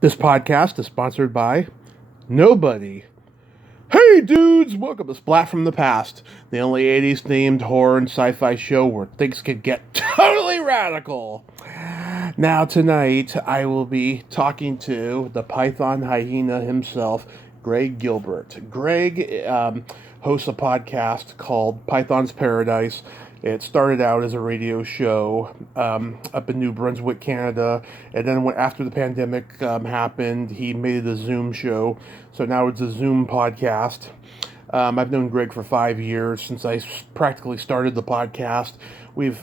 This podcast is sponsored by nobody. Hey dudes, welcome to Splat from the Past, the only 80s themed horror and sci-fi show where things can get totally radical. Now tonight I will be talking to the Python hyena himself, Greg Gilbert. Greg hosts a podcast called Python's Paradise. It started out as a radio show up in New Brunswick, Canada, and then after the pandemic happened, he made it a Zoom show. So now it's a Zoom podcast. I've known Greg for 5 years since I practically started the podcast. We've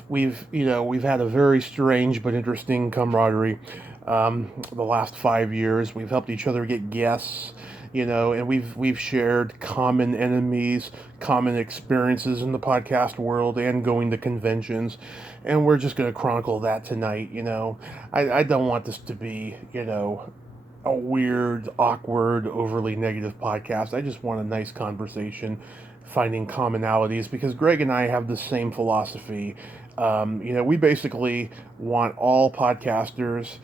had a very strange but interesting camaraderie the last 5 years. We've helped each other get guests, and we've shared common enemies, common experiences in the podcast world, and going to conventions, and we're just going to chronicle that tonight. I don't want this to be, a weird, awkward, overly negative podcast. I just want a nice conversation, finding commonalities, because Greg and I have the same philosophy. We basically want all podcasters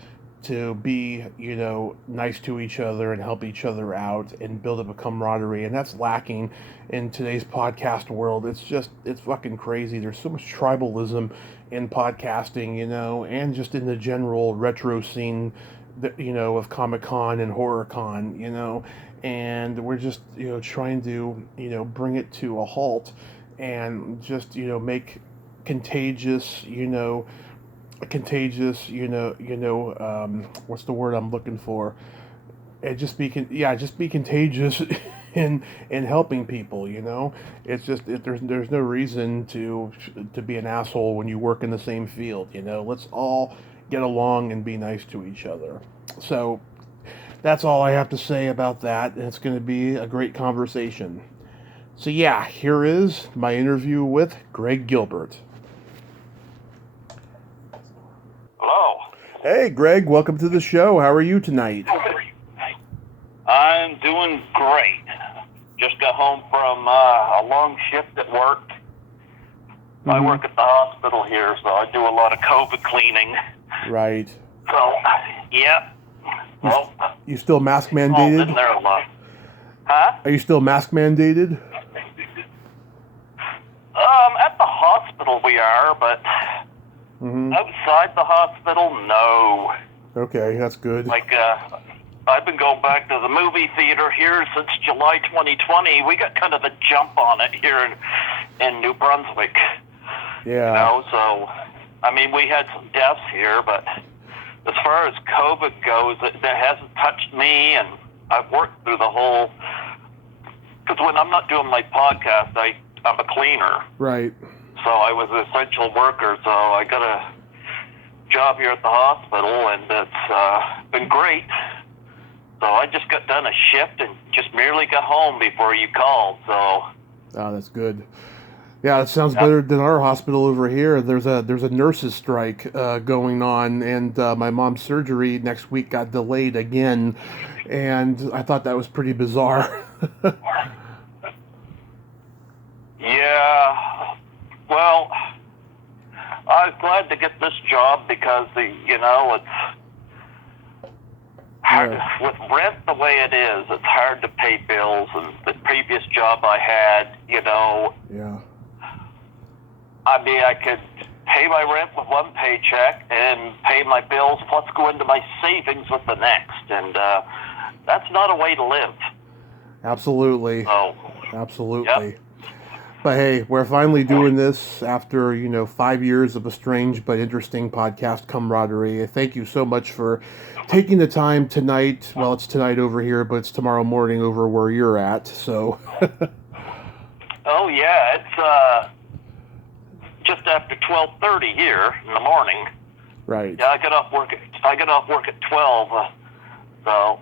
to be, nice to each other and help each other out and build up a camaraderie. And that's lacking in today's podcast world. It's fucking crazy. There's so much tribalism in podcasting, and just in the general retro scene, of Comic-Con and HorrorCon, and we're just, trying to, bring it to a halt and just, make contagious, what's the word I'm looking for? And just be contagious in helping people. It's just there's no reason to be an asshole when you work in the same field. Let's all get along and be nice to each other. So that's all I have to say about that. It's going to be a great conversation. So yeah, here is my interview with Greg Gilbert. Hello. Hey, Greg, welcome to the show. How are you tonight? I'm doing great. Just got home from a long shift at work. I work at the hospital here, so I do a lot of COVID cleaning. Right. So, yeah. Well, you still mask I've mandated? been there a lot. Huh? Are you still mask mandated? At the hospital we are, but outside the hospital, no. Okay, that's good. Like, I've been going back to the movie theater here since July 2020. We got kind of a jump on it here in New Brunswick. Yeah. So, I mean, we had some deaths here, but as far as COVID goes, it hasn't touched me, and I've worked through the whole, because when I'm not doing my podcast, I'm a cleaner. Right. So I was an essential worker, so I got a job here at the hospital, and it's been great. So I just got done a shift and just merely got home before you called, so. Oh, that's good. Yeah, it sounds better than our hospital over here. There's a nurses strike going on, and my mom's surgery next week got delayed again, and I thought that was pretty bizarre. Yeah, well, I was glad to get this job because, it's hard, with rent the way it is, it's hard to pay bills, and the previous job I had, Yeah. I mean, I could pay my rent with one paycheck and pay my bills plus go into my savings with the next, and that's not a way to live. Absolutely. Oh. Absolutely. Yep. But hey, we're finally doing this after, 5 years of a strange but interesting podcast camaraderie. Thank you so much for taking the time tonight. Well, it's tonight over here, but it's tomorrow morning over where you're at, so. Oh, yeah, it's just after 12:30 here in the morning. Right. Yeah, I got off work at 12. So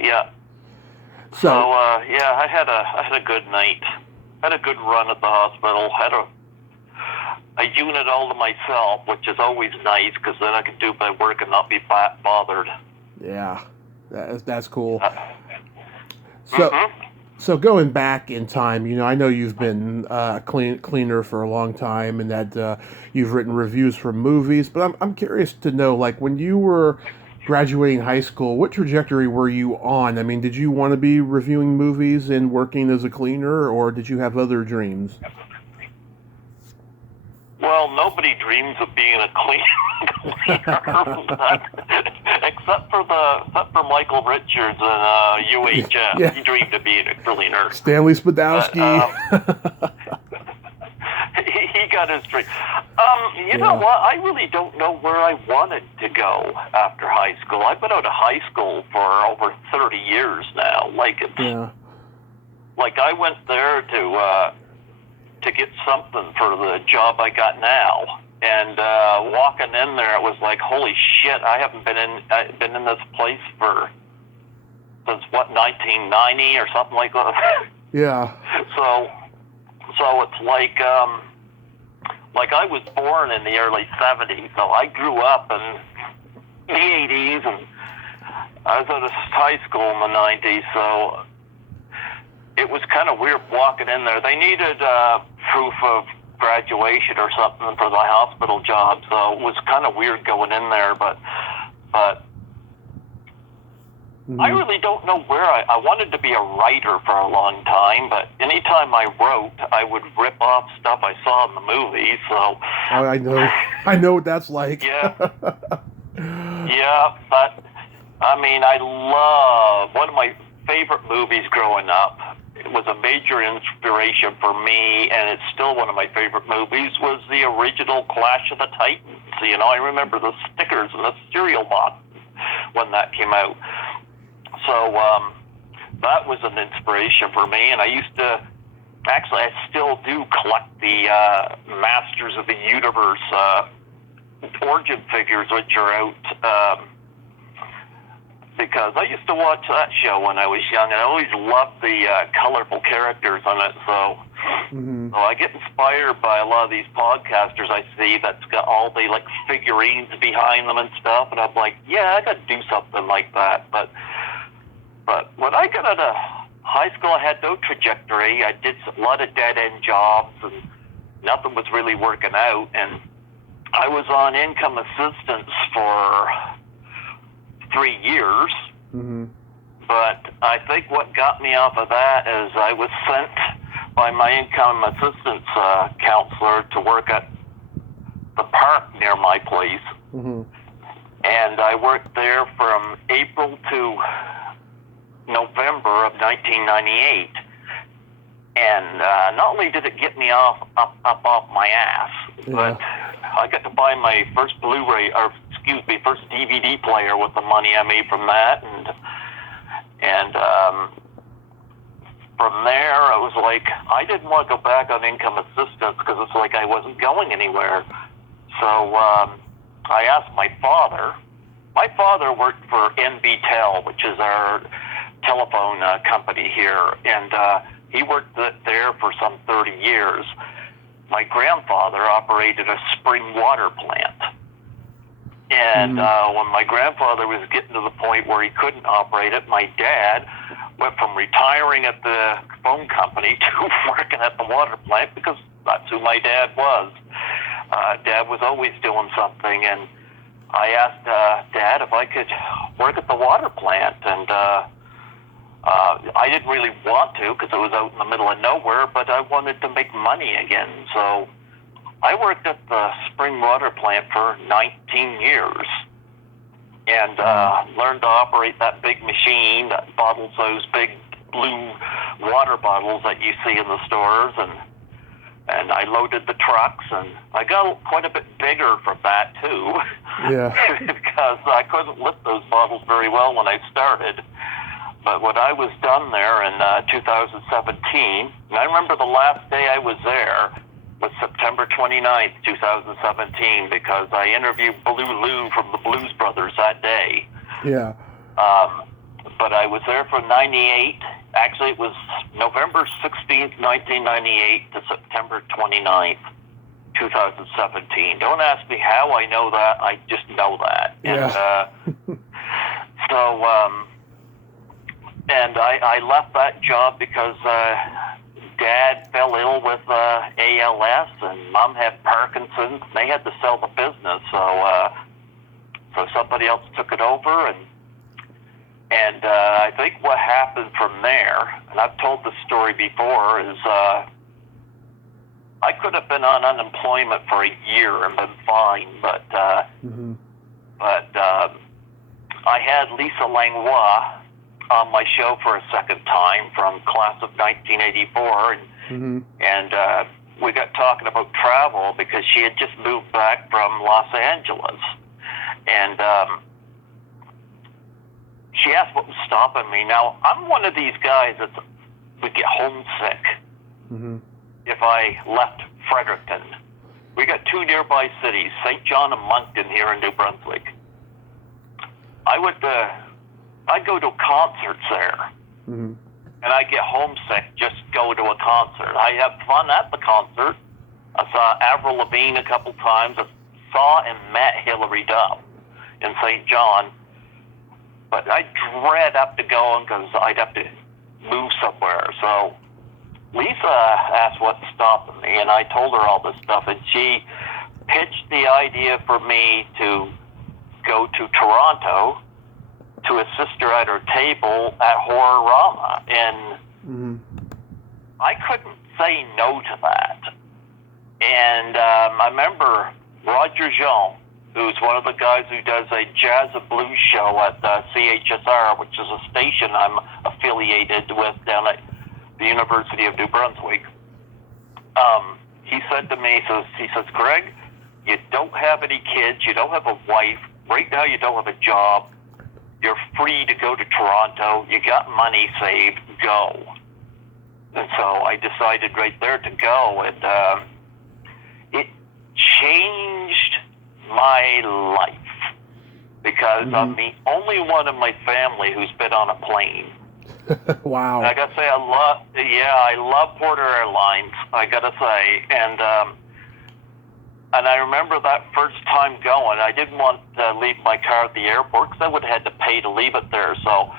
yeah. So yeah, I had a good night. Had a good run at the hospital. Had a unit all to myself, which is always nice because then I can do my work and not be bothered. Yeah, that's cool. Mm-hmm. So going back in time, I know you've been a cleaner for a long time, and that you've written reviews for movies. But I'm curious to know, like, when you were graduating high school, what trajectory were you on? I mean, did you want to be reviewing movies and working as a cleaner, or did you have other dreams? Well, nobody dreams of being a cleaner, except for Michael Richards and UHF. Yeah. He dreamed of being a cleaner. Stanley Spadowski. He got his dream. You know what? I really don't know where I wanted to go after high school. I've been out of high school for over 30 years now. Like I went there to get something for the job I got now, and walking in there, it was like, holy shit! I've been in this place since 1990 or something like that. Yeah. So it's like I was born in the early 70s, so I grew up in the 80s, and I was out of high school in the 90s, so it was kind of weird walking in there. They needed proof of graduation or something for the hospital job, so it was kind of weird going in there, but I really don't know where I wanted to be a writer for a long time, but anytime I wrote, I would rip off stuff I saw in the movies, so... Oh, I know what that's like. Yeah. Yeah, but, I mean, I love... One of my favorite movies growing up, it was a major inspiration for me, and it's still one of my favorite movies, was the original Clash of the Titans. You know, I remember the stickers in the cereal box when that came out. So that was an inspiration for me, and I used to, actually I still do collect the Masters of the Universe origin figures, which are out, because I used to watch that show when I was young, and I always loved the colorful characters on it, so I get inspired by a lot of these podcasters I see that's got all the like figurines behind them and stuff, and I'm like, yeah, I got to do something like that, But when I got out of high school, I had no trajectory. I did a lot of dead-end jobs, and nothing was really working out. And I was on income assistance for 3 years. But I think what got me off of that is I was sent by my income assistance counselor to work at the park near my place. And I worked there from April to November of 1998, and not only did it get me up off my ass, but I got to buy my first first DVD player with the money I made from that, and from there I was like, I didn't want to go back on income assistance because it's like I wasn't going anywhere. So I asked my father. My father worked for NBTel, which is our telephone company here, and he worked there for some 30 years. My grandfather operated a spring water plant, and when my grandfather was getting to the point where he couldn't operate it, my dad went from retiring at the phone company to working at the water plant, because that's who my dad was. Dad was always doing something, and I asked Dad if I could work at the water plant, and I didn't really want to because it was out in the middle of nowhere, but I wanted to make money again. So I worked at the spring water plant for 19 years and learned to operate that big machine that bottles those big blue water bottles that you see in the stores, and I loaded the trucks, and I got quite a bit bigger from that too. Yeah. Because I couldn't lift those bottles very well when I started. But when I was done there in 2017, and I remember the last day I was there was September 29th, 2017, because I interviewed Blue Lou from the Blues Brothers that day. Yeah. But I was there for 98. Actually, it was November 16th, 1998 to September 29th, 2017. Don't ask me how I know that. I just know that. Yeah. And I left that job because Dad fell ill with ALS, and Mom had Parkinson's. They had to sell the business, So somebody else took it over, and I think what happened from there, and I've told this story before, is I could have been on unemployment for a year and been fine, but I had Lisa Langlois on my show for a second time from class of 1984, and we got talking about travel because she had just moved back from Los Angeles, and she asked what was stopping me. Now, I'm one of these guys that would get homesick if I left Fredericton. We got two nearby cities, St. John and Moncton here in New Brunswick. I'd go to concerts there, and I'd get homesick just go to a concert. I have fun at the concert. I saw Avril Lavigne a couple times. I saw and met Hillary Duff in St. John. But I dread up to going because I'd have to move somewhere. So Lisa asked what's stopping me, and I told her all this stuff, and she pitched the idea for me to go to Toronto to assist her at her table at Horrorama, and I couldn't say no to that. And I remember Roger Jean, who's one of the guys who does a jazz and blues show at CHSR, which is a station I'm affiliated with down at the University of New Brunswick. He said to me, he says, Greg, you don't have any kids, you don't have a wife, right now you don't have a job, you're free to go to Toronto, you got money saved, go. And so I decided right there to go, and it changed my life because I'm the only one in my family who's been on a plane. Wow. And I gotta say, I love Porter Airlines, I gotta say, and I remember that first time going, I didn't want to leave my car at the airport because I would have had to pay to leave it there, so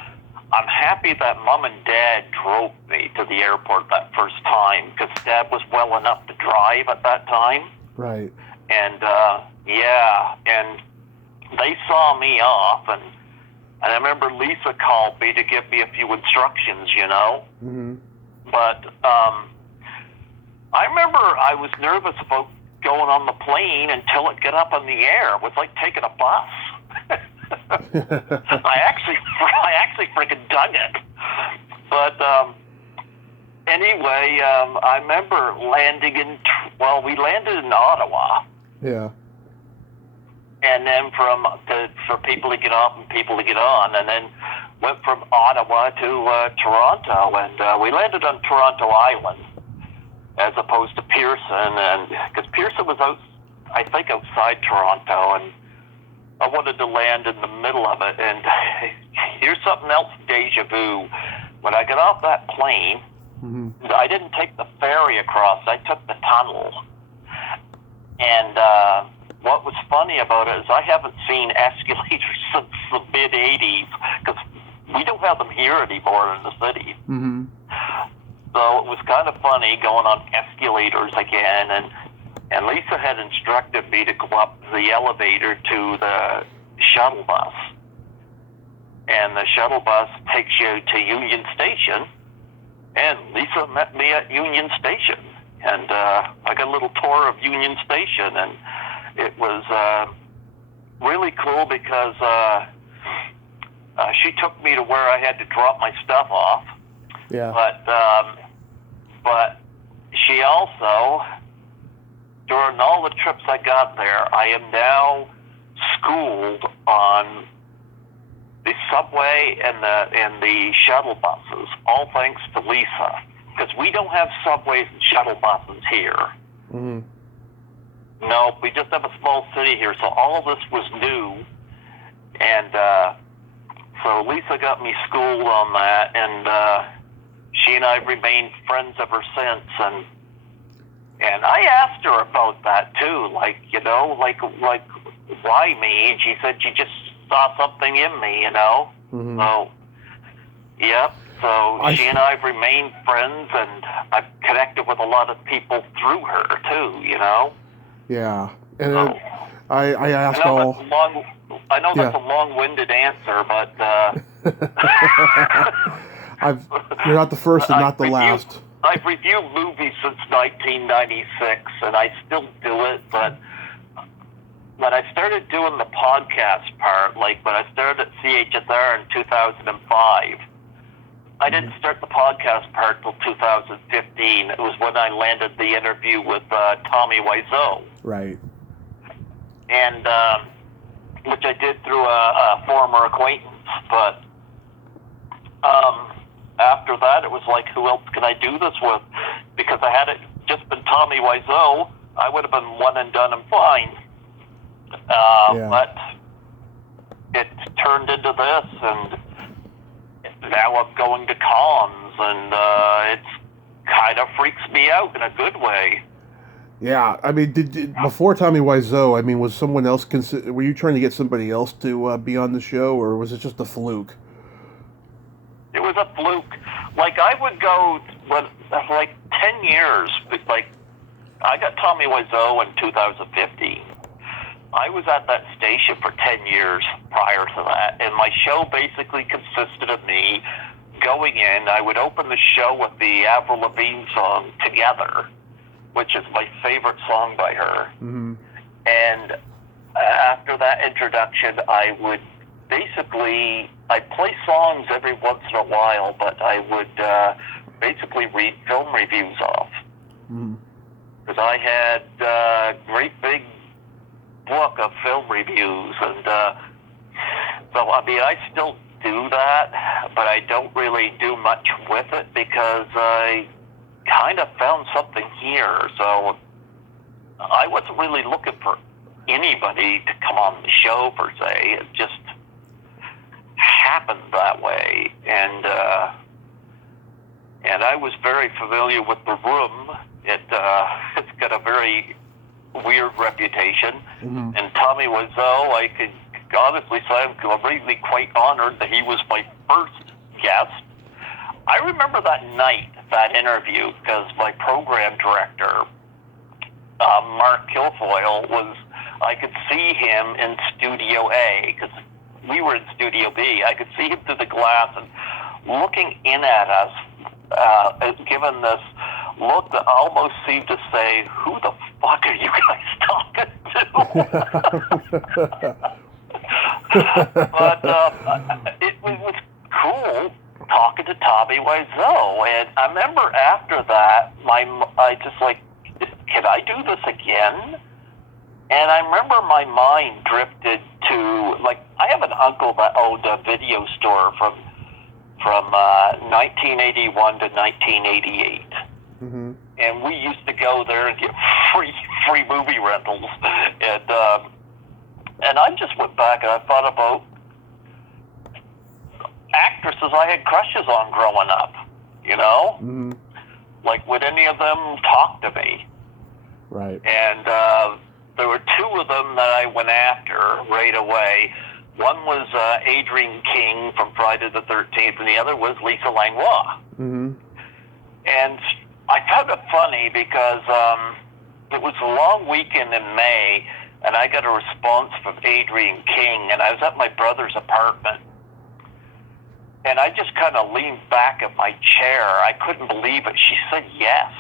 I'm happy that Mom and Dad drove me to the airport that first time because Dad was well enough to drive at that time. Right. And and they saw me off, and I remember Lisa called me to give me a few instructions, you know. But I remember I was nervous about going on the plane until it got up in the air. It was like taking a bus. I actually freaking dug it. But anyway, I remember landing we landed in Ottawa. Yeah. And then for people to get off and people to get on, and then went from Ottawa to Toronto, and we landed on Toronto Island as opposed to Pearson, and because Pearson was outside Toronto, and I wanted to land in the middle of it. And here's something else, deja vu. When I got off that plane, I didn't take the ferry across, I took the tunnel. And what was funny about it is I haven't seen escalators since the mid-'80s, because we don't have them here anymore in the city. So it was kind of funny going on escalators again, and Lisa had instructed me to go up the elevator to the shuttle bus. And the shuttle bus takes you to Union Station, and Lisa met me at Union Station. And I got a little tour of Union Station, and it was really cool because she took me to where I had to drop my stuff off. Yeah. But she also, during all the trips I got there, I am now schooled on the subway and the shuttle buses, all thanks to Lisa, because we don't have subways and shuttle buses here. No, we just have a small city here, so all of this was new, and so Lisa got me schooled on that, and she and I have remained friends ever since, and I asked her about that too, like why me? And she said she just saw something in me, you know. So, yep. So she and I have remained friends, and I've connected with a lot of people through her too, you know. Yeah, and so, I asked all. I know that's a long-winded answer, but you're not the first and not the last. I've reviewed movies since 1996, and I still do it, but when I started doing the podcast part, like when I started at CHSR in 2005, I didn't start the podcast part till 2015. It was when I landed the interview with Tommy Wiseau. Right. And which I did through a former acquaintance. But after that, it was like, who else can I do this with? Because I had it just been Tommy Wiseau, I would have been one and done and fine. But it turned into this, and now I'm going to cons, and it kind of freaks me out in a good way. Yeah, I mean, before Tommy Wiseau, I mean, was someone else were you trying to get somebody else to be on the show, or was it just a fluke? It was a fluke. Like, I would go, like 10 years, like, I got Tommy Wiseau in 2015. I was at that station for 10 years prior to that, and my show basically consisted of me going in. I would open the show with the Avril Lavigne song, Together, which is my favorite song by her. Mm-hmm. And after that introduction, I would basically, I'd play songs every once in a while, but I would basically read film reviews off. Because I had a great big book of film reviews, and so, I mean, I still do that, but I don't really do much with it because I kind of found something here, so I wasn't really looking for anybody to come on the show, per se. It just happened that way, and I was very familiar with the room. It's got a very weird reputation, and Tommy Wiseau, I could honestly say I'm really quite honored that he was my first guest. I remember that night, that interview, because my program director, Mark Kilfoyle, I could see him in Studio A, because we were in Studio B. I could see him through the glass and looking in at us, given this look that almost seemed to say, who the fuck are you guys talking to? But it was cool talking to Tommy Wiseau, and I remember after that, I just like, can I do this again? And I remember my mind drifted to, like, I have an uncle that owned a video store from 1981 to 1988. And we used to go there and get free movie rentals. And I just went back and I thought about actresses I had crushes on growing up, you know? Like, would any of them talk to me? Right. And there were two of them that I went after right away. One was Adrienne King from Friday the 13th, and the other was Lisa Langlois. And I found it funny because it was a long weekend in May, and I got a response from Adrienne King, and I was at my brother's apartment. And I just kind of leaned back in my chair. I couldn't believe it. She said yes.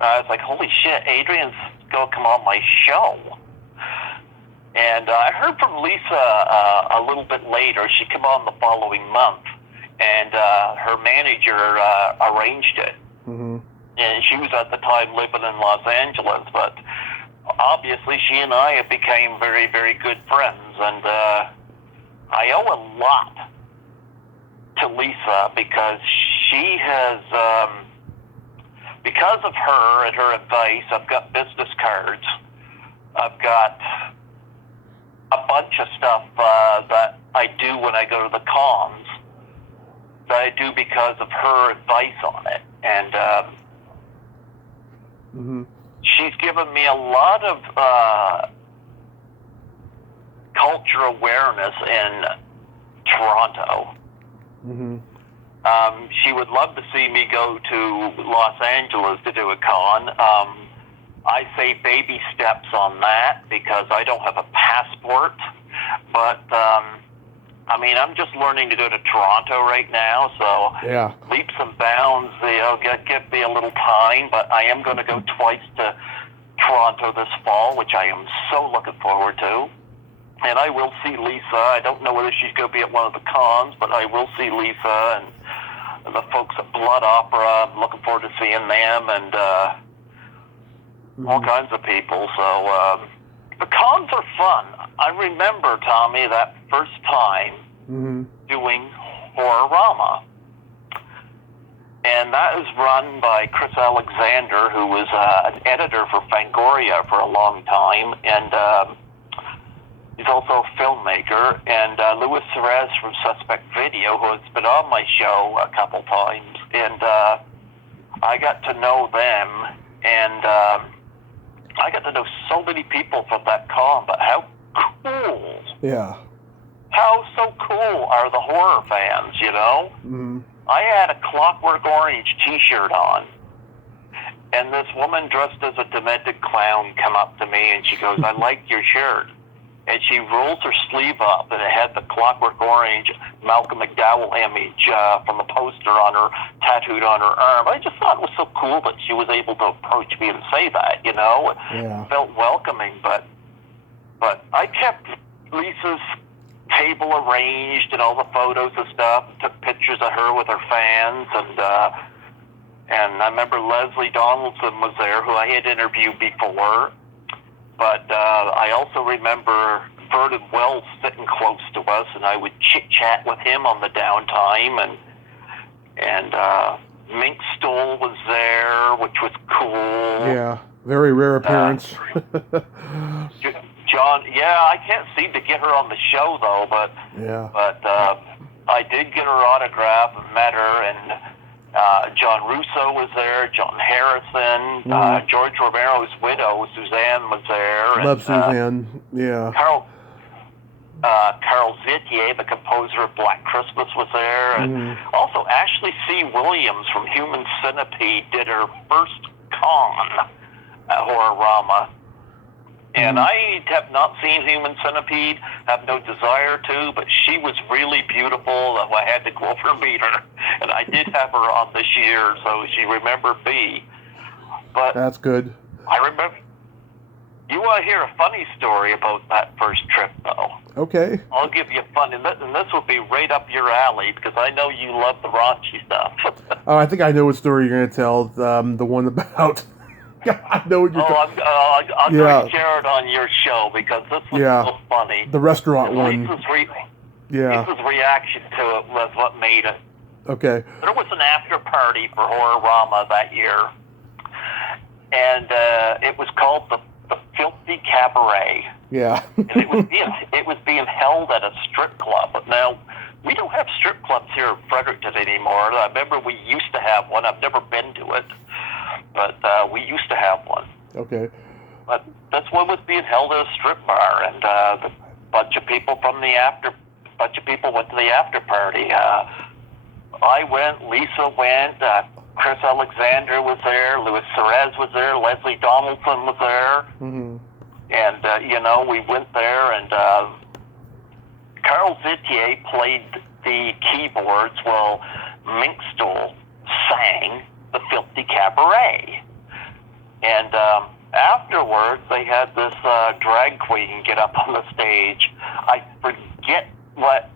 I was like, holy shit, Adrienne's going to come on my show. And I heard from Lisa a little bit later. She came on the following month, and her manager arranged it. And she was at the time living in Los Angeles, but obviously she and I have became very, very good friends, and I owe a lot to Lisa because she has, because of her and her advice, I've got business cards. I've got a bunch of stuff that I do when I go to the cons that I do because of her advice on it. And she's given me a lot of culture awareness in Toronto. She would love to see me go to Los Angeles to do a con. I say baby steps on that because I don't have a passport. But, I mean, I'm just learning to go to Toronto right now, so Yeah. leaps and bounds, give me a little time, but I am going to go twice to Toronto this fall, which I am so looking forward to. And I will see Lisa. I don't know whether she's going to be at one of the cons, but I will see Lisa and the folks at Blood Opera. I'm looking forward to seeing them and all kinds of people. So the cons are fun. I remember, Tommy, that first time doing Horrorama. And that was run by Chris Alexander, who was an editor for Fangoria for a long time. And he's also a filmmaker. And Louis Cerez from Suspect Video, who has been on my show a couple times. And I got to know them. And I got to know so many people from that con. But how cool. Yeah. How so cool are the horror fans, you know? Mm-hmm. I had a Clockwork Orange t-shirt on, and this woman dressed as a demented clown come up to me, and she goes, I like your shirt. And she rolls her sleeve up, and it had the Clockwork Orange Malcolm McDowell image from the poster on her, tattooed on her arm. I just thought it was so cool that she was able to approach me and say that, you know? Yeah. It felt welcoming, but I kept Lisa's table arranged and all the photos and stuff, took pictures of her with her fans, and I remember Leslie Donaldson was there, who I had interviewed before, but I also remember Vernon Wells sitting close to us, and I would chit-chat with him on the downtime, and Mink Stoll was there, which was cool. Yeah, very rare appearance. John, I can't seem to get her on the show though, but I did get her autograph and met her, and John Russo was there, John Harrison, George Romero's widow, Suzanne, was there. Love and, Suzanne, yeah. Carl Zitier, the composer of Black Christmas, was there, and also Ashley C. Williams from Human Centipede did her first con at Horrorama. And I have not seen Human Centipede, have no desire to, but she was really beautiful. I had to go over and meet her. And I did have her on this year, so she remembered me. But that's good. I remember. You want to hear a funny story about that first trip, though? Okay. I'll give you a funny, and this will be right up your alley, because I know you love the raunchy stuff. Oh, I think I know what story you're going to tell, the one about... I know what you're talking about. I'm going to share it on your show, because this was so funny. The restaurant one. Lisa's reaction to it was what made it. Okay. There was an after party for Horrorama that year, and it was called the Filthy Cabaret. Yeah. And it was being held at a strip club. But now, we don't have strip clubs here in Fredericton anymore. I remember we used to have one. I've never been to it, but we used to have one. Okay. But this one was being held at a strip bar, and a bunch of people went to the after party. I went, Lisa went, Chris Alexander was there, Louis Cerez was there, Leslie Donaldson was there, and we went there, and Carl Zitier played the keyboards while Mink Stoll sang the Filthy Cabaret. And afterwards, they had this drag queen get up on the stage. I forget what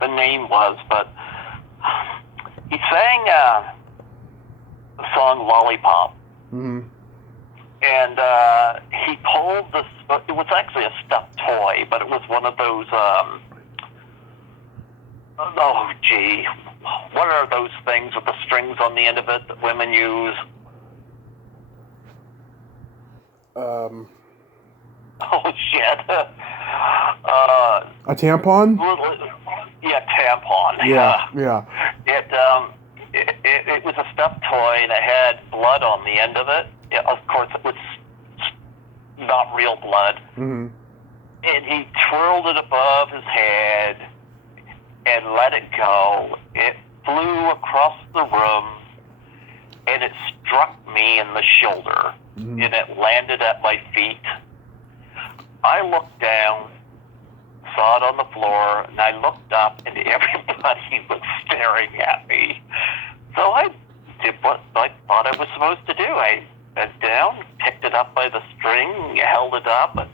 the name was, but he sang the song Lollipop. And he pulled this, it was actually a stuffed toy, but it was one of those, what are those things with the strings on the end of it that women use? Oh, shit. A tampon? Yeah, tampon. Yeah. It was a stuffed toy, and it had blood on the end of it. Yeah, of course, it was not real blood. And he twirled it above his head and let it go. It flew across the room, and it struck me in the shoulder, and it landed at my feet. I looked down, saw it on the floor, and I looked up, and everybody was staring at me. So I did what I thought I was supposed to do. I bent down, picked it up by the string, held it up, and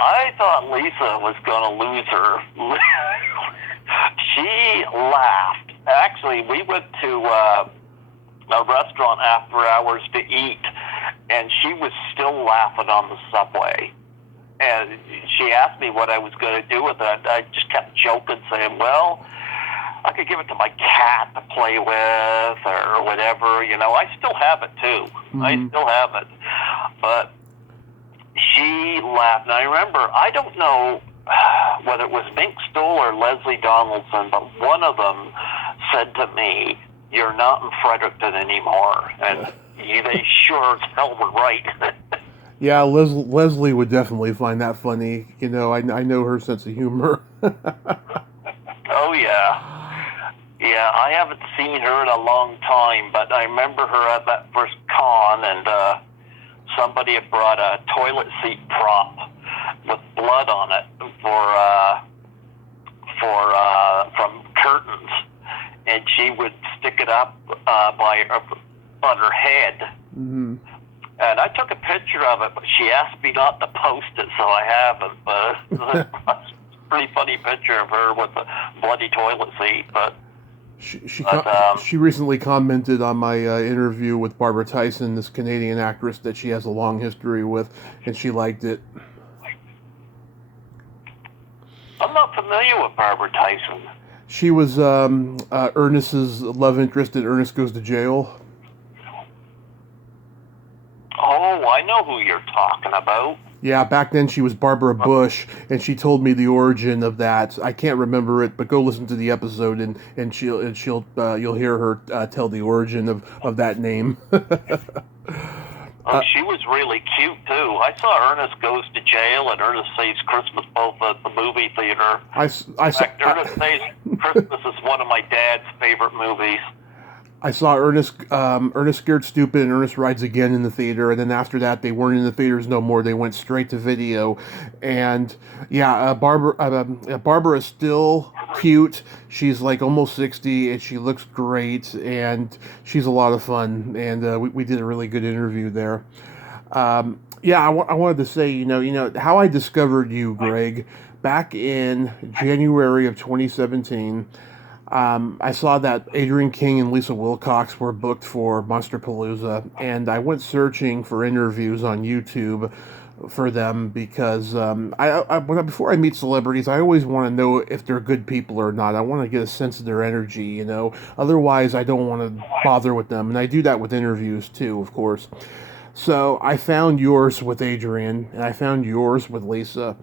I thought Lisa was going to lose her. She laughed. Actually, we went to a restaurant after hours to eat, and she was still laughing on the subway. And she asked me what I was going to do with it. I just kept joking, saying, well, I could give it to my cat to play with or whatever. You know, I still have it, too. Mm-hmm. I still have it. But she laughed. And I remember, I don't know whether it was Mink Stoll or Leslie Donaldson, but one of them said to me, you're not in Fredericton anymore. And they sure as hell were right. Yeah, Leslie would definitely find that funny. You know, I know her sense of humor. Oh, yeah. Yeah, I haven't seen her in a long time, but I remember her at that first con, and somebody had brought a toilet seat prop with blood on it from curtains, and she would stick it up on her head. Mm-hmm. And I took a picture of it, but she asked me not to post it, so I haven't. But it's a pretty funny picture of her with a bloody toilet seat. But she recently commented on my interview with Barbara Tyson, this Canadian actress that she has a long history with, and she liked it. I'm not familiar with Barbara Tyson. She was Ernest's love interest in Ernest Goes to Jail. Oh, I know who you're talking about. Yeah, back then she was Barbara Bush, and she told me the origin of that. I can't remember it, but go listen to the episode, and you'll hear her tell the origin of that name. She was really cute too. I saw Ernest Goes to Jail and Ernest Saves Christmas both at the movie theater. In fact, Ernest Saves Christmas is one of my dad's favorite movies. I saw Ernest Scared Stupid and Ernest Rides Again in the theater, and then after that they weren't in the theaters no more. They went straight to video, and yeah, Barbara is still cute. She's like almost 60, and she looks great, and she's a lot of fun. And we did a really good interview there. Yeah, I wanted to say, you know how I discovered you, Greg, back in January of 2017. I saw that Adrian King and Lisa Wilcox were booked for Monsterpalooza, and I went searching for interviews on YouTube for them because before I meet celebrities, I always want to know if they're good people or not. I want to get a sense of their energy, you know. Otherwise, I don't want to bother with them, and I do that with interviews too, of course. So I found yours with Adrian, and I found yours with Lisa.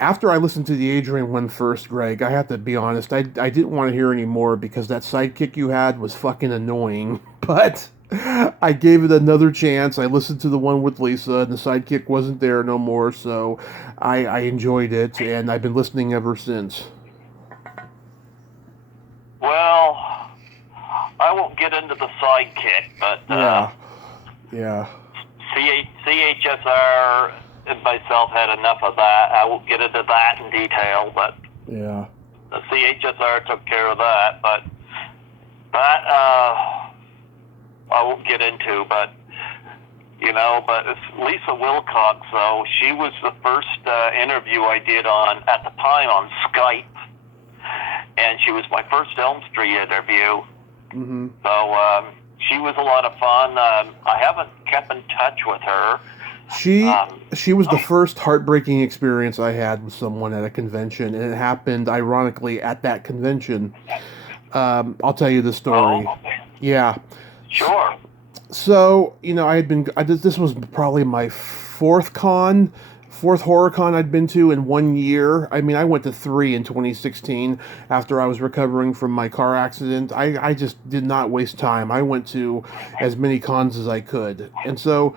After I listened to the Adrian one first, Greg, I have to be honest, I didn't want to hear any more because that sidekick you had was fucking annoying. But I gave it another chance. I listened to the one with Lisa, and the sidekick wasn't there no more, so I enjoyed it, and I've been listening ever since. Well, I won't get into the sidekick, but yeah. CHSR and myself had enough of that. I won't get into that in detail, but yeah, the CHSR took care of that. But that I won't get into. But it's Lisa Wilcox, though. She was the first interview I did at the time on Skype, and she was my first Elm Street interview. Mm-hmm. So she was a lot of fun. I haven't kept in touch with her. She was the first heartbreaking experience I had with someone at a convention, and it happened ironically at that convention. I'll tell you the story. Oh, okay. Yeah. Sure. So, this was probably my fourth horror con I'd been to in 1 year. I mean, I went to 3 in 2016 after I was recovering from my car accident. I just did not waste time. I went to as many cons as I could. And so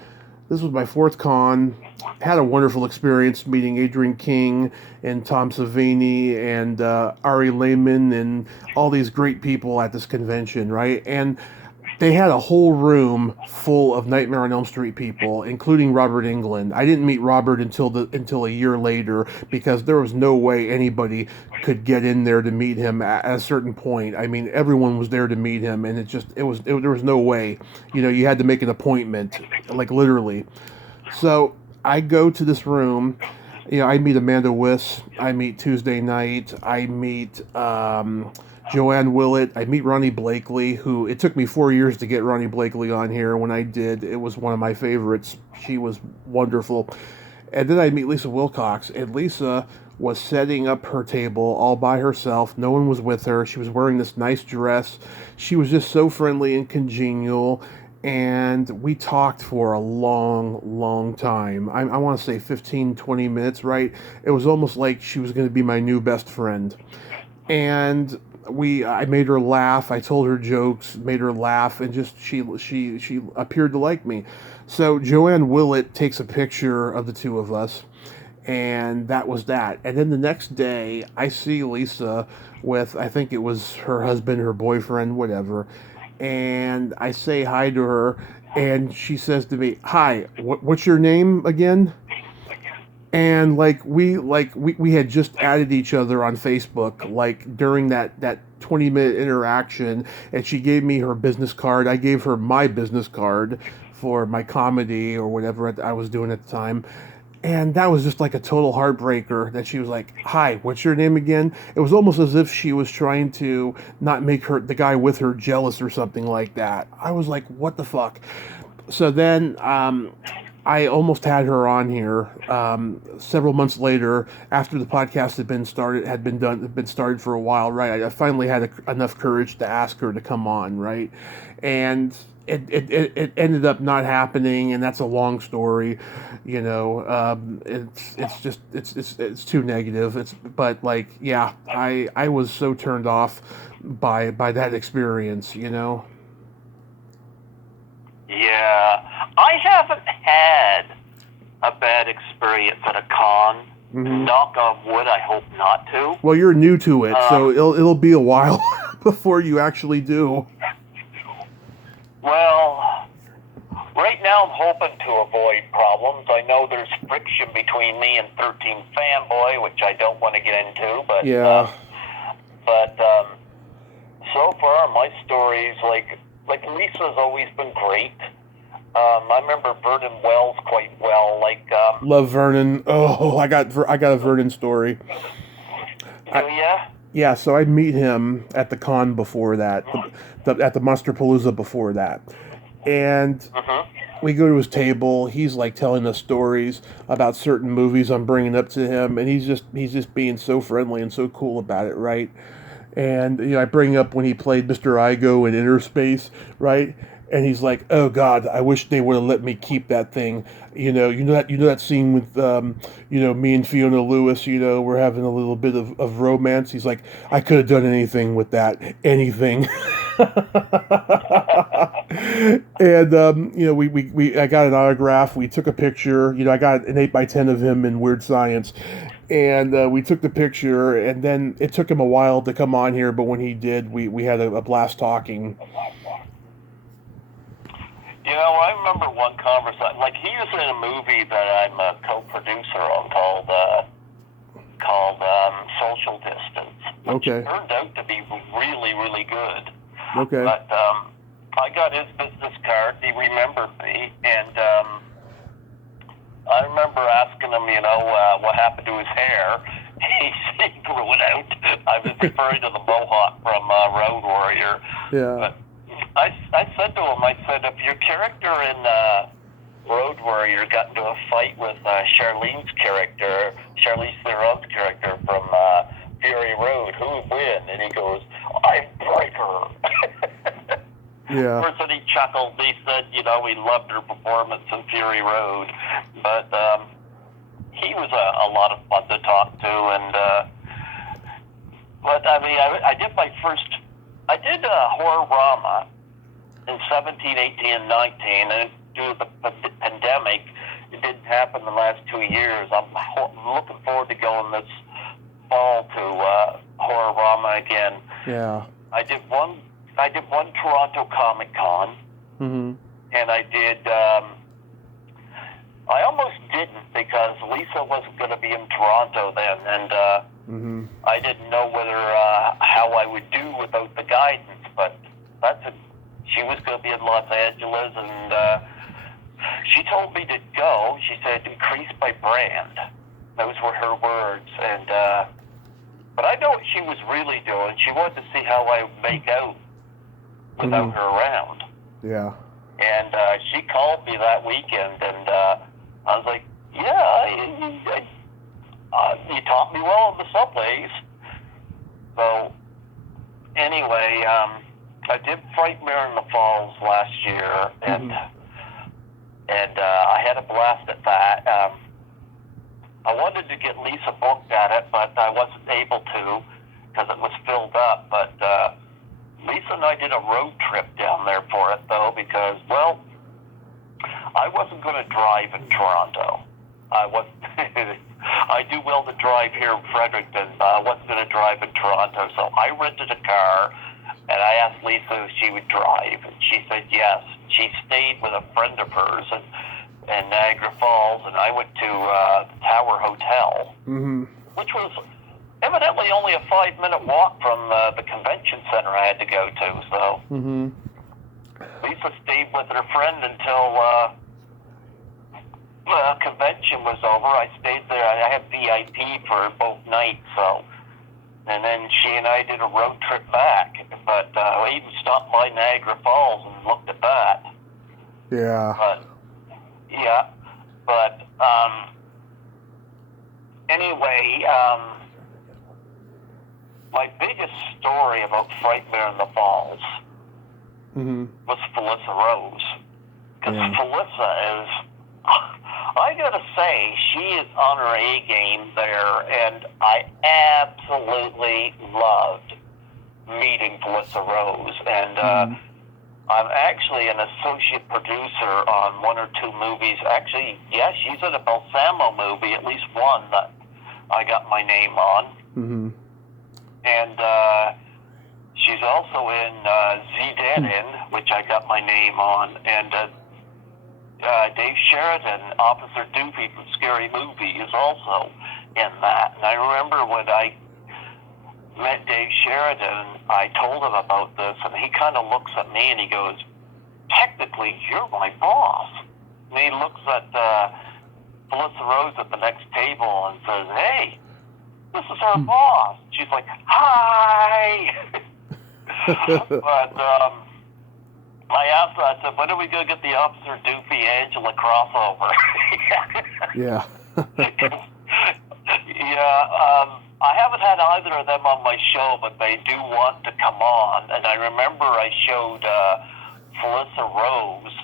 this was my fourth con. Had a wonderful experience meeting Adrian King and Tom Savini and Ari Lehman and all these great people at this convention, right? And they had a whole room full of Nightmare on Elm Street people, including Robert Englund. I didn't meet Robert until a year later because there was no way anybody could get in there to meet him at a certain point. I mean, everyone was there to meet him, and there was no way. You had to make an appointment, like literally. So I go to this room. I meet Amanda Wiss. I meet Tuesday Night. I meet Joanne Willett. I meet Ronnie Blakely, who it took me 4 years to get Ronnie Blakely on here. When I did, it was one of my favorites. She was wonderful. And then I meet Lisa Wilcox, and Lisa was setting up her table all by herself. No one was with her. She was wearing this nice dress. She was just so friendly and congenial. And we talked for a long, long time. I want to say 15, 20 minutes, right? It was almost like she was going to be my new best friend. And I made her laugh. I told her jokes, made her laugh, and just she appeared to like me. So Joanne Willett takes a picture of the two of us, and that was that. And then the next day, I see Lisa with, I think it was her husband, her boyfriend, whatever, and I say hi to her, and she says to me, "Hi, what's your name again?" And we had just added each other on Facebook, like during that 20-minute interaction, and she gave me her business card. I gave her my business card for my comedy or whatever I was doing at the time. And that was just like a total heartbreaker that she was like, "Hi, what's your name again?" It was almost as if she was trying to not make the guy with her jealous or something like that. I was like, what the fuck? So then I almost had her on here several months later after the podcast had been started for a while, right? I finally had enough courage to ask her to come on, right? And it ended up not happening, and that's a long story. It's too negative. But like, yeah, I was so turned off by that experience. Yeah, I haven't had a bad experience at a con. Mm-hmm. Knock on wood, I hope not to. Well, you're new to it, so it'll be a while before you actually do. Well, right now I'm hoping to avoid problems. I know there's friction between me and 13 Fanboy, which I don't want to get into, but yeah. So far my stories, like Lisa's always been great. I remember Vernon Wells quite well. Love Vernon. Oh, I got a Vernon story. Do ya? Yeah, so I'd meet him at the con before that, at the Monsterpalooza before that. And we go to his table. He's like telling us stories about certain movies I'm bringing up to him, and he's just being so friendly and so cool about it, right? And I bring up when he played Mr. Igo in Inner Space, right? And he's like, "Oh God, I wish they would have let me keep that thing." You know that scene with me and Fiona Lewis. We're having a little bit of romance. He's like, "I could have done anything with that, anything." And I got an autograph. We took a picture. I got an 8x10 of him in Weird Science, and we took the picture. And then it took him a while to come on here, but when he did, we had a blast talking. I remember one conversation. Like, he was in a movie that I'm a co-producer on called Social Distance, which turned out to be really, really good. Okay. But I got his business card. He remembered me, and I remember asking him, what happened to his hair. He grew it out. I was referring to the mohawk from Road Warrior. Yeah. But I said to him, if your character in Road Warrior got into a fight with Charlize Theron's character from Fury Road, who would win? And he goes, "I'd break her." Yeah. First, he chuckled. He said, he loved her performance in Fury Road, but he was a lot of fun to talk to. And but I did Horrorama in 17, 18, and 19, and due to the pandemic, it didn't happen the last 2 years. I'm looking forward to going this fall to Horrorama again. Yeah. I did one I did one Toronto Comic Con, Mm-hmm. and I did. I almost didn't because Lisa wasn't going to be in Toronto then, and Mm-hmm. I didn't know whether how I would do without the guidance. But she was going to be in Los Angeles, and she told me to go. She said, "Increase my brand." Those were her words, and but I know what she was really doing. She wanted to see how I would make out without her around. Yeah. And she called me that weekend, and I was like, "Yeah, you taught me well in the subways." So anyway, I did Frightmare in the Falls last year, and I had a blast at that. I wanted to get Lisa booked at it, but I wasn't able to because it was filled up. But Lisa and I did a road trip down there for it, though, because, well, I wasn't going to drive in Toronto. I do well to drive here in Fredericton, but I wasn't going to drive in Toronto. So I rented a car, and I asked Lisa if she would drive, and she said yes. She stayed with a friend of hers in Niagara Falls, and I went to the Tower Hotel, which was evidently only a 5-minute walk from the convention center I had to go to. So Lisa stayed with her friend until the convention was over. I stayed there. I had VIP for both nights, so. And then she and I did a road trip back. But we even stopped by Niagara Falls and looked at that. Yeah. But anyway, my biggest story about Frightmare in the Falls was Felissa Rose. Because Felissa is, I gotta say, she is on her A game there, and I absolutely loved meeting Felissa Rose. And I'm actually an associate producer on 1 or 2 movies. Actually, yeah, she's in a Balsamo movie, at least one that I got my name on. And she's also in Zdenin, which I got my name on, and Dave Sheridan, Officer Doofy from Scary Movie, is also in that. And I remember when I met Dave Sheridan, I told him about this, and he kind of looks at me and he goes, "Technically, you're my boss." And he looks at Felissa Rose at the next table and says, "Hey, this is our boss." She's like, "Hi." But I asked her, I said, "When are we going to get the Officer Doofy Angela crossover?" Yeah. I haven't had either of them on my show, but they do want to come on. And I remember I showed Felissa Rose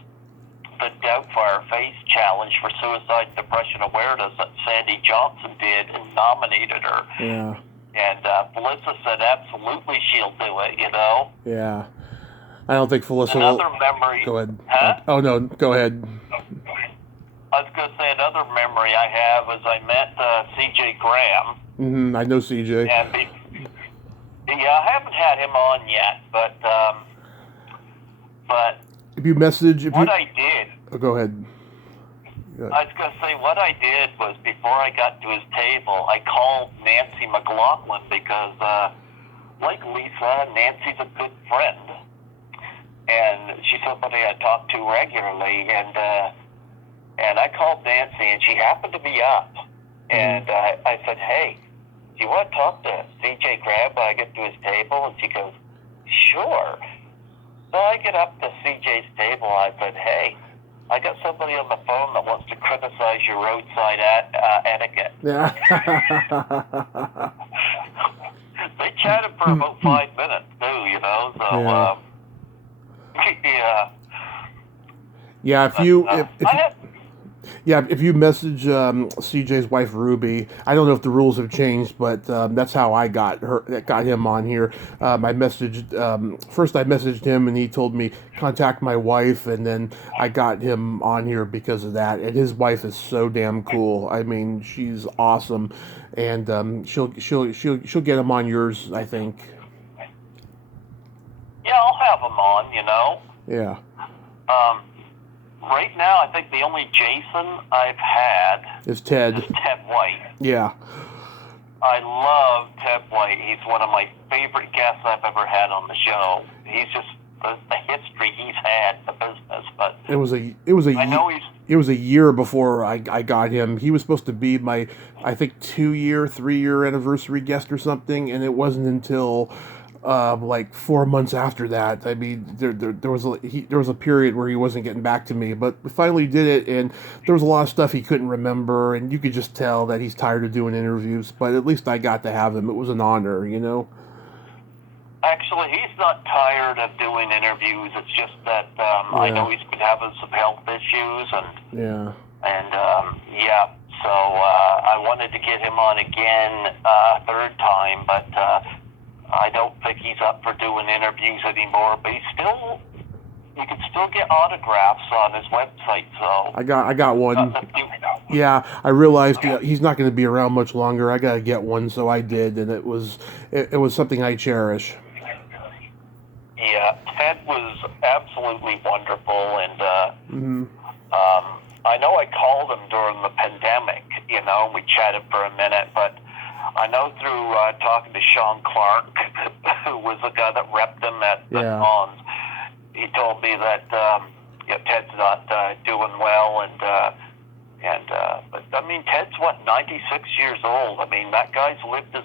the Doubtfire Face Challenge for Suicide and Depression Awareness that Sandy Johnson did and nominated her. Yeah. And Felissa said absolutely she'll do it, you know? Yeah. I don't think Felissa Another will... memory... Go ahead. Huh? Oh, no, go ahead. I was going to say another memory I have is I met C.J. Graham. I know C.J. And I haven't had him on yet, but if you message... I did... Oh, go ahead. I was going to say, what I did was, before I got to his table, I called Nancy McLaughlin because, like Lisa, Nancy's a good friend. And she's somebody I talk to regularly, and I called Nancy, and she happened to be up. And I said, "Hey, do you want to talk to C.J. Graham when I get to his table?" And she goes, "Sure." So I get up to C.J.'s table, and I said, "Hey, I got somebody on the phone that wants to criticize your roadside etiquette." Yeah. They chatted for about 5 minutes, too, you know, so, yeah. Yeah, if you message CJ's wife Ruby, I don't know if the rules have changed, but that's how I got him on here. I messaged him, and he told me contact my wife, and then I got him on here because of that. And his wife is so damn cool. I mean, she's awesome, and she'll get him on yours, I think. Yeah, I'll have him on, you know. Yeah. Right now, I think the only Jason I've had is Ted White. Yeah. I love Ted White. He's one of my favorite guests I've ever had on the show. He's just the history he's had in the business. But it was a year before I got him. He was supposed to be my, I think, 3-year anniversary guest or something, and it wasn't until like 4 months after that. I mean, there was a period where he wasn't getting back to me, but we finally did it, and there was a lot of stuff he couldn't remember, and you could just tell that he's tired of doing interviews. But at least I got to have him. It was an honor, you know. Actually, he's not tired of doing interviews. It's just that I know he's been having some health issues, and so I wanted to get him on again third time, but I don't think he's up for doing interviews anymore. But you can still get autographs on his website. So I got one. Yeah, I realized he's not going to be around much longer. I got to get one, so I did, and it was something I cherish. Yeah, Ted was absolutely wonderful, and I know I called him during the pandemic, you know, we chatted for a minute, but I know through talking to Sean Clark, who was the guy that repped him at the cons, he told me that Ted's not doing well, but I mean, Ted's 96 years old. I mean, that guy's lived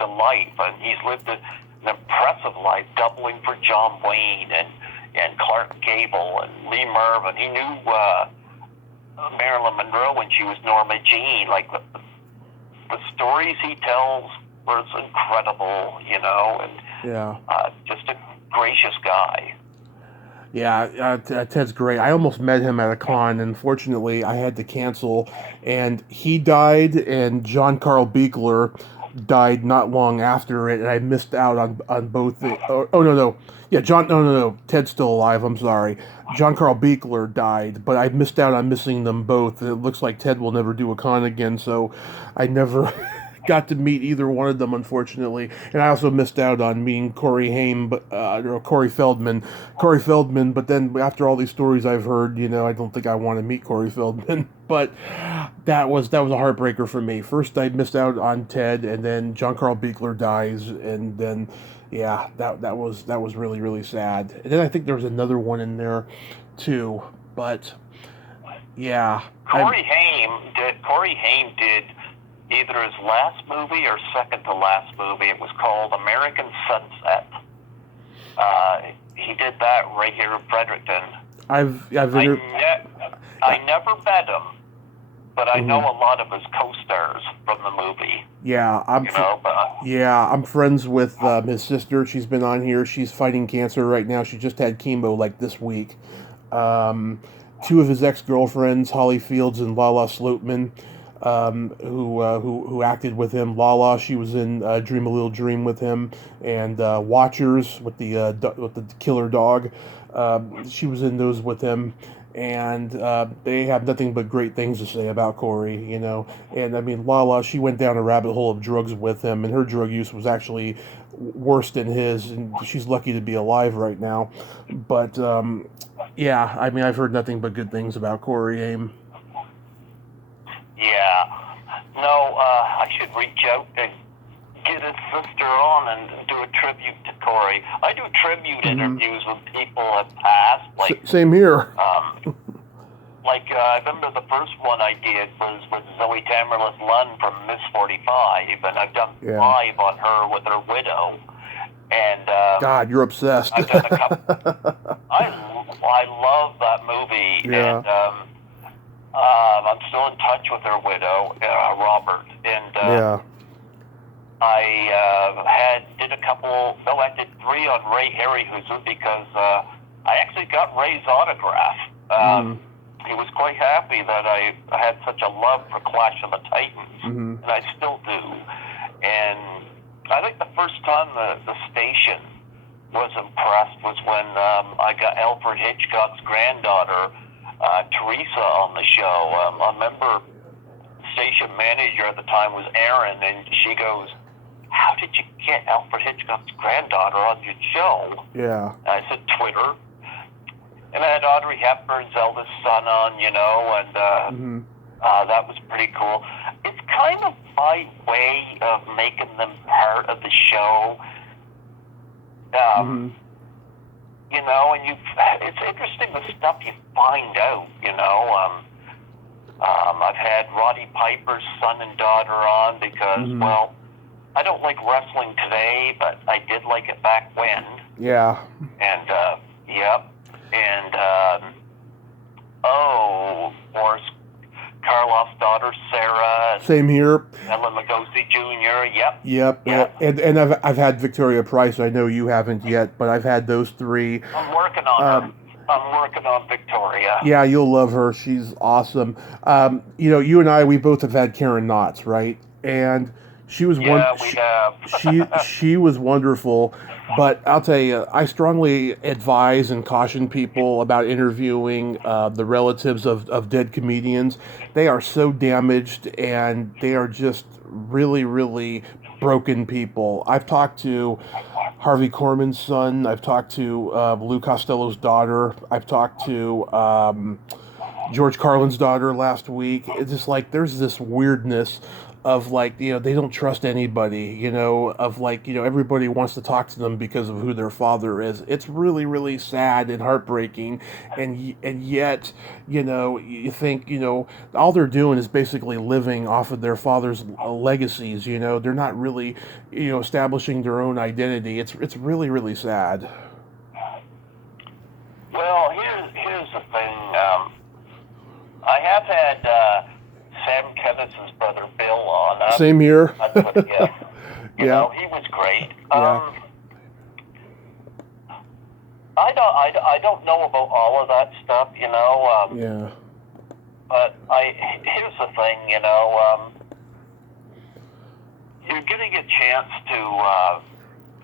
a life, and he's lived an impressive life, doubling for John Wayne and Clark Gable and Lee Marvin. He knew Marilyn Monroe when she was Norma Jean. Like the stories he tells was incredible, you know, and just a gracious guy. Yeah, Ted's great. I almost met him at a con. Unfortunately, I had to cancel, and he died, and John Carl Buechler died not long after it, and I missed out on both. Ted's still alive. I'm sorry. John Carl Buechler died, but I missed out on missing them both. It looks like Ted will never do a con again, so I never got to meet either one of them, unfortunately. And I also missed out on meeting Corey Feldman. But then after all these stories I've heard, you know, I don't think I want to meet Corey Feldman. But that was a heartbreaker for me. First I missed out on Ted, and then John Carl Buechler dies, and then that was really, really sad. And then I think there was another one in there too. But yeah. Corey Haim did either his last movie or second to last movie. It was called American Sunset. He did that right here in Fredericton. I never met him, but I know a lot of his co-stars from the movie. Yeah, I'm friends with his sister. She's been on here. She's fighting cancer right now. She just had chemo like this week. Two of his ex-girlfriends, Holly Fields and Lala Sloatman, who acted with him. Lala, she was in Dream a Little Dream with him, and Watchers with the killer dog. She was in those with him, and they have nothing but great things to say about Corey, you know. And I mean, Lala, she went down a rabbit hole of drugs with him, and her drug use was actually worse than his, and she's lucky to be alive right now. But yeah, I mean, I've heard nothing but good things about Corey Haim. Yeah. No, I should reach out and get his sister on and do a tribute to Corey. I do tribute interviews when people have passed. Like same here. I remember the first one I did was with Zoe Tamerlis Lund from Miss 45, and I've done 5 on her with her widow. And God, you're obsessed. I've done a couple. I love that movie, and I'm still in touch with her widow, Robert, and I did a couple. No, I did 3 on Ray Harryhausen because I actually got Ray's autograph. He was quite happy that I had such a love for Clash of the Titans, and I still do. And I think the first time the station was impressed was when I got Alfred Hitchcock's granddaughter, Teresa, on the show. I remember the station manager at the time was Erin, and she goes, how did you get Alfred Hitchcock's granddaughter on your show? Yeah. And I said, Twitter. And I had Audrey Hepburn's eldest son on, and that was pretty cool. It's kind of my way of making them part of the show. And it's interesting the stuff you find out, I've had Roddy Piper's son and daughter on because, well, I don't like wrestling today, but I did like it back when. Yeah. And, Boris Karloff's daughter, Sarah. Same here. Ellen Lugosi Jr., Yep. And I've had Victoria Price. I know you haven't yet, but I've had those three. I'm working on her. I'm working on Victoria. Yeah, you'll love her. She's awesome. You and I, we both have had Karen Knotts, right? And she was we have. she was wonderful. But I'll tell you, I strongly advise and caution people about interviewing the relatives of dead comedians. They are so damaged, and they are just really, really broken people. I've talked to Harvey Korman's son. I've talked to Lou Costello's daughter. I've talked to George Carlin's daughter last week. It's just like there's this weirdness of like, they don't trust anybody, of like, everybody wants to talk to them because of who their father is. It's really, really sad and heartbreaking. And yet, you think, all they're doing is basically living off of their father's legacies. They're not really, establishing their own identity. It's really, really sad. Well, here's the thing. I have had Sam Kinnis's brother Bill on. Same here. He was great. I don't know about all of that stuff, But here's the thing, you're getting a chance to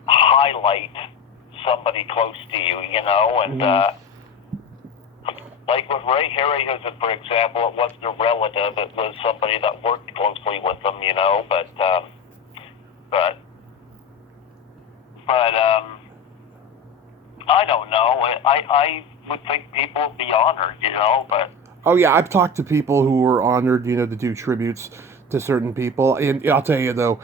highlight somebody close to you, and like with Ray Harryhausen, for example, it wasn't a relative; it was somebody that worked closely with them, But I don't know. I would think people would be honored, But oh yeah, I've talked to people who were honored, to do tributes to certain people, and I'll tell you though,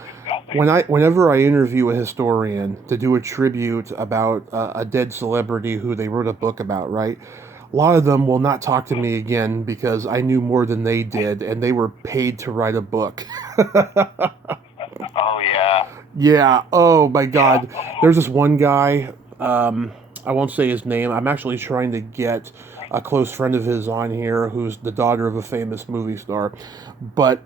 whenever I interview a historian to do a tribute about a dead celebrity who they wrote a book about, right? A lot of them will not talk to me again because I knew more than they did, and they were paid to write a book. Oh, yeah. Yeah, oh my God. There's this one guy, I won't say his name. I'm actually trying to get a close friend of his on here who's the daughter of a famous movie star. But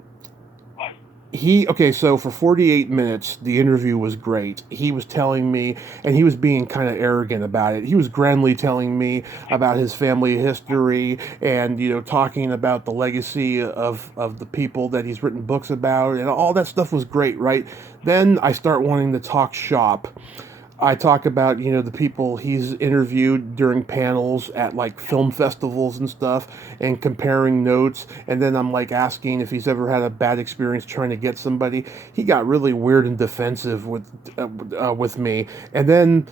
so for 48 minutes, the interview was great. He was telling me, and he was being kind of arrogant about it. He was grandly telling me about his family history and, talking about the legacy of the people that he's written books about, and all that stuff was great, right? Then I start wanting to talk shop. I talk about, the people he's interviewed during panels at like film festivals and stuff and comparing notes. And then I'm like asking if he's ever had a bad experience trying to get somebody. He got really weird and defensive with me. And then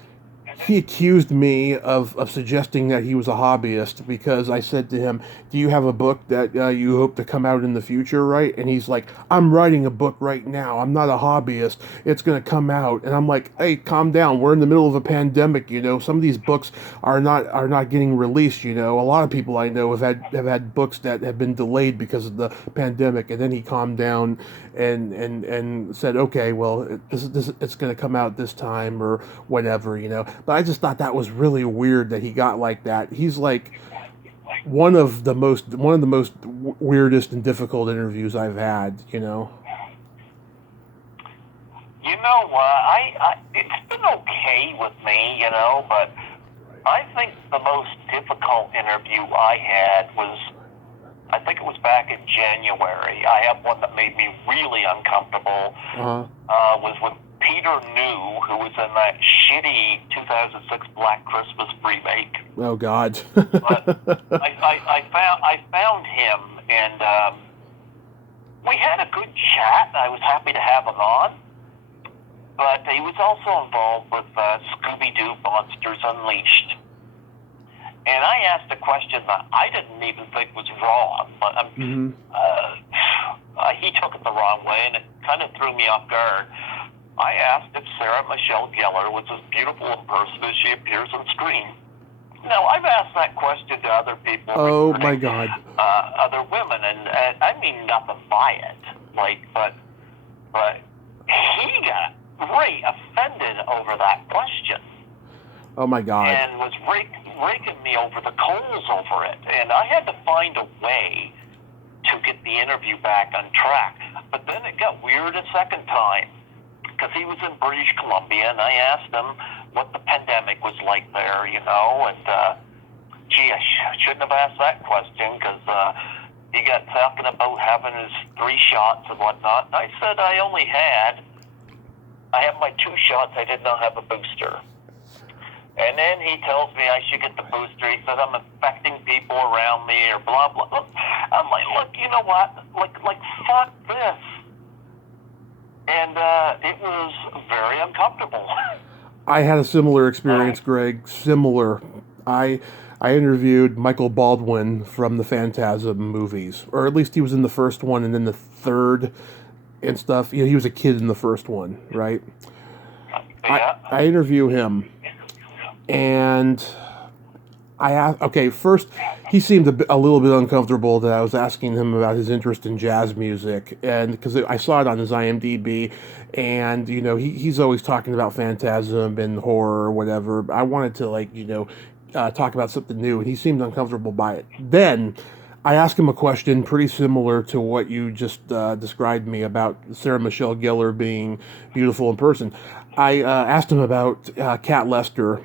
he accused me of suggesting that he was a hobbyist because I said to him, do you have a book that you hope to come out in the future, right? And he's like, I'm writing a book right now. I'm not a hobbyist. It's going to come out. And I'm like, hey, calm down. We're in the middle of a pandemic, Some of these books are not getting released, A lot of people I know have had books that have been delayed because of the pandemic. And then he calmed down and said, okay, well, this it's going to come out this time or whatever, But I just thought that was really weird that he got like that. He's like one of the most weirdest and difficult interviews I've had, It's been okay with me, but I think the most difficult interview I had was, I think it was back in January. I have one that made me really uncomfortable. Was with Peter New, who was in that shitty 2006 Black Christmas remake. Oh God! But I found him, and we had a good chat. I was happy to have him on. but he was also involved with Scooby-Doo Monsters Unleashed. And I asked a question that I didn't even think was wrong, but he took it the wrong way, and it kind of threw me off guard. I asked if Sarah Michelle Gellar was as beautiful in person as she appears on screen. Now, I've asked that question to other people. Oh, my God. Other women, and I mean nothing by it. But he got very offended over that question. Oh, my God. And was raking me over the coals over it. And I had to find a way to get the interview back on track. But then it got weird a second time, because he was in British Columbia, and I asked him what the pandemic was like there, and gee, I shouldn't have asked that question, because he got talking about having his 3 shots and whatnot. And I said I have my 2 shots, I did not have a booster. And then he tells me I should get the booster. He says I'm infecting people around me, or blah, blah, blah. I'm like, look, you know what? Like fuck this. And it was very uncomfortable. I had a similar experience, Greg. Similar. I interviewed Michael Baldwin from the Phantasm movies, or at least he was in the first one, and then the third and stuff. He was a kid in the first one, right? Yeah. I interview him, and I asked, first, he seemed a little bit uncomfortable that I was asking him about his interest in jazz music, and because I saw it on his IMDb, and, he's always talking about Phantasm and horror or whatever. I wanted to, talk about something new, and he seemed uncomfortable by it. Then I asked him a question pretty similar to what you just described me about Sarah Michelle Gellar being beautiful in person. I asked him about Kat Lester.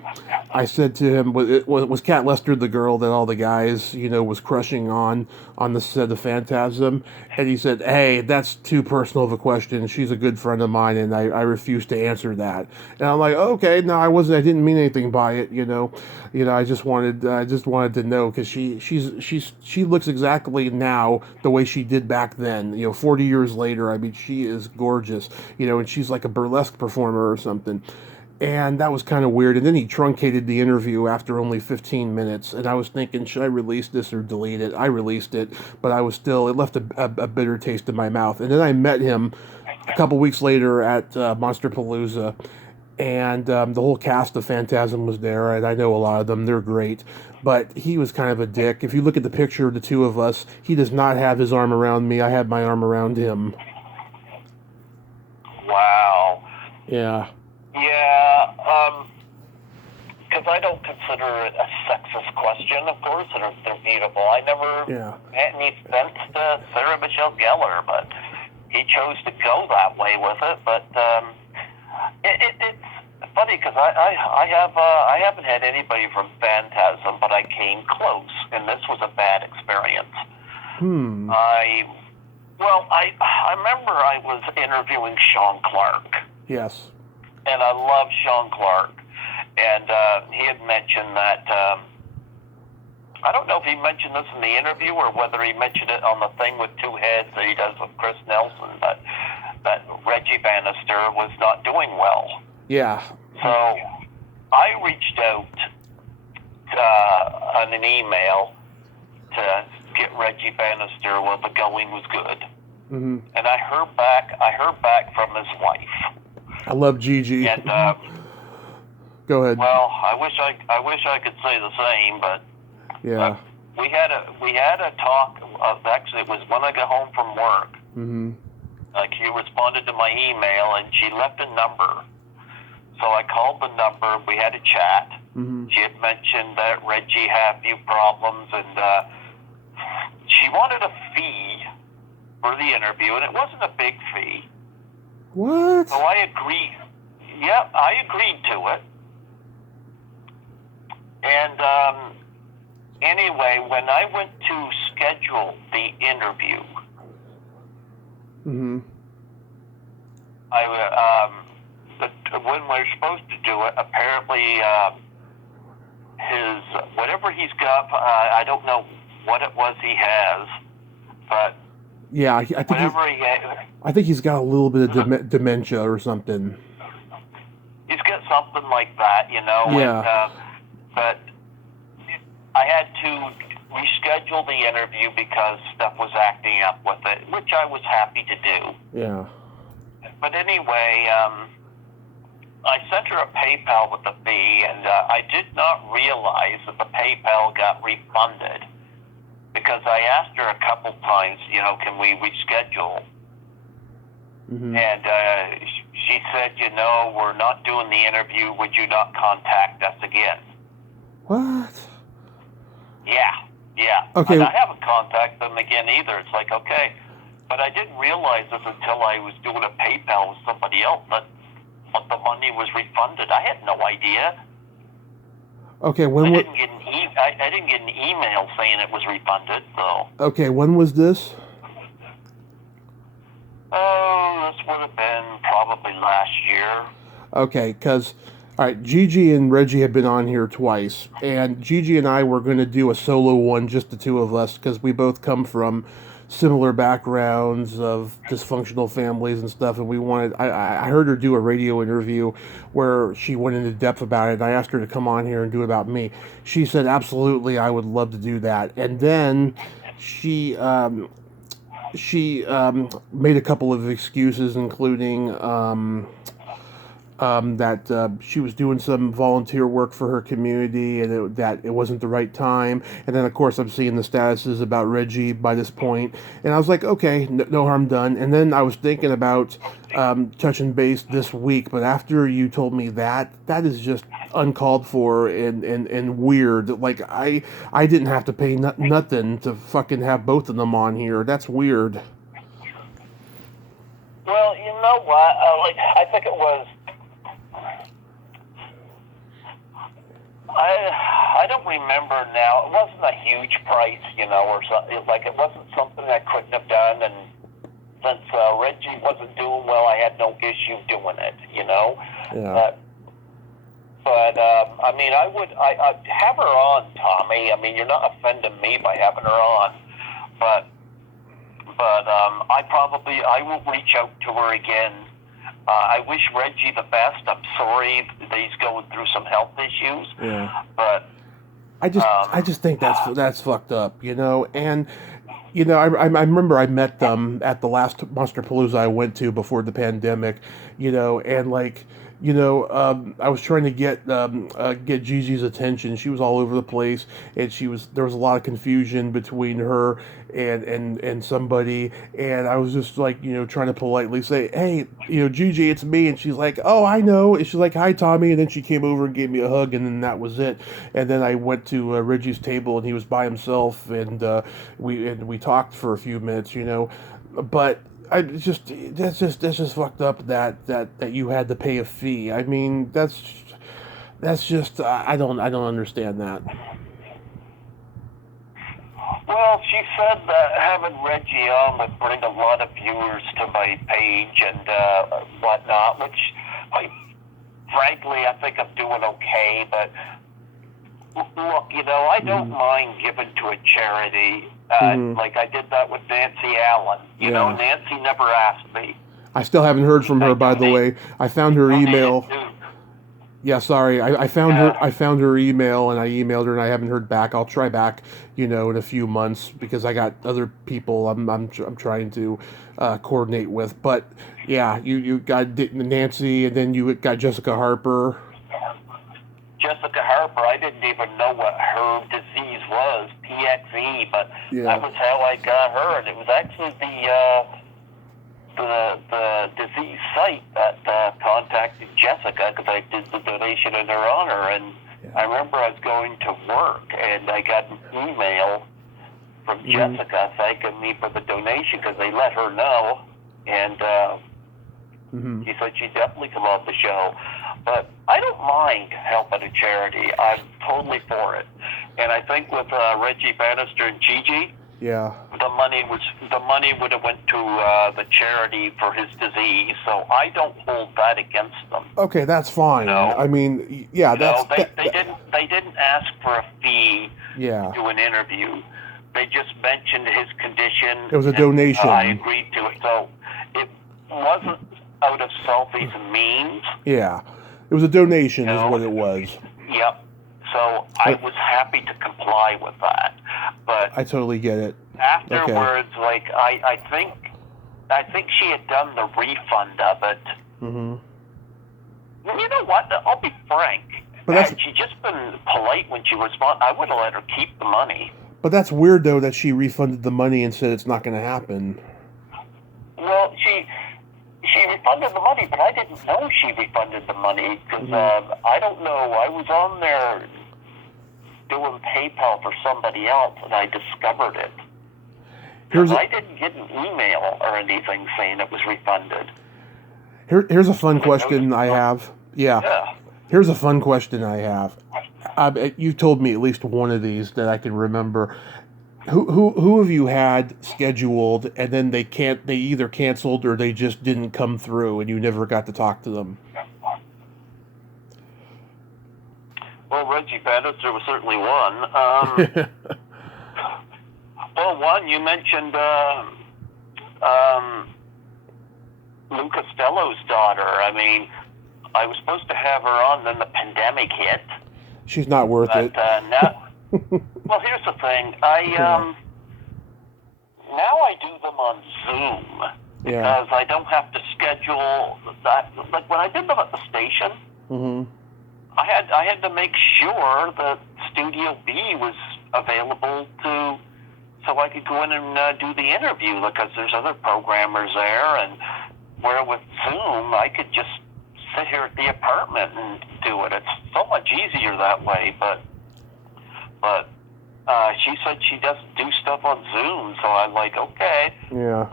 I said to him, was Kat Lester the girl that all the guys, was crushing on the set of Phantasm? And he said, hey, that's too personal of a question. She's a good friend of mine, and I refuse to answer that. And I'm like, okay, no, I didn't mean anything by it, I just wanted to know, because she looks exactly now the way she did back then, 40 years later. I mean, she is gorgeous, and she's like a burlesque performer or something. And that was kind of weird. And then he truncated the interview after only 15 minutes. And I was thinking, should I release this or delete it? I released it, but it left a bitter taste in my mouth. And then I met him a couple weeks later at Monsterpalooza. And the whole cast of Phantasm was there. And I know a lot of them. They're great. But he was kind of a dick. If you look at the picture of the two of us, he does not have his arm around me. I had my arm around him. Wow. Yeah. Yeah, because I don't consider it a sexist question, of course. They're beautiful. I never had any offense to Sarah Michelle Gellar, but he chose to go that way with it. But it's funny, because I haven't had anybody from Phantasm, but I came close, and this was a bad experience. I remember I was interviewing Sean Clark. Yes. And I love Sean Clark. And he had mentioned that, I don't know if he mentioned this in the interview or whether he mentioned it on the thing with 2 heads that he does with Chris Nelson, that Reggie Bannister was not doing well. Yeah. So I reached out on an email to get Reggie Bannister where the going was good. Mm-hmm. And I heard back from his wife. I love Gigi. And go ahead. Well, I wish I could say the same, but yeah, we had a talk. Actually, it was when I got home from work. Mm-hmm. She responded to my email, and she left a number. So I called the number. We had a chat. Mm-hmm. She had mentioned that Reggie had a few problems, and she wanted a fee for the interview, and it wasn't a big fee. What? So I agreed. Yeah, I agreed to it. And anyway, when I went to schedule the interview, mm-hmm. When we're supposed to do it, apparently whatever he's got, I don't know what it was he has, but yeah, I think he's got a little bit of dementia or something. get something like that, you know. Yeah. And, but I had to reschedule the interview because stuff was acting up with it, which I was happy to do. Yeah. But anyway, I sent her a PayPal with the fee, and I did not realize that the PayPal got refunded because I asked her a couple times, you know, can we reschedule? Mm-hmm. And she said, you know, we're not doing the interview. Would you not contact us again? What? Yeah. Okay. And I haven't contacted them again either. It's like, okay. But I didn't realize this until I was doing a PayPal with somebody else that the money was refunded. I had no idea. Okay, I didn't get an email saying it was refunded, so. Okay, when was this? Oh, this would have been probably last year. Okay, because, all right, Gigi and Reggie have been on here twice, and Gigi and I were going to do a solo one, just the two of us, because we both come from similar backgrounds of dysfunctional families and stuff, and we wanted, I heard her do a radio interview where she went into depth about it, and I asked her to come on here and do it about me. She said, absolutely, I would love to do that. And then she made a couple of excuses, including that she was doing some volunteer work for her community, and that it wasn't the right time. And then, of course, I'm seeing the statuses about Reggie by this point, and I was like, okay, no harm done. And then I was thinking about touching base this week, but after you told me that is just uncalled for and weird. Like, I didn't have to pay nothing to fucking have both of them on here. That's weird. Well, you know what? I think it was. I don't remember now. It wasn't a huge price, you know, or something. Like, it wasn't something I couldn't have done. And since Reggie wasn't doing well, I had no issue doing it, you know. Yeah. But I mean, I'd have her on, Tommy. I mean, you're not offending me by having her on, but I will reach out to her again. I wish Reggie the best. I'm sorry that he's going through some health issues. Yeah. But I just think that's fucked up, you know. And you know, I remember I met them at the last Monsterpalooza I went to before the pandemic, you know, and like, you know, I was trying to get Gigi's attention. She was all over the place, and there was a lot of confusion between her and somebody, and I was just like, you know, trying to politely say, hey, you know, Gigi, it's me, and she's like, oh, I know, and she's like, hi, Tommy, and then she came over and gave me a hug, and then that was it. And then I went to Reggie's table, and he was by himself, and we talked for a few minutes, you know, but. That's just fucked up that you had to pay a fee. I mean, that's just I don't understand that. Well, she said that having Reggie on would bring a lot of viewers to my page and whatnot, which, frankly, I think I'm doing okay. But look, you know, I don't mind giving to a charity. Like I did that with Nancy Allen. You know, Nancy never asked me. I still haven't heard from her, by the way. I found her email. Yeah, sorry. I found her email, and I emailed her, and I haven't heard back. I'll try back, you know, in a few months, because I got other people I'm trying to coordinate with. But yeah, you got Nancy, and then you got Jessica Harper. Jessica Harper, I didn't even know what her disease was, PXE, but that was how I got her, and it was actually the disease site that contacted Jessica, because I did the donation in her honor. And I remember I was going to work, and I got an email from Jessica thanking me for the donation, because they let her know, and she said she'd definitely come on the show. But I don't mind helping a charity. I'm totally for it. And I think with Reggie Bannister and Gigi, the money would have went to the charity for his disease. So I don't hold that against them. Okay, that's fine. No. I mean, they didn't ask for a fee to do an interview. They just mentioned his condition. It was a donation. I agreed to it. So it wasn't out of selfish means. Yeah. It was a donation, is what it was. Yep. So I was happy to comply with that, but I totally get it. Afterwards, like I think she had done the refund of it. Mm-hmm. You know what? I'll be frank. But Had she just been polite when she responded, I would have let her keep the money. But that's weird, though, that she refunded the money and said it's not going to happen. Well, she refunded the money, but I didn't know she refunded the money because I don't know. I was on there doing PayPal for somebody else, and I discovered it. I didn't get an email or anything saying it was refunded. Here's a fun question I have. Yeah. Here's a fun question I have. You've told me at least one of these that I can remember. Who have you had scheduled and then they either canceled or they just didn't come through and you never got to talk to them? Well, Reggie Bannister was certainly one. Well, one, you mentioned Lou Costello's daughter. I mean, I was supposed to have her on, then the pandemic hit. She's not worth it. Now, well, here's the thing. Now I do them on Zoom because I don't have to schedule that. Like when I did them at the station, I had to make sure that Studio B was available so I could go in and do the interview because there's other programmers there, and where with Zoom I could just sit here at the apartment and do it. It's so much easier that way, but she said she doesn't do stuff on Zoom, so I'm like, okay. Yeah.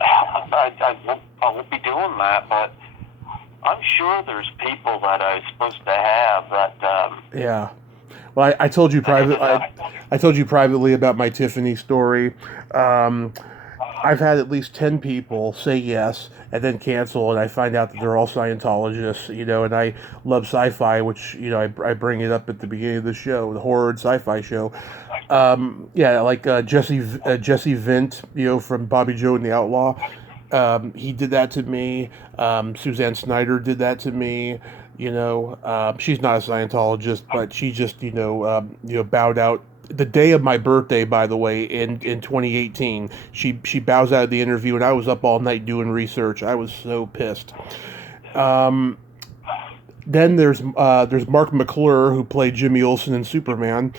I won't be doing that, but I'm sure there's people that I was supposed to have that. Yeah. Well, I told you I told you privately about my Tiffany story. I've had at least 10 people say yes and then cancel, and I find out that they're all Scientologists, and I love sci-fi, which, I bring it up at the beginning of the show, the horror and sci-fi show. Like Jesse Vint, from Bobby Joe and the Outlaw. He did that to me. Suzanne Snyder did that to me. She's not a Scientologist, but she just, bowed out. The day of my birthday, by the way, in 2018, she bows out of the interview, and I was up all night doing research. I was so pissed. Then there's Mark McClure, who played Jimmy Olsen in Superman.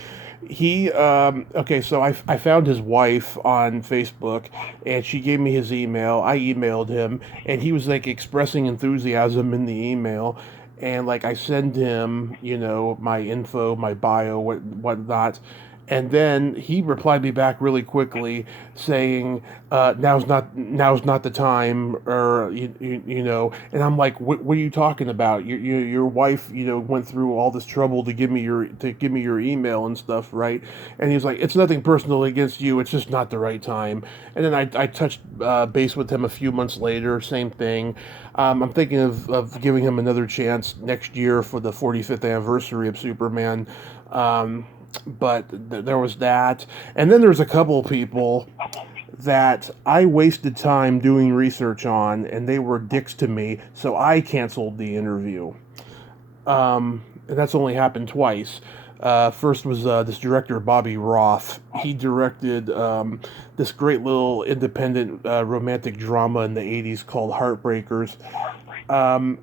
So I found his wife on Facebook, and she gave me his email. I emailed him, and he was like expressing enthusiasm in the email. And like I send him, my info, my bio, whatnot. And then he replied me back really quickly saying, now's not the time, or, and I'm like, what are you talking about? Your wife, went through all this trouble to give me your email and stuff, right? And he's like, it's nothing personal against you. It's just not the right time. And then I touched base with him a few months later, same thing. I'm thinking of giving him another chance next year for the 45th anniversary of Superman. But there was that. And then there's a couple people that I wasted time doing research on, and they were dicks to me, so I canceled the interview. And that's only happened twice. First was this director, Bobby Roth. He directed this great little independent romantic drama in the 80s called Heartbreakers.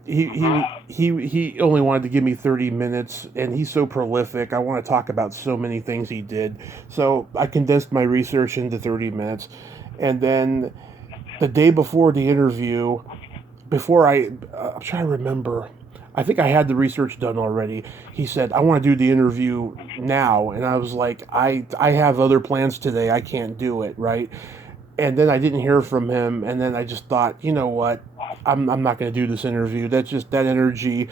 He only wanted to give me 30 minutes, and he's so prolific. I want to talk about so many things he did. So I condensed my research into 30 minutes. And then the day before the interview, I'm trying to remember, I think I had the research done already. He said, I want to do the interview now. And I was like, I have other plans today. I can't do it, right? And then I didn't hear from him, and then I just thought, you know what, I'm not going to do this interview. That's just, that energy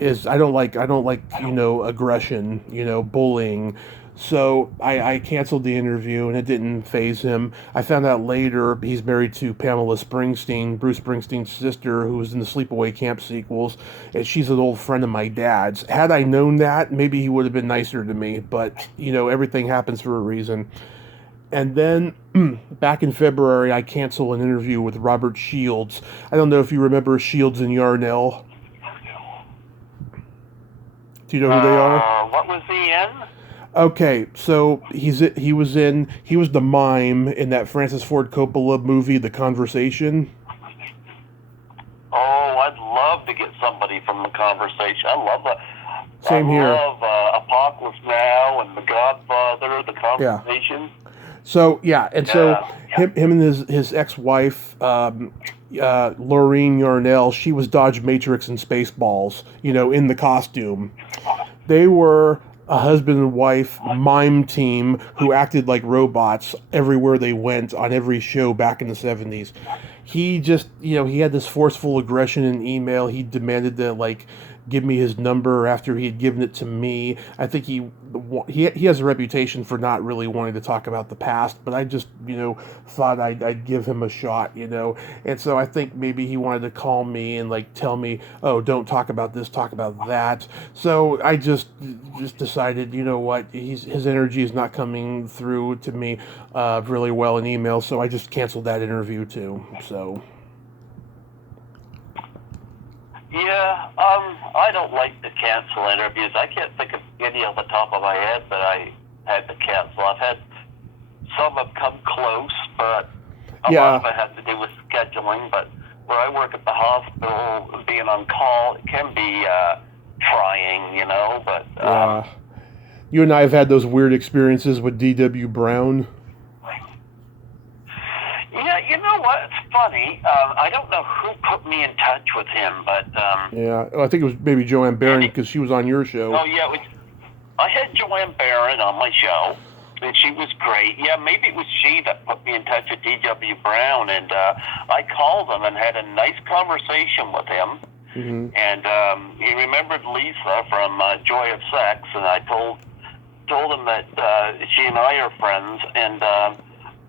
is, I don't like aggression, bullying. So I canceled the interview, and it didn't faze him. I found out later he's married to Pamela Springsteen, Bruce Springsteen's sister, who was in the Sleepaway Camp sequels, and she's an old friend of my dad's. Had I known that, maybe he would have been nicer to me, but, everything happens for a reason. And then back in February, I canceled an interview with Robert Shields. I don't know if you remember Shields and Yarnell. Do you know who they are? What was he in? Okay, so he was the mime in that Francis Ford Coppola movie, The Conversation. Oh, I'd love to get somebody from The Conversation. I love that. Same here. I love Apocalypse Now and The Godfather, The Yeah. Conversation. So him and his ex-wife, Laureen Yarnell, she was Dodge Matrix and Spaceballs, in the costume. They were a husband and wife mime team who acted like robots everywhere they went on every show back in the 70s. He just, he had this forceful aggression in email. He demanded to, like, give me his number after he had given it to me. I think he has a reputation for not really wanting to talk about the past, but I just, thought I'd give him a shot, And so I think maybe he wanted to call me and, like, tell me, oh, don't talk about this, talk about that. So I just decided, you know what, his energy is not coming through to me really well in email, so I just canceled that interview too. So. Yeah, I don't like to cancel interviews. I can't think of any off the top of my head that I had to cancel. I've had some have come close, but a lot of it had to do with scheduling. But where I work at the hospital, being on call, it can be trying, But you and I have had those weird experiences with D.W. Brown. Yeah, you know what? It's funny. I don't know who put me in touch with him, but... I think it was maybe Joanne Barron, because she was on your show. Oh, yeah. I had Joanne Barron on my show, and she was great. Yeah, maybe it was she that put me in touch with D.W. Brown, and I called him and had a nice conversation with him. Mm-hmm. And he remembered Lisa from Joy of Sex, and I told him that she and I are friends, and...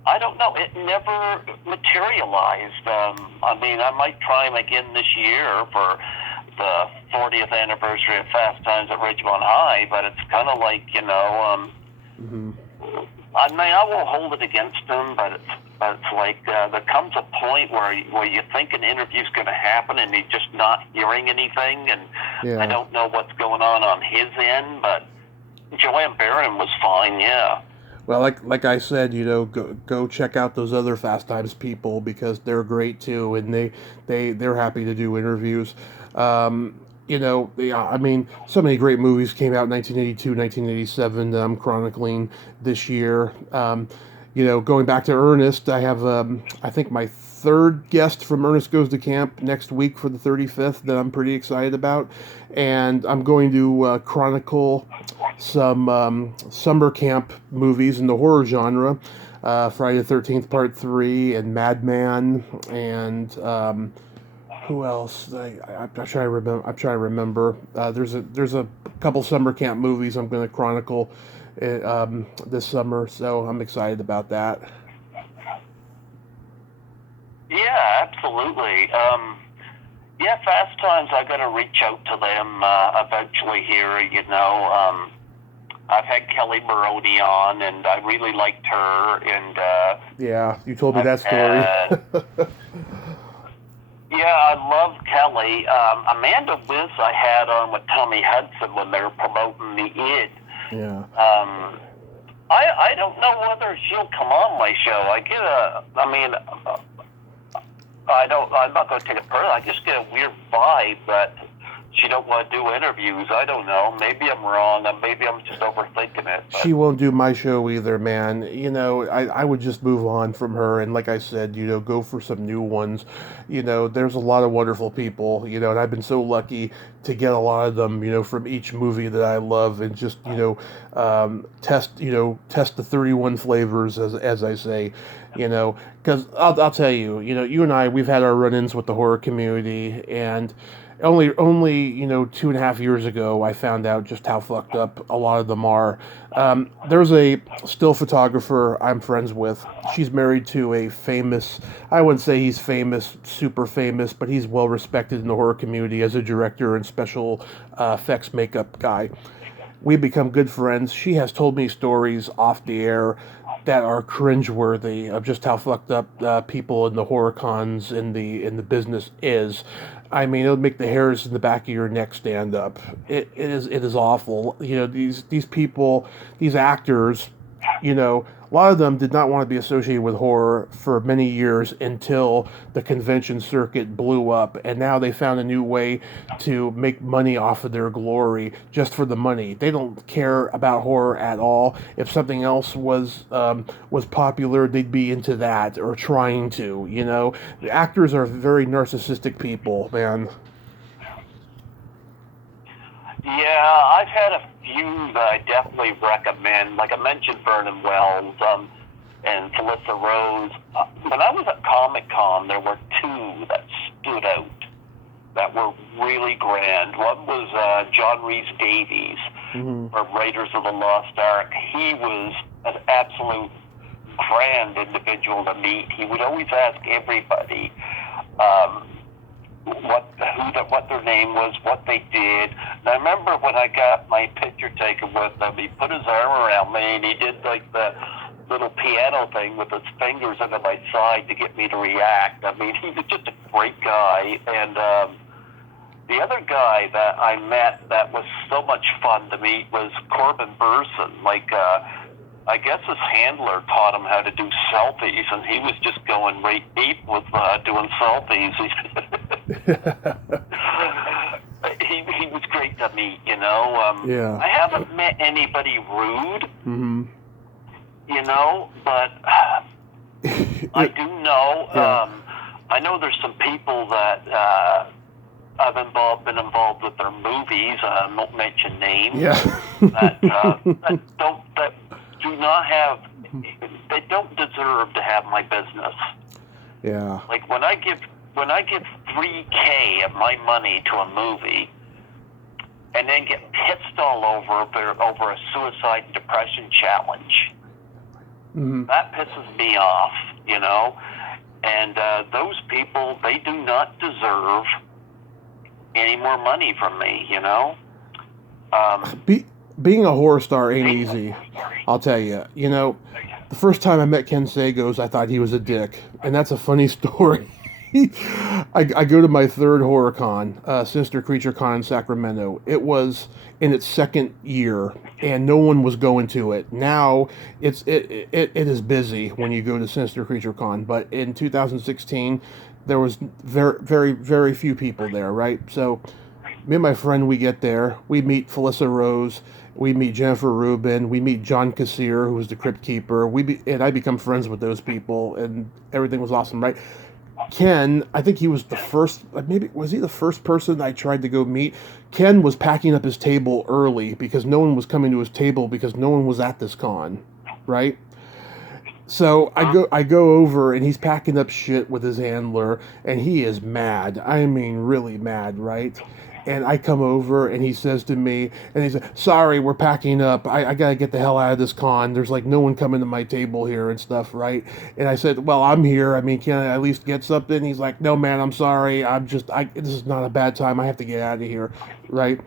I don't know. It never materialized. I might try him again this year for the 40th anniversary of Fast Times at Ridgemont High, but it's kind of like, mm-hmm. I will hold it against him, but it's like there comes a point where you think an interview's going to happen and you're just not hearing anything, and I don't know what's going on his end, but Joanne Barron was fine, yeah. Well, like I said, go check out those other Fast Times people, because they're great too, and they're happy to do interviews. So many great movies came out in 1982, 1987 that I'm chronicling this year. Going back to Ernest, I have I think my third guest from Ernest Goes to Camp next week for the 35th that I'm pretty excited about, and I'm going to chronicle some summer camp movies in the horror genre, Friday the 13th Part 3 and Madman, and who else? I'm trying to remember. There's a couple summer camp movies I'm going to chronicle this summer, so I'm excited about that. Yeah, absolutely. Fast Times, I got to reach out to them eventually here, I've had Kelly Maroney on, and I really liked her, and... yeah, you told me that story. Yeah, I love Kelly. Amanda Wiz I had on with Tommy Hudson when they were promoting the ID. Yeah. I don't know whether she'll come on my show. I'm not going to take it personal. I just get a weird vibe that she don't want to do interviews. I don't know. Maybe I'm wrong. Maybe I'm just overthinking it. But. She won't do my show either, man. I would just move on from her. And like I said, go for some new ones. There's a lot of wonderful people, and I've been so lucky to get a lot of them, from each movie that I love, and just, test the 31 flavors, as I say, because I'll tell you, you and I, we've had our run-ins with the horror community, and only 2.5 years ago, I found out just how fucked up a lot of them are. There's a still photographer I'm friends with. She's married to a famous, I wouldn't say he's famous, super famous, but he's well respected in the horror community as a director and special effects makeup guy. We become good friends. She has told me stories off the air that are cringeworthy of just how fucked up people in the horror cons in the business is. I mean, it'll make the hairs in the back of your neck stand up. It is awful. You know, these people, these actors, you know, a lot of them did not want to be associated with horror for many years until the convention circuit blew up, and now they found a new way to make money off of their glory just for the money. They don't care about horror at all. If something else was popular, they'd be into that or trying to. You know, the actors are very narcissistic people, man. Yeah, I've had a few that I definitely recommend. Like I mentioned, Vernon Wells and Felissa Rose. When I was at Comic Con, there were two that stood out that were really grand. One was John Rhys Davies, from Raiders of the Lost Ark. He was an absolute grand individual to meet. He would always ask everybody what their name was, what they did. And I remember when I got my picture taken with him, he put his arm around me and he did like the little piano thing with his fingers under my side to get me to react. I mean, he was just a great guy. And the other guy that I met that was so much fun to meet was Corbin Burson. Like, I guess his handler taught him how to do selfies, and he was just going right deep with doing selfies. He was great to meet, you know. Yeah. I haven't met anybody rude, you know, but I do know. Yeah. I know there's some people that I've been involved with their movies. I won't mention names. Yeah. that do not have. They don't deserve to have my business. Yeah. Like when I give $3K of my money to a movie, and then get pissed all over a suicide and depression challenge. That pisses me off, you know. And those people, they do not deserve any more money from me, you know. Being a horror star ain't easy. I'll tell you. You know, the first time I met Ken Sagos, I thought he was a dick, and that's a funny story. I go to my third horror con, Sinister Creature Con in Sacramento. It was in its second year, and no one was going to it. Now it is busy when you go to Sinister Creature Con, but in 2016 there was very very very few people there. Right, so me and my friend, we get there, we meet Felissa Rose, we meet Jennifer Rubin, we meet John Kassir, who was the Crypt Keeper. And I become friends with those people, and everything was awesome, right? Ken, I think he was the first, maybe, was he the first person I tried to go meet? Ken was packing up his table early because no one was coming to his table because no one was at this con, right? So I go over and he's packing up shit with his handler and he is mad. I mean, really mad, right? And I come over and he says to me, and he said, "Sorry, we're packing up. I got to get the hell out of this con. There's like no one coming to my table here and stuff, right?" And I said, "Well, I'm here. I mean, can I at least get something?" He's like, "No, man, I'm sorry. This is not a bad time. I have to get out of here," right?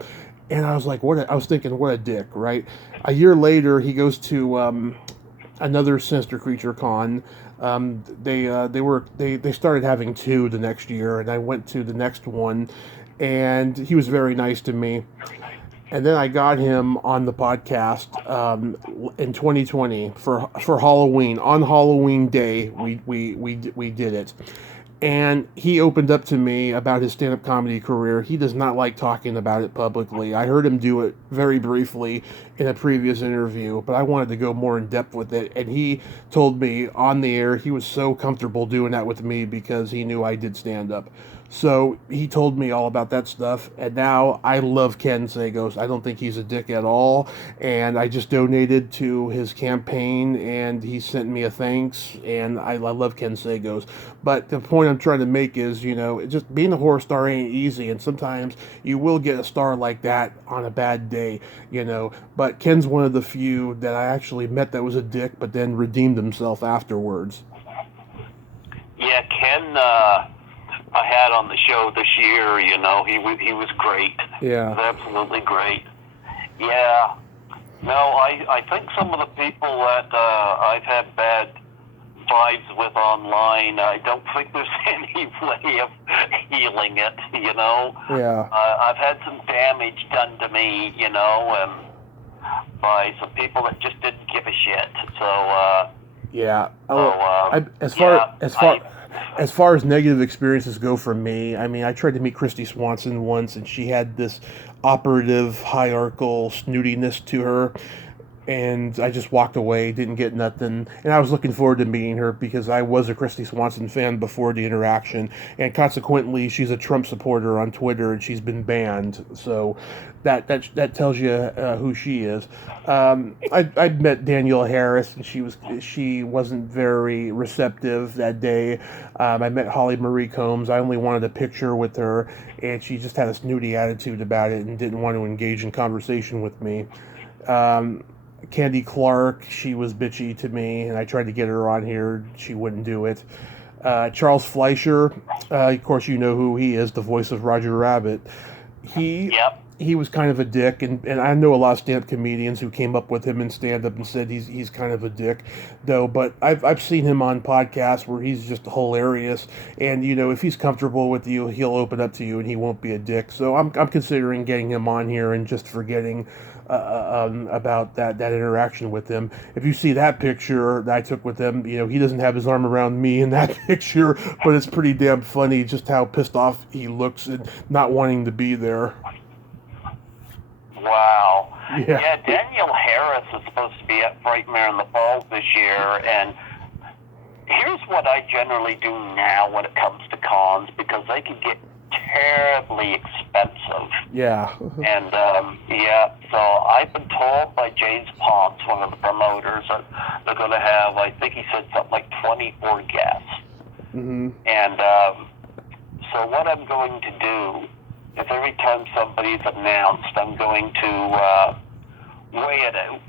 And I was like, I was thinking, what a dick, right? A year later, he goes to another Sinister Creature Con. They started having two the next year, and I went to the next one. And he was very nice to me. And then I got him on the podcast in 2020 for Halloween. On Halloween Day, we did it. And he opened up to me about his stand-up comedy career. He does not like talking about it publicly. I heard him do it very briefly in a previous interview, but I wanted to go more in depth with it. And he told me on the air he was so comfortable doing that with me because he knew I did stand-up. So he told me all about that stuff, and now I love Ken Sagos. I don't think he's a dick at all, and I just donated to his campaign, and he sent me a thanks, and I love Ken Sagos. But the point I'm trying to make is, you know, just being a horror star ain't easy, and sometimes you will get a star like that on a bad day, you know. But Ken's one of the few that I actually met that was a dick, but then redeemed himself afterwards. Yeah, Ken, I had on the show this year, you know, he was great. Yeah. He was absolutely great. Yeah, No, I think some of the people that I've had bad vibes with online, I don't think there's any way of healing it, you know? Yeah. I've had some damage done to me, you know, by some people that just didn't give a shit. So, Yeah. yeah, As far as negative experiences go for me, I mean, I tried to meet Christy Swanson once, and she had this operative hierarchical snootiness to her, and I just walked away, didn't get nothing. And I was looking forward to meeting her because I was a Christy Swanson fan before the interaction, and consequently, she's a Trump supporter on Twitter, and she's been banned. So that tells you who she is. I met Danielle Harris, and she wasn't very receptive that day. I met Holly Marie Combs. I only wanted a picture with her, and she just had a snooty attitude about it and didn't want to engage in conversation with me. Candy Clark, she was bitchy to me, and I tried to get her on here. She wouldn't do it. Charles Fleischer, of course, you know who he is, the voice of Roger Rabbit. He was kind of a dick, and I know a lot of stand-up comedians who came up with him in stand-up and said he's kind of a dick, though. But I've seen him on podcasts where he's just hilarious, and you know if he's comfortable with you, he'll open up to you and he won't be a dick. So I'm considering getting him on here and just forgetting about that interaction with him. If you see that picture that I took with him, you know he doesn't have his arm around me in that picture, but it's pretty damn funny just how pissed off he looks and not wanting to be there. Wow. Yeah, Danielle Harris is supposed to be at Frightmare in the Falls this year, and here's what I generally do now when it comes to cons, because they can get terribly expensive. Yeah. And, so I've been told by James Ponce, one of the promoters, that they're going to have, I think he said something like 24 guests. Mm-hmm. And so what I'm going to do is every time somebody's announced, I'm going to weigh it out.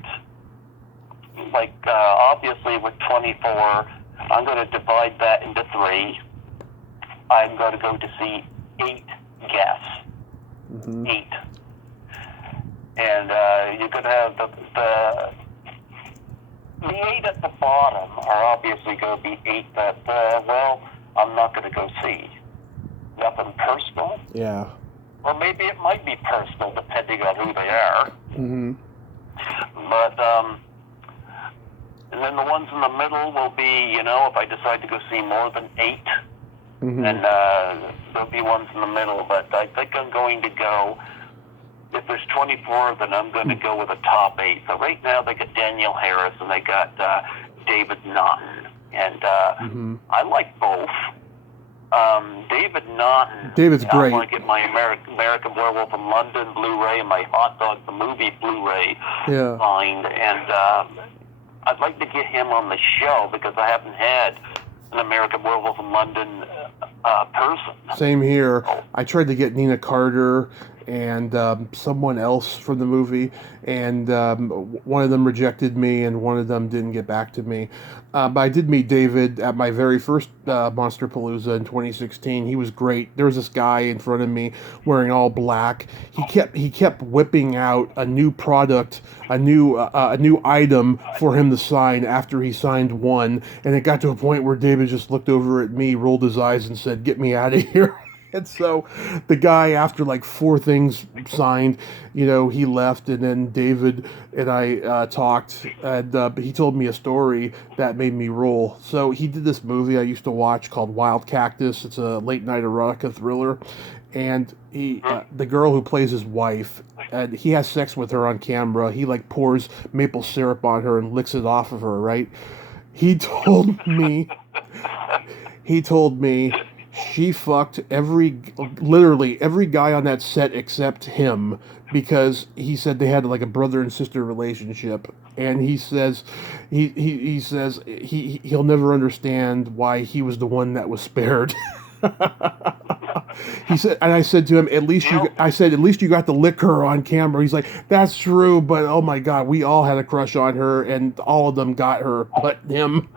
Like, obviously with 24, I'm going to divide that into 3. I'm going to go to see 8 guests. Mm-hmm. 8. And you're going to have the 8 at the bottom are obviously going to be 8 that, I'm not going to go see. Nothing personal. Yeah. Or maybe it might be personal, depending on who they are. Mm-hmm. But, and then the ones in the middle will be, you know, if I decide to go see more than 8, Mm-hmm. then there'll be ones in the middle. But I think I'm going to go, if there's 24, then I'm going to go with a top 8. So right now they got Danielle Harris and they got David Naughton. And I like both. David Naughton. David's great. I want to get my American Werewolf in London Blu-ray and my Hot Dog the Movie Blu-ray signed. And I'd like to get him on the show because I haven't had an American Werewolf in London person. Same here. I tried to get Nina Carter and someone else from the movie, and one of them rejected me and one of them didn't get back to me. But I did meet David at my very first Monster Palooza in 2016. He was great. There was this guy in front of me wearing all black. He kept whipping out a new product, a new item for him to sign after he signed one, and it got to a point where David just looked over at me, rolled his eyes, and said, "Get me out of here." And so the guy, after like 4 things signed, you know, he left, and then David and I talked, and he told me a story that made me roll. So he did this movie I used to watch called Wild Cactus. It's a late night erotica thriller, and the girl who plays his wife, and he has sex with her on camera. He like pours maple syrup on her and licks it off of her, right? He told me she fucked literally every guy on that set except him, because he said they had like a brother and sister relationship, and he says he'll never understand why he was the one that was spared. He said, and I said to him, at least you got to lick her on camera. He's like, that's true, but oh my God, we all had a crush on her, and all of them got her, but him.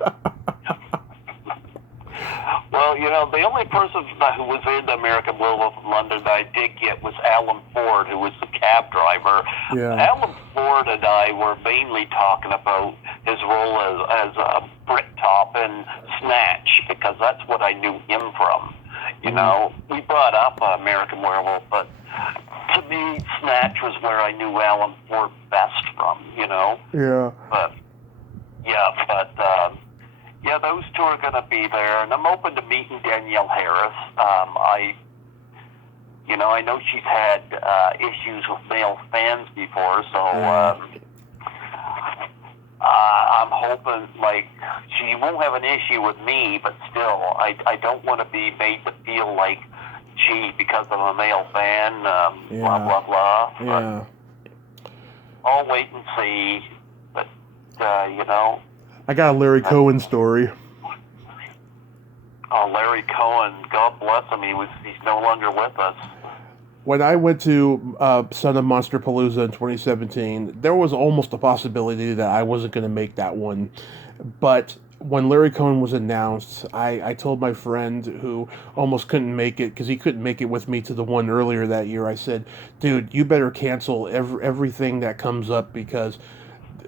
Well, the only person who was in the American Werewolf in London that I did get was Alan Ford, who was the cab driver. Yeah. Alan Ford and I were mainly talking about his role as a Bricktop in Snatch, because that's what I knew him from. We brought up American Werewolf, but to me, Snatch was where I knew Alan Ford best from, Yeah. Yeah, those two are going to be there, and I'm open to meeting Danielle Harris. I know she's had issues with male fans before, so I'm hoping, she won't have an issue with me, but still, I don't want to be made to feel like, gee, because I'm a male fan, blah, blah, blah. Yeah. But I'll wait and see, but, I got a Larry Cohen story. Oh, Larry Cohen, God bless him, he's no longer with us. When I went to Son of Monster Palooza in 2017, there was almost a possibility that I wasn't going to make that one. But when Larry Cohen was announced, I told my friend who almost couldn't make it, because he couldn't make it with me to the one earlier that year, I said, dude, you better cancel everything that comes up, because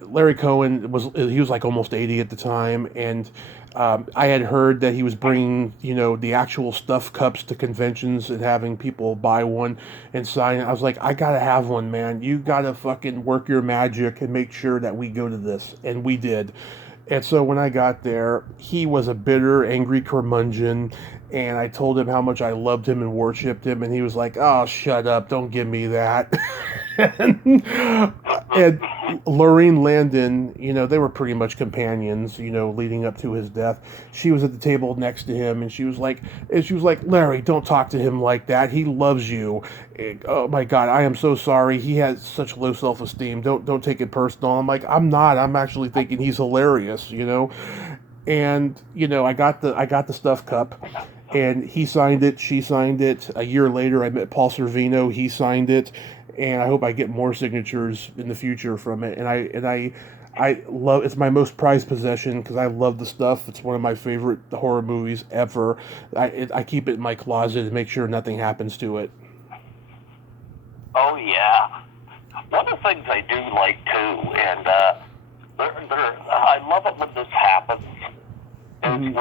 Larry Cohen was like almost 80 at the time, and I had heard that he was bringing, the actual stuffed cups to conventions and having people buy one and sign it. I was like, I gotta have one, man. You gotta fucking work your magic and make sure that we go to this. And we did. And so when I got there, he was a bitter, angry curmudgeon, and I told him how much I loved him and worshipped him, and he was like, oh, shut up, don't give me that. and Lorraine Landon, they were pretty much companions, leading up to his death. She was at the table next to him, and she was like, Larry, don't talk to him like that. He loves you. Oh my God, I am so sorry. He has such low self-esteem. Don't take it personal. I'm like, I'm not. I'm actually thinking he's hilarious, And I got the stuffed cup, and he signed it. She signed it. A year later, I met Paul Sorvino. He signed it. And I hope I get more signatures in the future from it. And I love, it's my most prized possession because I love the stuff. It's one of my favorite horror movies ever. I keep it in my closet to make sure nothing happens to it. Oh yeah, one of the things I do like too, and I love it when this happens, is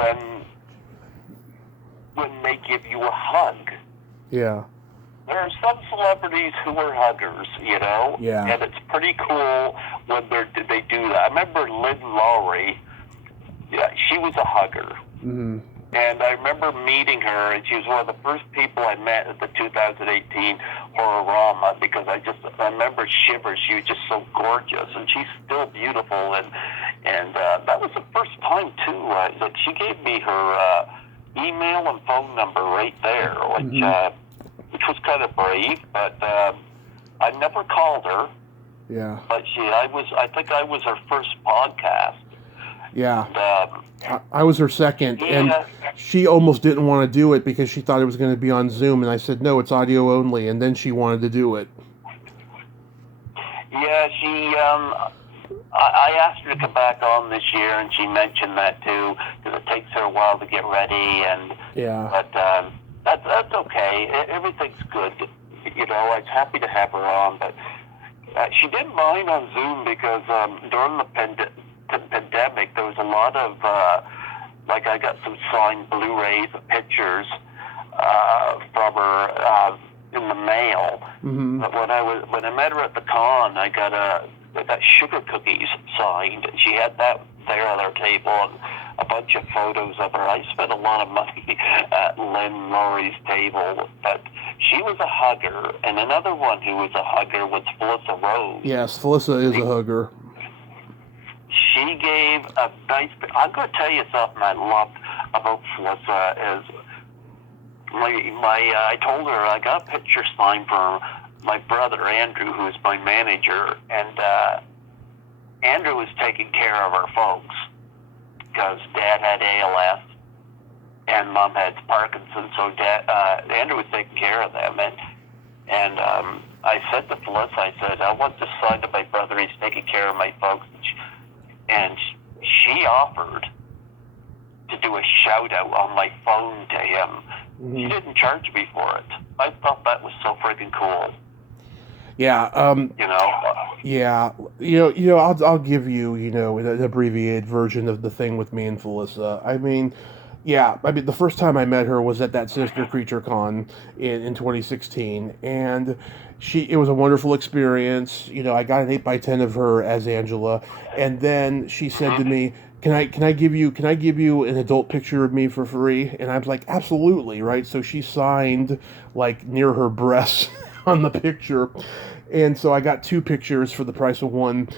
when they give you a hug. Yeah. There are some celebrities who are huggers, Yeah. And it's pretty cool when they do that. I remember Lynn Lowry, she was a hugger. Mm-hmm. And I remember meeting her, and she was one of the first people I met at the 2018 Horrorama, because I remember Shivers. She was just so gorgeous, and she's still beautiful. And that was the first time, too, that she gave me her email and phone number right there, which was kind of brave, but I never called her. Yeah. But I think I was her first podcast. Yeah. And, I was her second, and she almost didn't want to do it because she thought it was going to be on Zoom, and I said, no, it's audio only, and then she wanted to do it. Yeah, I asked her to come back on this year, and she mentioned that too, because it takes her a while to get ready, and but that's okay. Everything's good. I was happy to have her on, but she didn't mind on Zoom because during the pandemic, there was a lot of, I got some signed Blu-rays of pictures from her in the mail. Mm-hmm. But when I met her at the con, I got sugar cookies signed. She had that there on our table, and a bunch of photos of her. I spent a lot of money at Lynn Lowry's table, but she was a hugger. And another one who was a hugger was Felissa Rose. Yes, Felissa is a hugger. She gave a nice... I'm going to tell you something I loved about Felissa is... I told her I got a picture signed for my brother, Andrew, who is my manager, and Andrew was taking care of our folks because Dad had ALS and Mom had Parkinson's, so Andrew was taking care of them, and I said to Felissa, I said, I want this signed to my brother, he's taking care of my folks, and she offered to to do a shout out on my phone to him. Mm-hmm. He didn't charge me for it. I thought that was so friggin' cool. Yeah. Yeah. I'll give you, an abbreviated version of the thing with me and Felissa. I mean, yeah. I mean, the first time I met her was at that Sinister Creature Con in 2016, and it was a wonderful experience. I got an 8x10 of her as Angela, and then she said to me, can I give you an adult picture of me for free? And I was like, absolutely, right? So she signed like near her breasts on the picture, and so I got 2 pictures for the price of 1,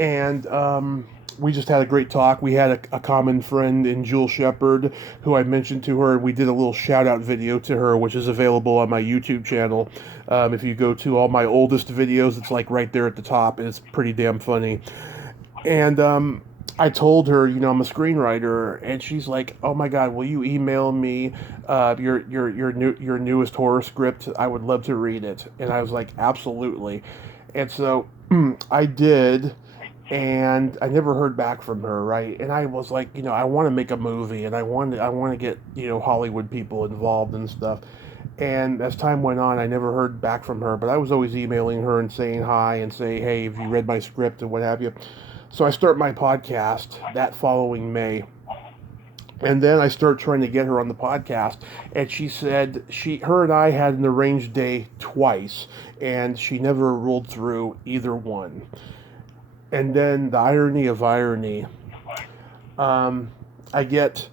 and we just had a great talk. We had a common friend in Jewel Shepard, who I mentioned to her. We did a little shout out video to her, which is available on my YouTube channel. If you go to all my oldest videos, it's like right there at the top, and it's pretty damn funny. And I told her, I'm a screenwriter, and she's like, "Oh my God, will you email me your newest horror script? I would love to read it." And I was like, "Absolutely." And so I did, and I never heard back from her, right? And I was like, I want to make a movie, and I want to get Hollywood people involved and stuff. And as time went on, I never heard back from her, but I was always emailing her and saying hi and say, "Hey, have you read my script?" and what have you. So I start my podcast that following May. And then I start trying to get her on the podcast, and she said her and I had an arranged day twice, and she never ruled through either one. And then the irony of irony, I get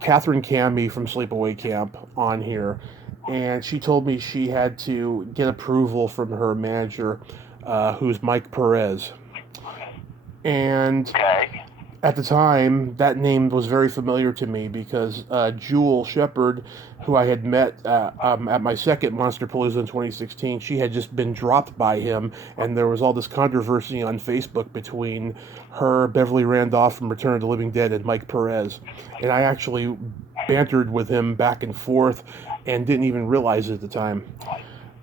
Catherine Cammey from Sleepaway Camp on here, and she told me she had to get approval from her manager, who's Mike Perez. And at the time, that name was very familiar to me because Jewel Shepard, who I had met at my second Monsterpalooza in 2016, she had just been dropped by him, and there was all this controversy on Facebook between her, Beverly Randolph from Return of the Living Dead, and Mike Perez. And I actually bantered with him back and forth and didn't even realize it at the time.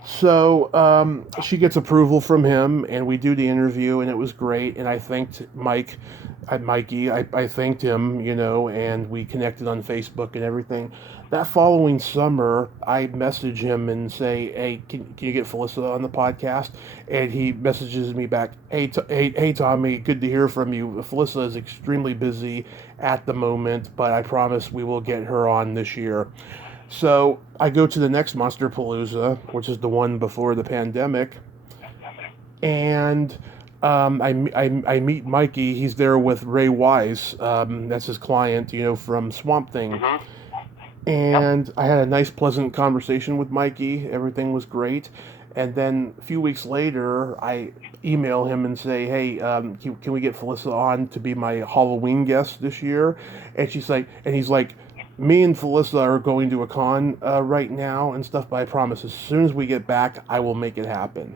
So she gets approval from him, and we do the interview, and it was great. And I thanked Mikey. I thanked him, and we connected on Facebook and everything. That following summer, I message him and say, "Hey, can you get Felissa on the podcast?" And he messages me back, "Hey, Tommy, good to hear from you. Felissa is extremely busy at the moment, but I promise we will get her on this year." So I go to the next Monsterpalooza, which is the one before the pandemic, and I meet Mikey. He's there with Ray Wise. That's his client, from Swamp Thing. And I had a nice, pleasant conversation with Mikey. Everything was great. And then a few weeks later, I email him and say, "Hey, can we get Felissa on to be my Halloween guest this year?" And he's like, "Me and Felissa are going to a con right now and stuff, but I promise as soon as we get back, I will make it happen."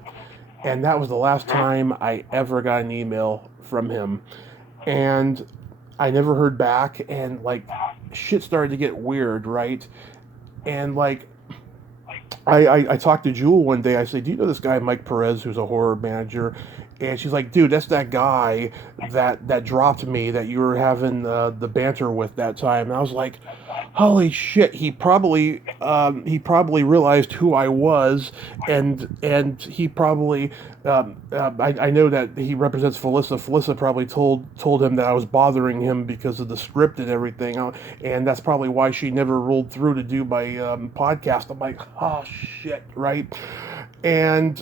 And that was the last time I ever got an email from him. And I never heard back, and shit started to get weird, right? And I talked to Jewel one day. I said, "Do you know this guy Mike Perez, who's a horror manager?" And she's like, "Dude, that's that guy that dropped me that you were having the banter with that time." And I was like, "Holy shit!" He probably realized who I was, and he probably I know that he represents Felissa. Felissa probably told him that I was bothering him because of the script and everything, and that's probably why she never rolled through to do my podcast. I'm like, oh shit, right? And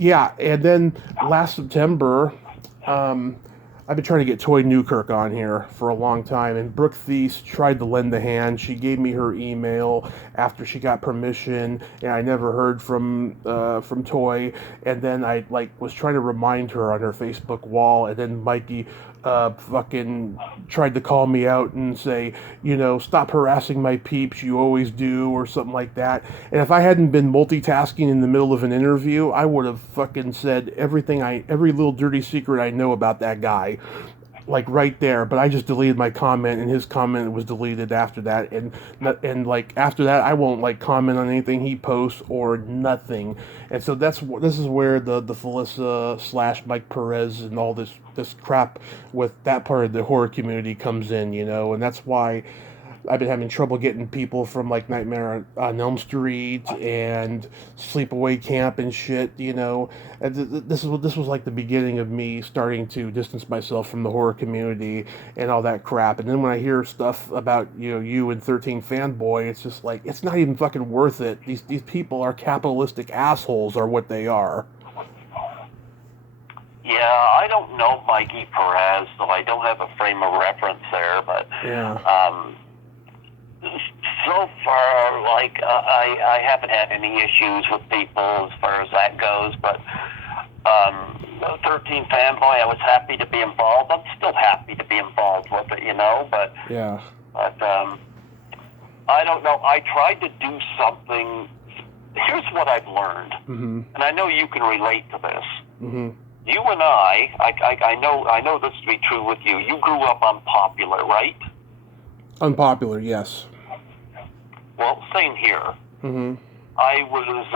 yeah, and then last September, I've been trying to get Toy Newkirk on here for a long time, and Brooke Thies tried to lend a hand. She gave me her email after she got permission, and I never heard from Toy. And then I was trying to remind her on her Facebook wall, and then Mikey fucking tried to call me out and say, "Stop harassing my peeps, you always do," or something like that. And if I hadn't been multitasking in the middle of an interview, I would have fucking said every little dirty secret I know about that guy. like right there, but I just deleted my comment, and his comment was deleted after that, and like after that, I won't like comment on anything he posts or nothing, and so this is where the Felissa / Mike Perez and all this crap with that part of the horror community comes in, and that's why I've been having trouble getting people from like Nightmare on Elm Street and Sleepaway Camp and shit. And this was like the beginning of me starting to distance myself from the horror community and all that crap. And then when I hear stuff about you and 13 Fanboy, it's just like it's not even fucking worth it. These people are capitalistic assholes, are what they are. Yeah, I don't know Mikey Perez, so I don't have a frame of reference there, but yeah. So far, like, I haven't had any issues with people as far as that goes, but 13 Fanboy, I was happy to be involved. I'm still happy to be involved with it, but yeah. But I don't know. I tried to do something. Here's what I've learned, mm-hmm. and I know you can relate to this. Mm-hmm. You and I know this to be true with you. You grew up unpopular, right? Unpopular, yes. Well, same here. Mm-hmm. I was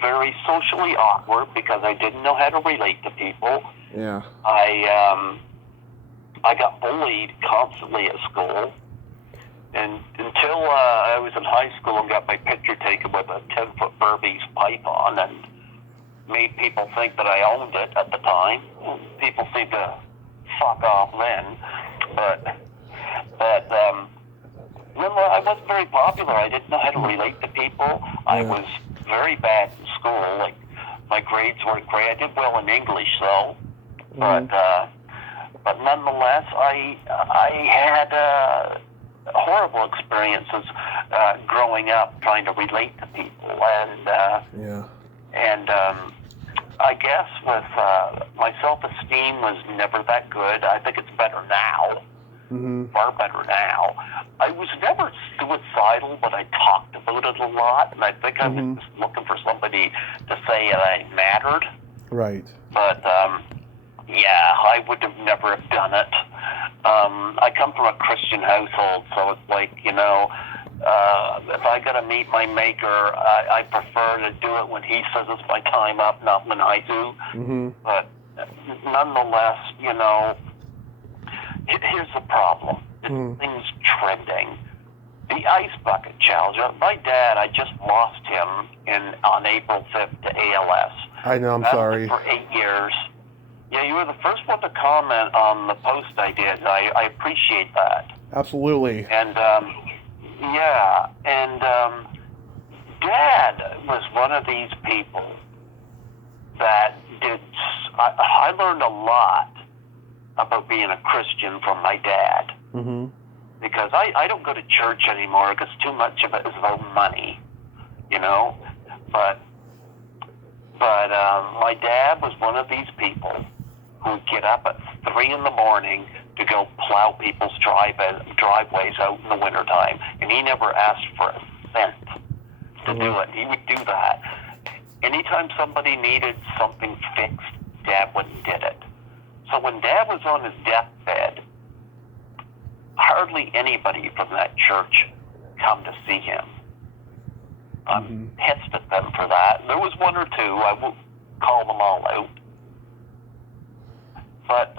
very socially awkward because I didn't know how to relate to people. Yeah. I got bullied constantly at school, and until I was in high school and got my picture taken with a 10-foot Burmese python and made people think that I owned it at the time. People seemed to fuck off then, but remember, I wasn't very popular. I didn't know how to relate to people. I was very bad in school. Like, my grades weren't great. I did well in English, though. But nonetheless, I had horrible experiences growing up trying to relate to people. And I guess with my self-esteem was never that good. I think it's better now. Mm-hmm. Far better now. I was never suicidal, but I talked about it a lot, and I think I was just looking for somebody to say that I mattered. Right. But, yeah, I would have never have done it. I come from a Christian household, so it's like, if I got to meet my maker, I prefer to do it when he says it's my time up, not when I do. Mm-hmm. But nonetheless, here's the problem. Things trending. The Ice Bucket Challenge. My dad, I just lost him on April 5th to ALS. I know, I'm That sorry. was for 8 years. Yeah, you were the first one to comment on the post I did. I appreciate that. Absolutely. And, Dad was one of these people that did... I learned a lot about being a Christian from my dad. Mm-hmm. Because I don't go to church anymore because too much of it is about money, But my dad was one of these people who would get up at 3 in the morning to go plow people's driveways out in the wintertime, and he never asked for a cent to do it. He would do that. Anytime somebody needed something fixed, Dad went and did it. So when Dad was on his deathbed, hardly anybody from that church come to see him. I'm pissed at them for that. There was one or two. I won't call them all out. But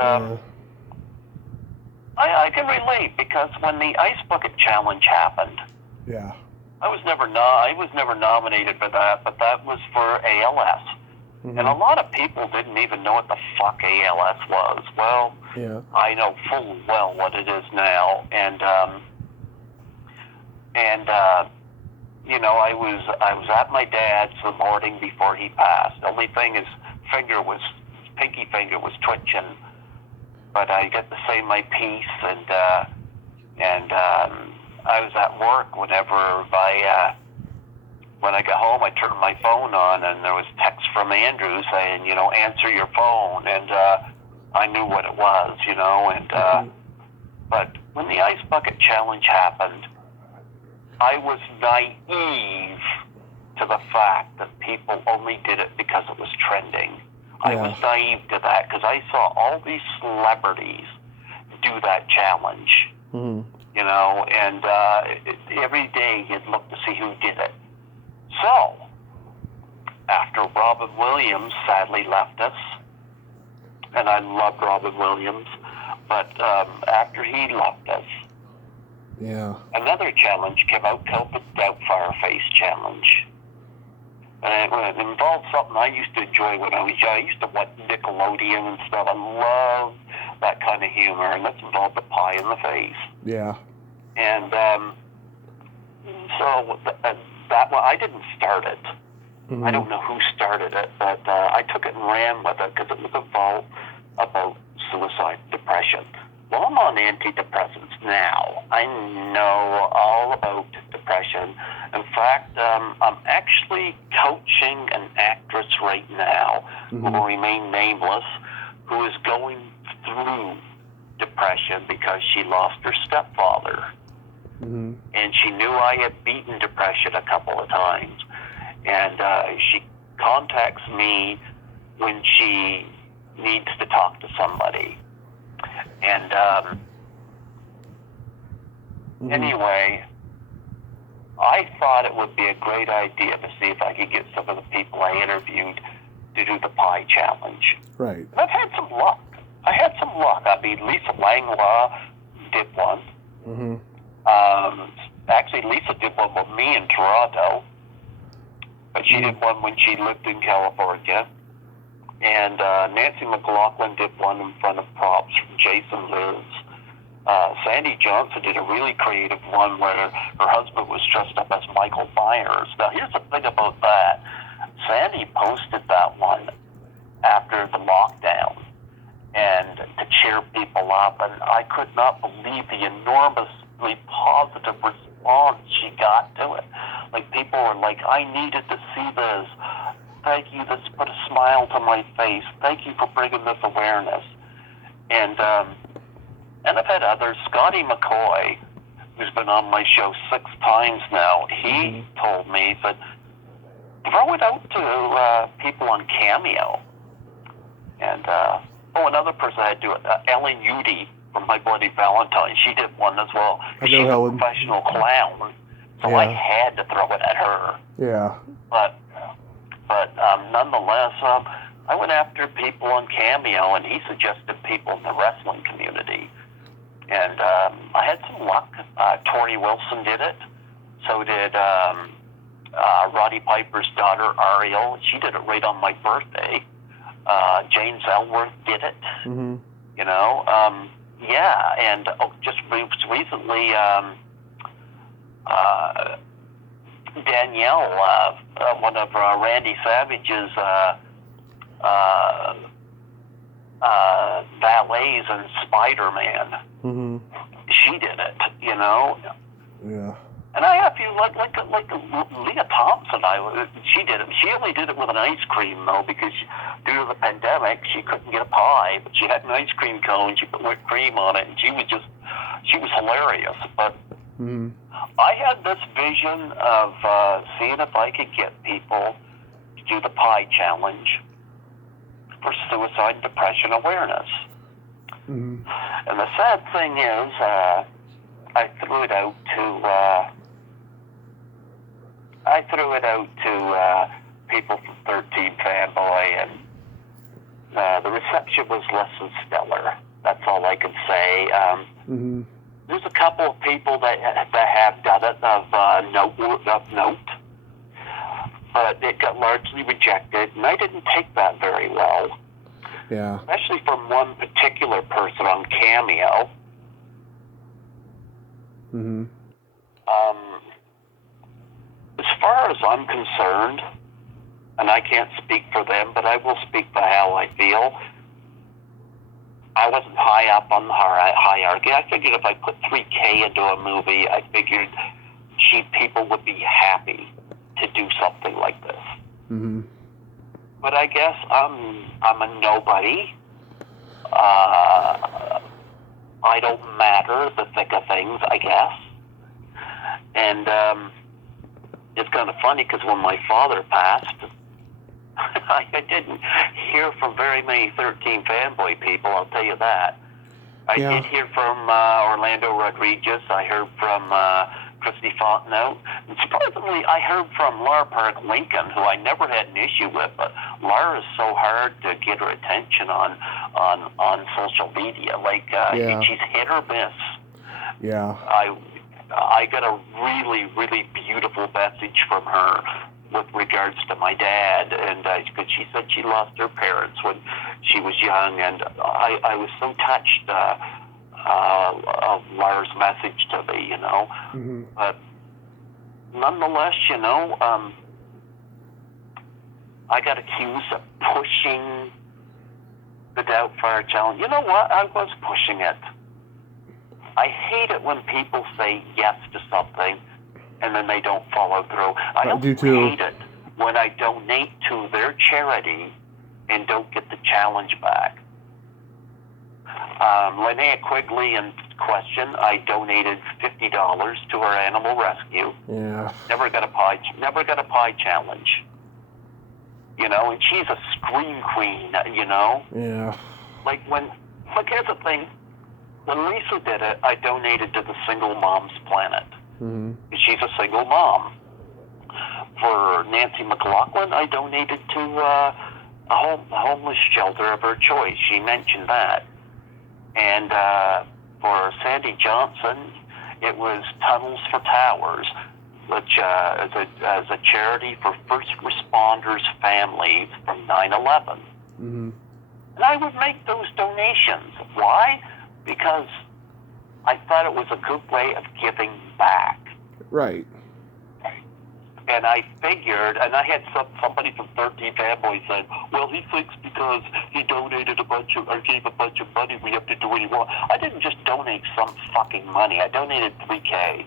I can relate because when the Ice Bucket Challenge happened, yeah, I was never nominated for that, but that was for ALS. Mm-hmm. And a lot of people didn't even know what the fuck ALS was. Well, yeah. I know full well what it is now, and I was at my dad's the morning before he passed. The only thing his pinky finger was twitching, but I got to say my piece, and I was at work when I got home, I turned my phone on, and there was text from Andrew saying, answer your phone, and I knew what it was, but when the Ice Bucket Challenge happened, I was naive to the fact that people only did it because it was trending. Yeah. I was naive to that because I saw all these celebrities do that challenge. Mm-hmm. You know, and every day you'd look to see who did it. So, after Robin Williams sadly left us, and I loved Robin Williams, but after he left us, another challenge came out called the Doubtfire Face Challenge. And it involved something I used to enjoy when I was young. I used to watch Nickelodeon and stuff. I love that kind of humor, and that's involved the pie in the face. Yeah. And so that one, I didn't start it. Mm-hmm. I don't know who started it, but I took it and ran with it because it was about suicide, depression. Well, I'm on antidepressants now. I know all about depression. In fact, I'm actually coaching an actress right now who will remain nameless, who is going through depression because she lost her stepfather. Mm-hmm. And she knew I had beaten depression a couple of times. And she contacts me when she needs to talk to somebody. And anyway, I thought it would be a great idea to see if I could get some of the people I interviewed to do the pie challenge. Right. And I've had some luck. I mean, Lisa Langlois did one. Mm-hmm. Actually, Lisa did one with me in Toronto, but she did one when she lived in California. And Nancy McLaughlin did one in front of props from Jason Liz. Sandy Johnson did a really creative one where her husband was dressed up as Michael Myers. Now, here's the thing about that. Sandy posted that one after the lockdown and to cheer people up, and I could not believe the enormously positive response she got to it. Like, people were like, I needed to see this. Thank you, this put a smile to my face. Thank you for bringing this awareness. And I've had others. Scotty McCoy, who's been on my show 6 times now, he told me that throw it out to people on Cameo. And, another person I had to do it, Ellen Udy from My Bloody Valentine, she did one as well. She's a professional clown, so I had to throw it at her. Yeah. But nonetheless, I went after people on Cameo, and he suggested people in the wrestling community. And I had some luck. Tori Wilson did it. So did Roddy Piper's daughter, Ariel. She did it right on my birthday. James Ellsworth did it. Mm-hmm. You know? And just recently, Danielle, one of Randy Savage's valets in Spider-Man, she did it, you know? Yeah. And I have a few, like Leah Thompson, she did it. She only did it with an ice cream, though, because due to the pandemic, she couldn't get a pie, but she had an ice cream cone, she put whipped cream on it, and she was hilarious. But I had this vision of seeing if I could get people to do the pie challenge for suicide and depression awareness. And the sad thing is, I threw it out to people from 13 Fanboy, and the reception was less than stellar. That's all I can say. There's a couple of people that have done it of note, but it got largely rejected, and I didn't take that very well. Yeah. Especially from one particular person on Cameo. As far as I'm concerned, and I can't speak for them, but I will speak for how I feel, I wasn't high up on the hierarchy. I figured if I put $3K into a movie, I figured people would be happy to do something like this. But I guess I'm a nobody. I don't matter, the thick of things, I guess. And it's kind of funny because when my father passed, I didn't hear from very many 13 Fanboy people, I'll tell you that. I did hear from Orlando Rodriguez. I heard from Christy Fontenot. And surprisingly, I heard from Laura Park Lincoln, who I never had an issue with. But Laura is so hard to get her attention on social media. Like, she's hit or miss. Yeah. I got a really, really beautiful message from her with regards to my dad, and because she said she lost her parents when she was young, and I was so touched of Lara's message to me, you know. Mm-hmm. But nonetheless, you know, I got accused of pushing the Doubtfire Challenge. You know what? I was pushing it. I hate it when people say yes to something and then they don't follow through. I do too. Hate it when I donate to their charity and don't get the challenge back. Linnea Quigley in question, I donated $50 to her animal rescue. Yeah. Never got a pie challenge. You know, and she's a scream queen, you know? Yeah. Here's the thing. When Lisa did it, I donated to the Single Moms Planet. Mm-hmm. She's a single mom. For Nancy McLaughlin, I donated to a homeless shelter of her choice. She mentioned that. And for Sandy Johnson, it was Tunnels for Towers, which is a charity for first responders' families from 9/11. Mm-hmm. And I would make those donations. Why? Because I thought it was a good way of giving back. Right. And I figured, and I had somebody from 13 Fanboys said, well, he thinks because he donated gave a bunch of money, we have to do what he wants. I didn't just donate some fucking money. I donated $3,000.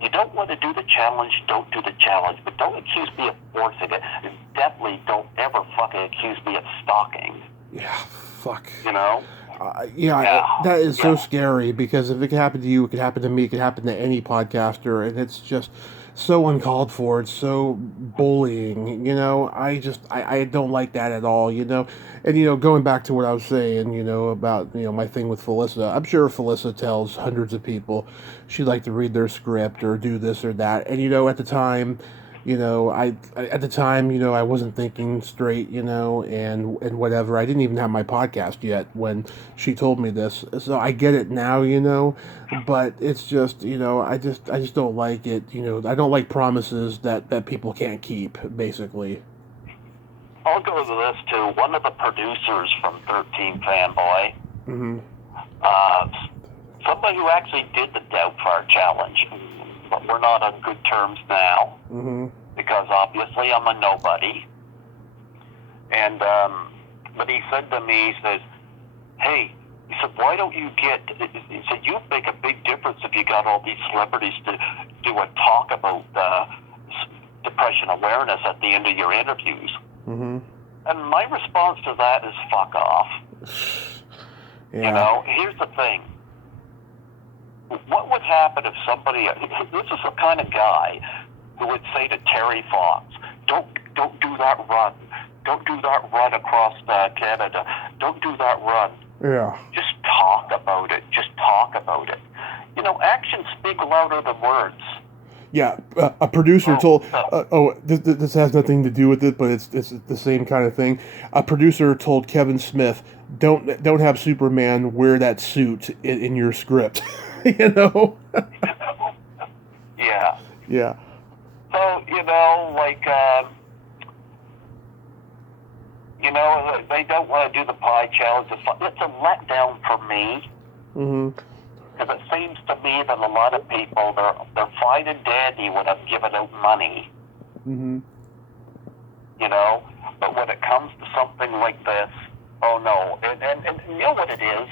You don't want to do the challenge, don't do the challenge. But don't accuse me of forcing it. And definitely don't ever fucking accuse me of stalking. Yeah, fuck. You know? That is so scary, because if it could happen to you, it could happen to me, it could happen to any podcaster, and it's just so uncalled for. It's so bullying, you know. I don't like that at all, you know. And, you know, going back to what I was saying, you know, about, you know, my thing with Felissa, I'm sure Felissa tells hundreds of people she'd like to read their script or do this or that. And, you know, at the time, you know, I wasn't thinking straight, you know, and whatever. I didn't even have my podcast yet when she told me this. So I get it now, you know, but it's just, you know, I just don't like it. You know, I don't like promises that people can't keep, basically. I'll go to this too. One of the producers from 13 Fanboy, mm-hmm. Somebody who actually did the Doubtfire Challenge, but we're not on good terms now, mm-hmm. because obviously I'm a nobody. And but he said to me, he says, "Hey," he said, "why don't you get?" He said, "You'd make a big difference if you got all these celebrities to do a talk about depression awareness at the end of your interviews." Mm-hmm. And my response to that is, "Fuck off." Yeah. You know, here's the thing. What would happen if somebody, this is the kind of guy who would say to Terry Fox, don't do that run. Don't do that run across Canada. Don't do that run. Yeah. Just talk about it. Just talk about it. You know, actions speak louder than words. Yeah, a producer told. This has nothing to do with it, but it's the same kind of thing. A producer told Kevin Smith, "Don't have Superman wear that suit in your script." You know. Yeah. Yeah. So you know, like, you know, they don't want to do the pie challenge. It's a letdown for me. Mm-hmm. Because it seems to me that a lot of people, they're fine and dandy when I'm giving out money. Mm-hmm. You know? But when it comes to something like this, oh no. And you know what it is?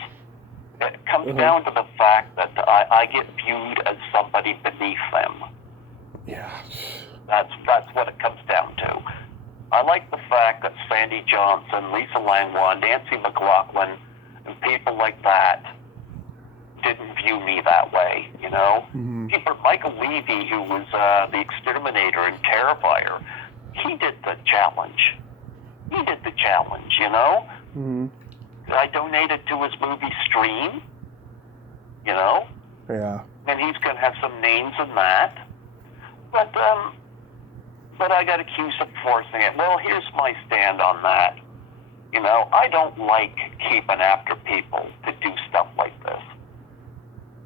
It comes mm-hmm. down to the fact that I get viewed as somebody beneath them. Yeah. That's what it comes down to. I like the fact that Sandy Johnson, Lisa Langlois, Nancy McLaughlin, and people like that didn't view me that way, you know? Mm-hmm. Michael Levy, who was the exterminator and Terrifier, he did the challenge. You know? Mm-hmm. I donated to his movie Stream, you know? Yeah. And he's going to have some names in that. But I got accused of forcing it. Well, here's my stand on that. You know, I don't like keeping after people to do stuff like this.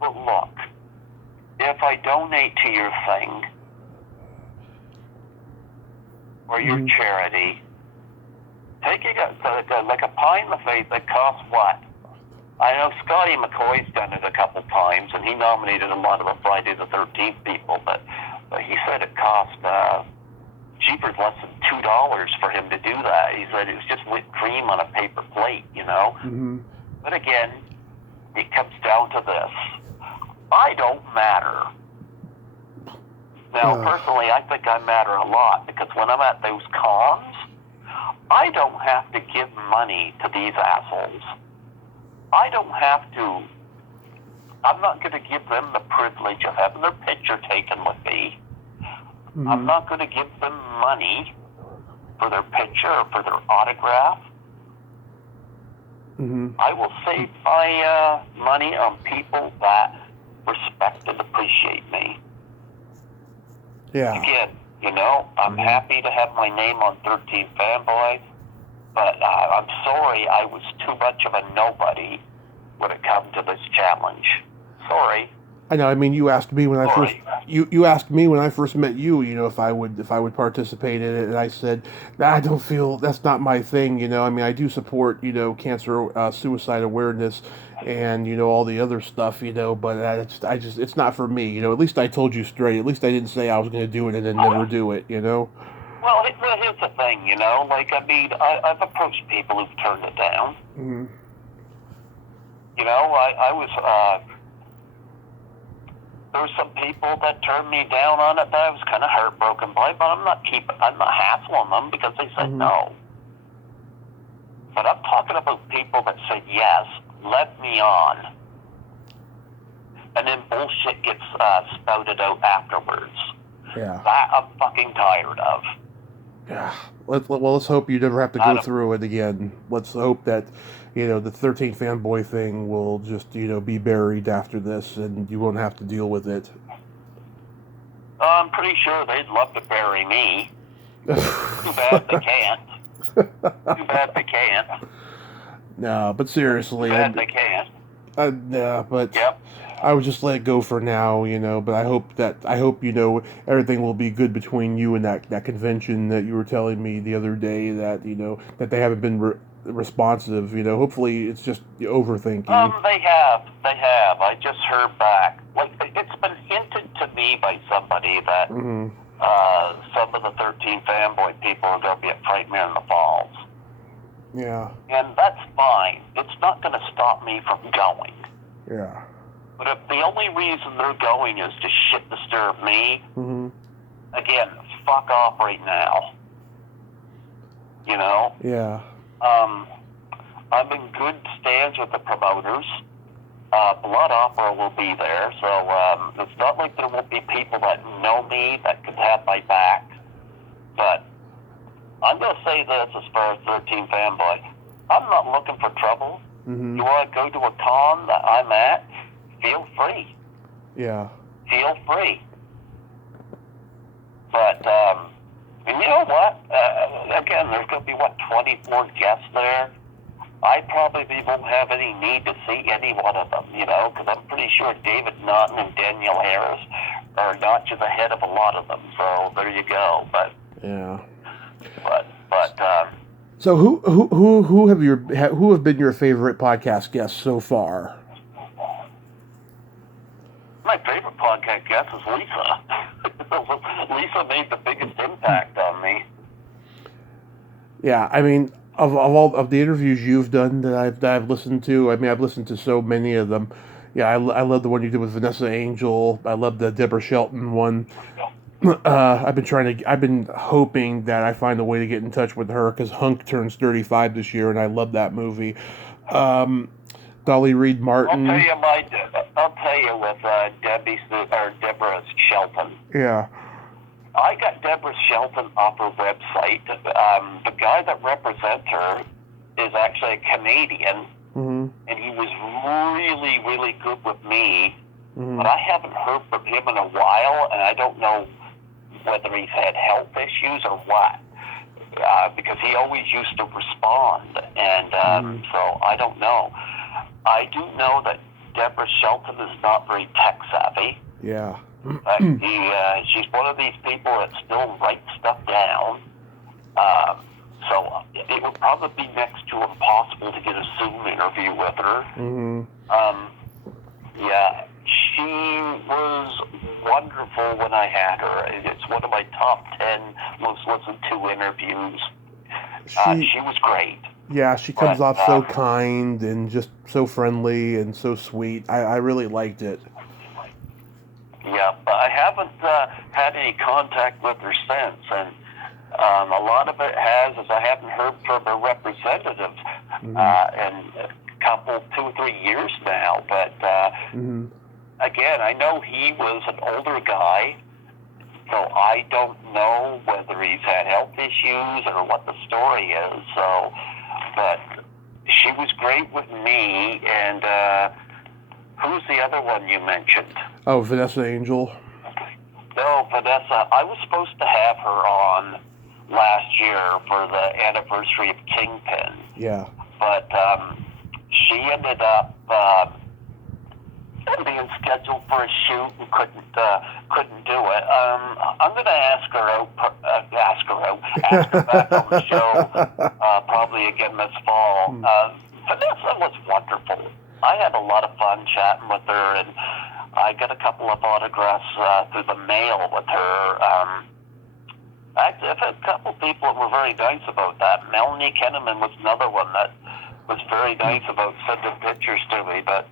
But look, if I donate to your thing or your charity, taking like a pie in the face that costs what? I know Scotty McCoy's done it a couple times, and he nominated a lot of the Friday the 13th people, but he said it cost cheaper, less than $2 for him to do that. He said it was just whipped cream on a paper plate, you know? Mm-hmm. But again, it comes down to this. I don't matter. Now, personally, I think I matter a lot, because when I'm at those cons, I don't have to give money to these assholes. I don't have to. I'm not going to give them the privilege of having their picture taken with me. Mm-hmm. I'm not going to give them money for their picture or for their autograph. Mm-hmm. I will save my money on people that respect and appreciate me. Yeah. Again, you know, I'm happy to have my name on 13 Fanboy, but I'm sorry I was too much of a nobody when it comes to this challenge. Sorry. I know. I mean, you asked me when I first you asked me when I first met you. You know, if I would participate in it, and I said, I don't feel that's not my thing. You know, I mean, I do support cancer, suicide awareness, and all the other stuff. But it's not for me. At least I told you straight. At least I didn't say I was going to do it and then never do it. Well, here's the thing. Like I mean, I've approached people who've turned it down. Mm-hmm. I was. There were some people that turned me down on it that I was kind of heartbroken by, but I'm not hassling them because they said no. But I'm talking about people that said yes, let me on, and then bullshit gets spouted out afterwards. Yeah. That I'm fucking tired of. Yeah. Let's hope you never have to go through it again. Let's hope that the 13 Fanboy thing will just be buried after this, and you won't have to deal with it. I'm pretty sure they'd love to bury me. Too bad they can't. Too bad they can't. No, but seriously, Too bad they can't. But yep. I would just let it go for now, but I hope everything will be good between you and that convention that you were telling me the other day that, that they haven't been responsive, hopefully it's just overthinking. They have. I just heard back. Like, it's been hinted to me by somebody that some of the 13 Fanboy people are going to be at Frightmare in the Falls. Yeah. And that's fine. It's not going to stop me from going. Yeah. But if the only reason they're going is to shit disturb me, again, fuck off right now. Yeah. I'm in good stands with the promoters. Blood Opera will be there, so it's not like there won't be people that know me that could have my back. But I'm going to say this as far as 13 Fanboy. I'm not looking for trouble. You want to go to a con that I'm at? Feel free. Yeah. Feel free. But, and you know what? Again, there's going to be, 24 guests there? I probably won't have any need to see any one of them, because I'm pretty sure David Naughton and Danielle Harris are notches ahead of a lot of them. So there you go. But yeah. But so who have been your favorite podcast guests so far? My favorite podcast guest is Lisa. Lisa made the biggest impact on me. Yeah, I mean, of all of the interviews you've done that I've listened to, I mean, I've listened to so many of them. Yeah, I love the one you did with Vanessa Angel. I love the Deborah Shelton one. I've been hoping that I find a way to get in touch with her because Hunk turns 35 this year, and I love that movie. Dolly Reed Martin. I'll tell you with Deborah Shelton. Yeah. I got Deborah Shelton off her website. The guy that represents her is actually a Canadian, Mm-hmm. and he was really, really good with me. Mm-hmm. But I haven't heard from him in a while, and I don't know whether he's had health issues or what. Because he always used to respond, and so I don't know. I do know that Deborah Shelton is not very tech savvy. Yeah. She's one of these people that still writes stuff down. So it would probably be next to impossible to get a Zoom interview with her. Mm-hmm. Yeah, she was wonderful when I had her. It's one of my top 10 most listened to interviews. She was great. Yeah, she comes off so kind and just so friendly and so sweet. I really liked it. Yeah, but I haven't had any contact with her since, and a lot of it is I haven't heard from her representatives in a couple, 2 or 3 years now. But again, I know he was an older guy, so I don't know whether he's had health issues or what the story is. So, but she was great with me, and who's the other one you mentioned? Oh, Vanessa Angel. No, Vanessa. I was supposed to have her on last year for the anniversary of Kingpin. Yeah. But she ended up being scheduled for a shoot and couldn't do it. I'm going to ask her back on the show probably again this fall. Vanessa was wonderful. I had a lot of fun chatting with her, and I got a couple of autographs through the mail with her. I've had a couple of people that were very nice about that. Melanie Kenneman was another one that was very nice about sending pictures to me. But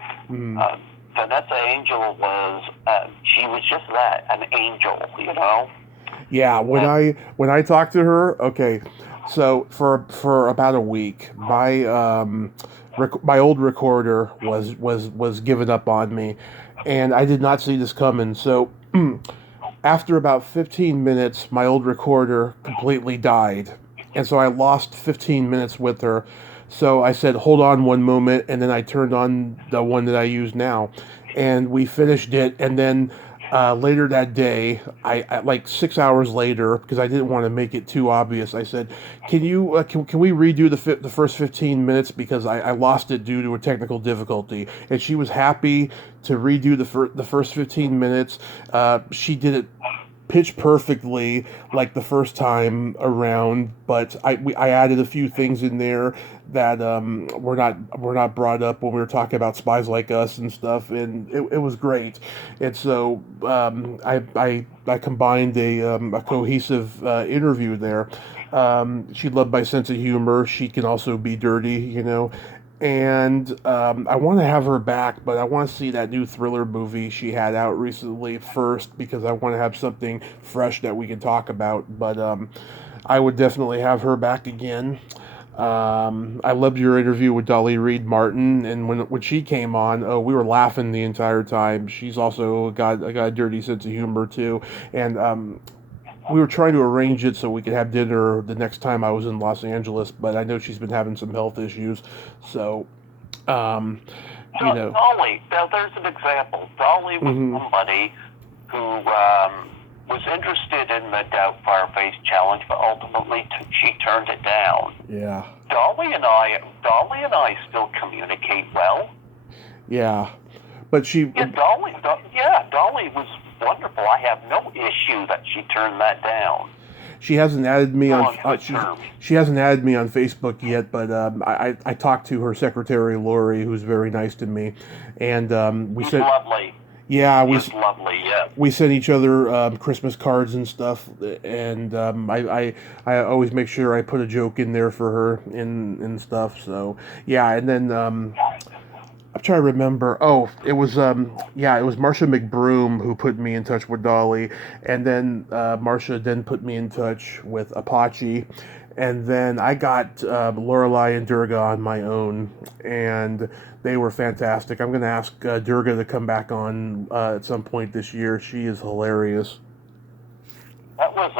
Vanessa Angel she was just that, an angel, you know? Yeah, when I talked to her, okay, so for about a week, my old recorder was given up on me, and I did not see this coming. So after about 15 minutes, my old recorder completely died, and so I lost 15 minutes with her. So I said, hold on one moment, and then I turned on the one that I use now, and we finished it, and then later that day, I like 6 hours later, because I didn't want to make it too obvious, I said, can you can we redo the first 15 minutes, because I lost it due to a technical difficulty. And she was happy to redo the first 15 minutes. She did it pitch perfectly like the first time around, but I added a few things in there that were not brought up when we were talking about Spies Like Us and stuff, and it was great. And so I combined a cohesive interview there. She loved my sense of humor. She can also be dirty, you know. And I want to have her back, but I want to see that new thriller movie she had out recently first, because I want to have something fresh that we can talk about. But I would definitely have her back again. I loved your interview with Dolly Reed Martin, and when she came on, we were laughing the entire time. She's also got a dirty sense of humor too, and we were trying to arrange it so we could have dinner the next time I was in Los Angeles, but I know she's been having some health issues. So, you know. Dolly, now there's an example. Dolly was somebody who was interested in the Doubtfire Face Challenge, but ultimately she turned it down. Yeah. Dolly and I still communicate well. Yeah. But she... Yeah, Dolly was wonderful. I have no issue that she turned that down. She hasn't added me on she hasn't added me on Facebook yet, but I talked to her secretary Lori, who's very nice to me, and we said lovely. Yeah, He's lovely. Yeah, we sent each other Christmas cards and stuff, and I always make sure I put a joke in there for her and stuff. So yeah, and then. I'm trying to remember. Oh, it was Marsha McBroom who put me in touch with Dolly, and then Marsha then put me in touch with Apache, and then I got Lorelei and Durga on my own, and they were fantastic. I'm going to ask Durga to come back on at some point this year. She is hilarious. That was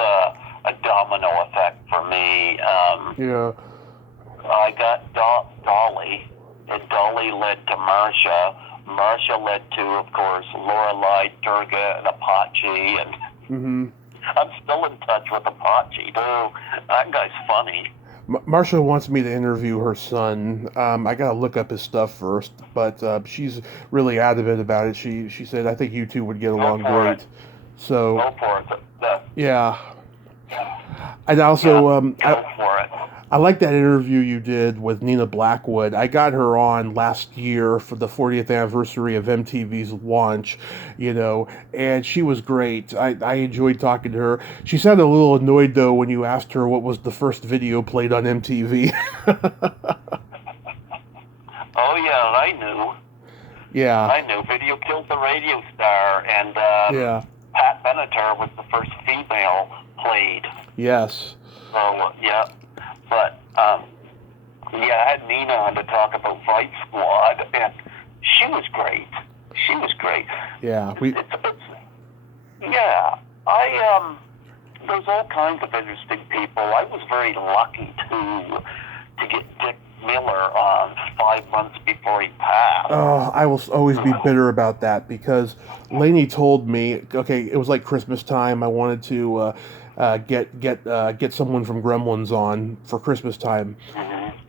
a domino effect for me. Yeah. I got Dolly. and Dolly led to Marcia. Marcia led to, of course, Lorelei, Durga, and Apache, and I'm still in touch with Apache, too. That guy's funny. Marcia wants me to interview her son. I gotta look up his stuff first, but she's really adamant about it. She said, I think you two would get along great. It. So go for it. Yeah. And also, go for it. I like that interview you did with Nina Blackwood. I got her on last year for the 40th anniversary of MTV's launch, and she was great. I enjoyed talking to her. She sounded a little annoyed, though, when you asked her what was the first video played on MTV. Oh, yeah, I knew. Yeah. I knew. Video Killed the Radio Star, and Pat Benatar was the first female played. Yes. So, yeah. But, I had Nina on to talk about Fight Squad, and she was great. She was great. Yeah. There's all kinds of interesting people. I was very lucky to get Dick Miller on 5 months before he passed. Oh, I will always be bitter about that because Lainey told me, okay, it was like Christmas time. I wanted to get someone from Gremlins on for Christmas time.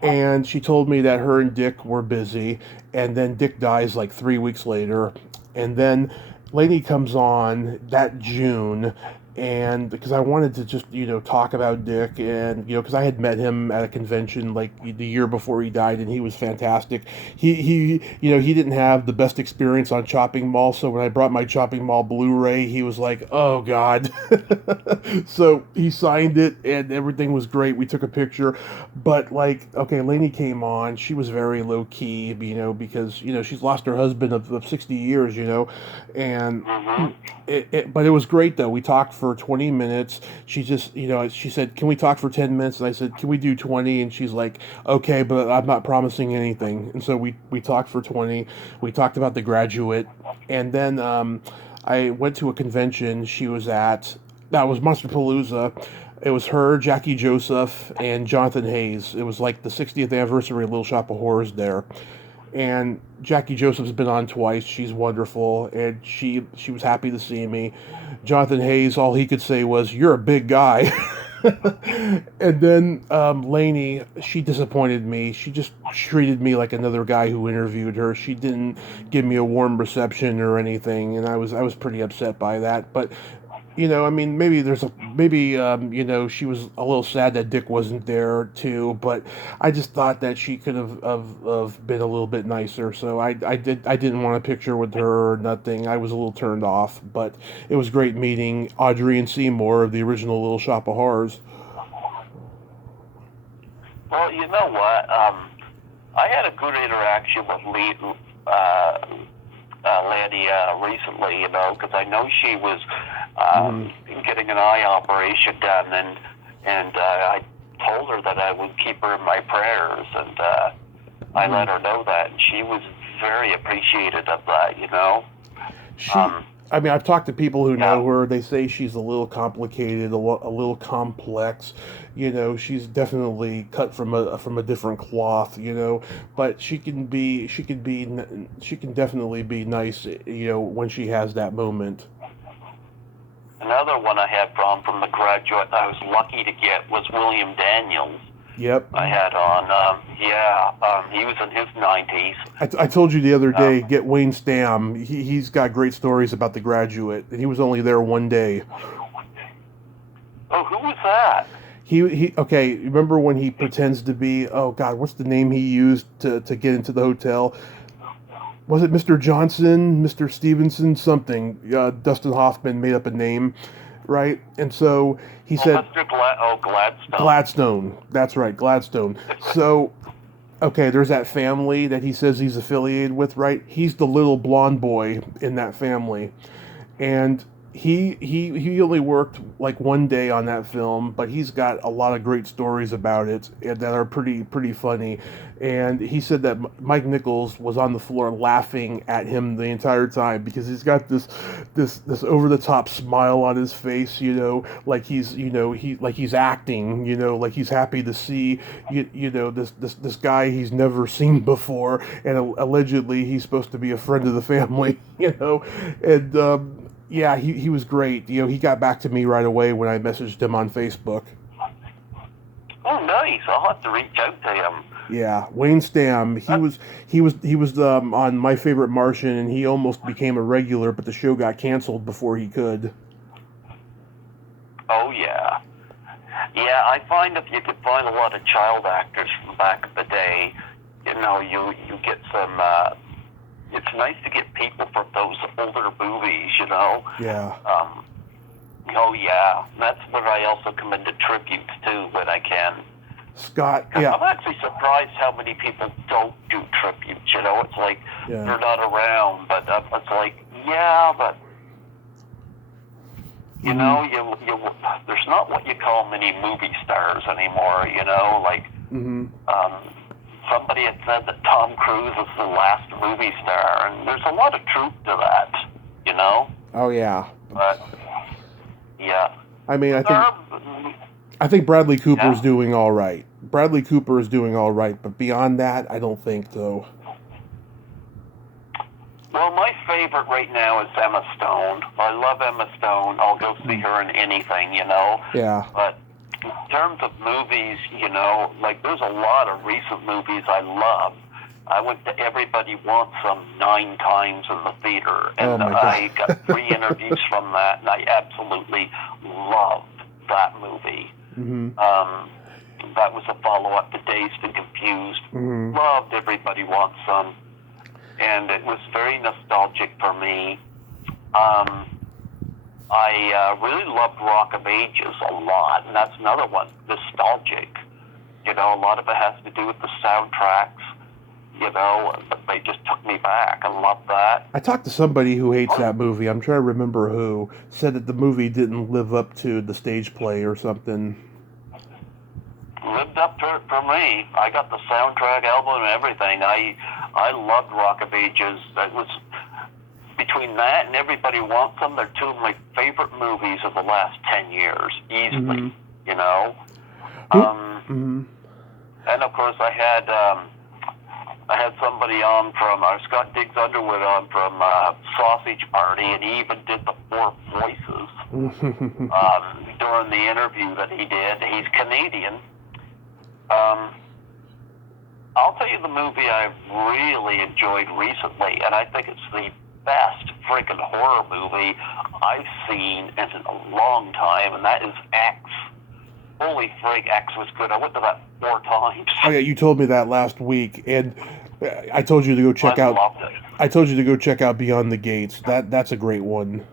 And she told me that her and Dick were busy, and then Dick dies like 3 weeks later, and then Lainey comes on that June, and because I wanted to just talk about Dick, and because I had met him at a convention like the year before he died, and he was fantastic. He didn't have the best experience on Chopping Mall, so when I brought my Chopping Mall Blu-ray, he was like, oh God. So he signed it and everything was great. We took a picture, but Lainey came on. She was very low key, because she's lost her husband of 60 years, and but it was great though. We talked for 20 minutes. She just, she said, can we talk for 10 minutes? And I said, can we do 20? And she's like, okay, but I'm not promising anything. And so we talked for 20. We talked about The Graduate. And then I went to a convention she was at. That was Monsterpalooza. It was her, Jackie Joseph, and Jonathan Hayes. It was like the 60th anniversary of Little Shop of Horrors there. And Jackie Joseph's been on twice. She's wonderful, and she was happy to see me. Jonathan Hayes, all he could say was, "You're a big guy." And then Lainey, she disappointed me. She just treated me like another guy who interviewed her. She didn't give me a warm reception or anything, and I was pretty upset by that. But maybe she was a little sad that Dick wasn't there too, but I just thought that she could have been a little bit nicer. So I didn't want a picture with her or nothing. I was a little turned off, but it was great meeting Audrey and Seymour of the original Little Shop of Horrors. Well, you know what? I had a good interaction with Lanny recently, because I know she was getting an eye operation done, and I told her that I would keep her in my prayers, and I let her know that, and she was very appreciative of that, I've talked to people who know her. They say she's a little complicated, a little complex. She's definitely cut from a different cloth. But she can definitely be nice. When she has that moment. Another one I had from The Graduate I was lucky to get was William Daniels. Yep. I had on, he was in his 90s. I told you the other day, get Wayne Stamm. He's got great stories about The Graduate, and he was only there one day. Oh, who was that? Okay, remember when he pretends to be, oh God, what's the name he used to get into the hotel? Was it Mr. Johnson, Mr. Stevenson, something? Dustin Hoffman made up a name, right? And so he said... Mr. Gladstone. Gladstone. That's right, Gladstone. So, okay, there's that family that he says he's affiliated with, right? He's the little blonde boy in that family. And he only worked like one day on that film, but he's got a lot of great stories about it and that are pretty funny. And he said that Mike Nichols was on the floor laughing at him the entire time because he's got this over the top smile on his face, like he's acting, like he's happy to see this guy he's never seen before, and allegedly he's supposed to be a friend of the family, and yeah, he was great. He got back to me right away when I messaged him on Facebook. Oh, nice! I'll have to reach out to him. Yeah, Wayne Stamm. He was on My Favorite Martian, and he almost became a regular, but the show got canceled before he could. Oh yeah, yeah. I find if you could find a lot of child actors from back in the day, you get some. It's nice to get people from those older movies, Yeah. Oh yeah, that's where I also come into tributes too when I can. Scott, yeah. I'm actually surprised how many people don't do tributes. It's like they're not around, but it's like but you there's not what you call many movie stars anymore. Like somebody had said that Tom Cruise is the last movie star, and there's a lot of truth to that. Oh yeah. But yeah. I mean, I think Bradley Cooper's doing all right. Bradley Cooper is doing all right, but beyond that, I don't think so. Well, my favorite right now is Emma Stone. I love Emma Stone. I'll go see her in anything, Yeah. But in terms of movies, like there's a lot of recent movies I love. I went to Everybody Wants Some 9 times in the theater, and I got 3 interviews from that, and I absolutely loved that movie. Mm-hmm. That was a follow-up to Dazed and Confused. Mm-hmm. Loved Everybody Wants Some, and it was very nostalgic for me. I really loved Rock of Ages a lot, and that's another one, nostalgic. A lot of it has to do with the soundtracks. But they just took me back. I love that. I talked to somebody who hates that movie. I'm trying to remember who. Said that the movie didn't live up to the stage play or something. Lived up to it for me. I got the soundtrack album and everything. I loved Rock of Ages. It was between that and Everybody Wants Them. They're 2 of my favorite movies of the last 10 years, easily. Mm-hmm. And of course, I had somebody on from Scott Diggs Underwood on from Sausage Party, and he even did the 4 voices during the interview that he did. He's Canadian. I'll tell you the movie I've really enjoyed recently, and I think it's the best freaking horror movie I've seen in a long time, and that is X. Holy frig, X was good. I went to that 4 times. Oh yeah, you told me that last week, and I told you to go check out. Loved it. I told you to go check out Beyond the Gates. That's a great one.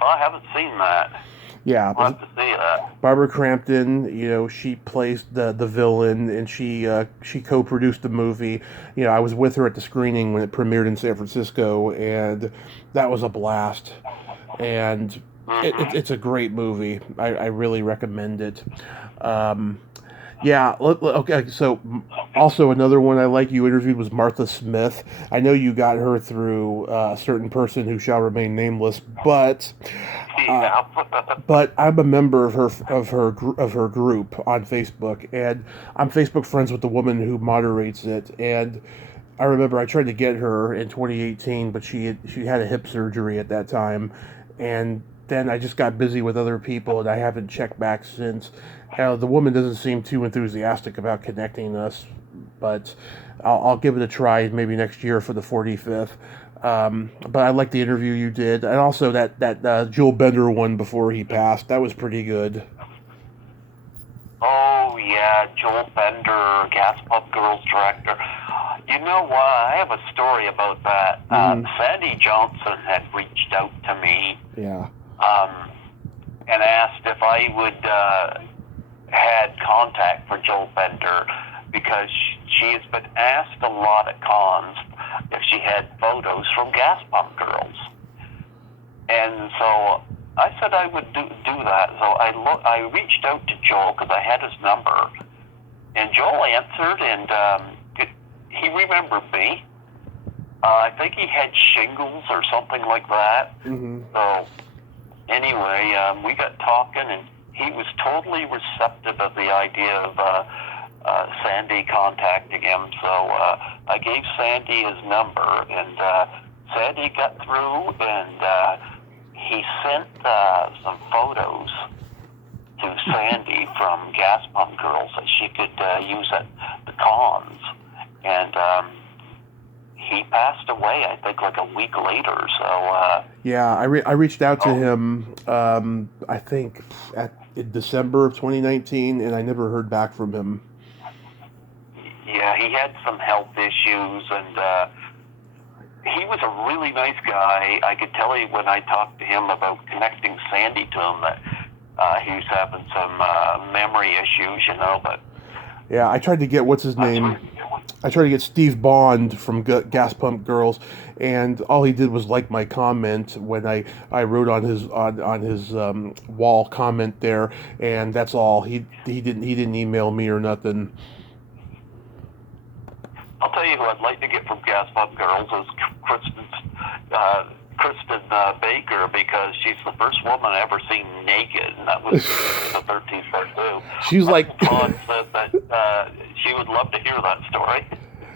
Oh, I haven't seen that. Yeah, I'll have to see that. Barbara Crampton, she plays the villain, and she co-produced the movie. I was with her at the screening when it premiered in San Francisco, and that was a blast. And it's a great movie. I really recommend it. Yeah, okay, so also another one I like you interviewed was Martha Smith. I know you got her through a certain person who shall remain nameless, but I'm a member of her group on Facebook, and I'm Facebook friends with the woman who moderates it. And I remember I tried to get her in 2018, but she had a hip surgery at that time, and then I just got busy with other people, and I haven't checked back since. The woman doesn't seem too enthusiastic about connecting us, but I'll give it a try maybe next year for the 45th. But I like the interview you did, and also that Joel Bender one before he passed. That was pretty good. Oh yeah, Joel Bender, Gas Pump Girls director. You know what? I have a story about that. Sandy Johnson had reached out to me. Yeah. And asked if I would had contact for Joel Bender, because she has been asked a lot at cons if she had photos from Gas Pump Girls. So I said I would do that. So I reached out to Joel because I had his number, and Joel answered, and he remembered me. I think he had shingles or something like that. Mm-hmm. So anyway, we got talking, and he was totally receptive of the idea of Sandy contacting him. So I gave Sandy his number, and Sandy got through, and he sent some photos to Sandy from Gas Pump Girls that she could use at the cons. And he passed away, I think, like a week later. So yeah, I reached out to him. I think in December of 2019, and I never heard back from him. Yeah, he had some health issues, and he was a really nice guy. I could tell you when I talked to him about connecting Sandy to him that he was having some memory issues, but. Yeah, I tried to get what's his name. I tried to get Steve Bond from Gas Pump Girls, and all he did was like my comment when I wrote on his wall comment there, and that's all. He didn't email me or nothing. I'll tell you who I'd like to get from Gas Pump Girls is Kristen Baker, because she's the first woman I ever seen naked, and that was the 13th part two. She's like Todd said that she would love to hear that story.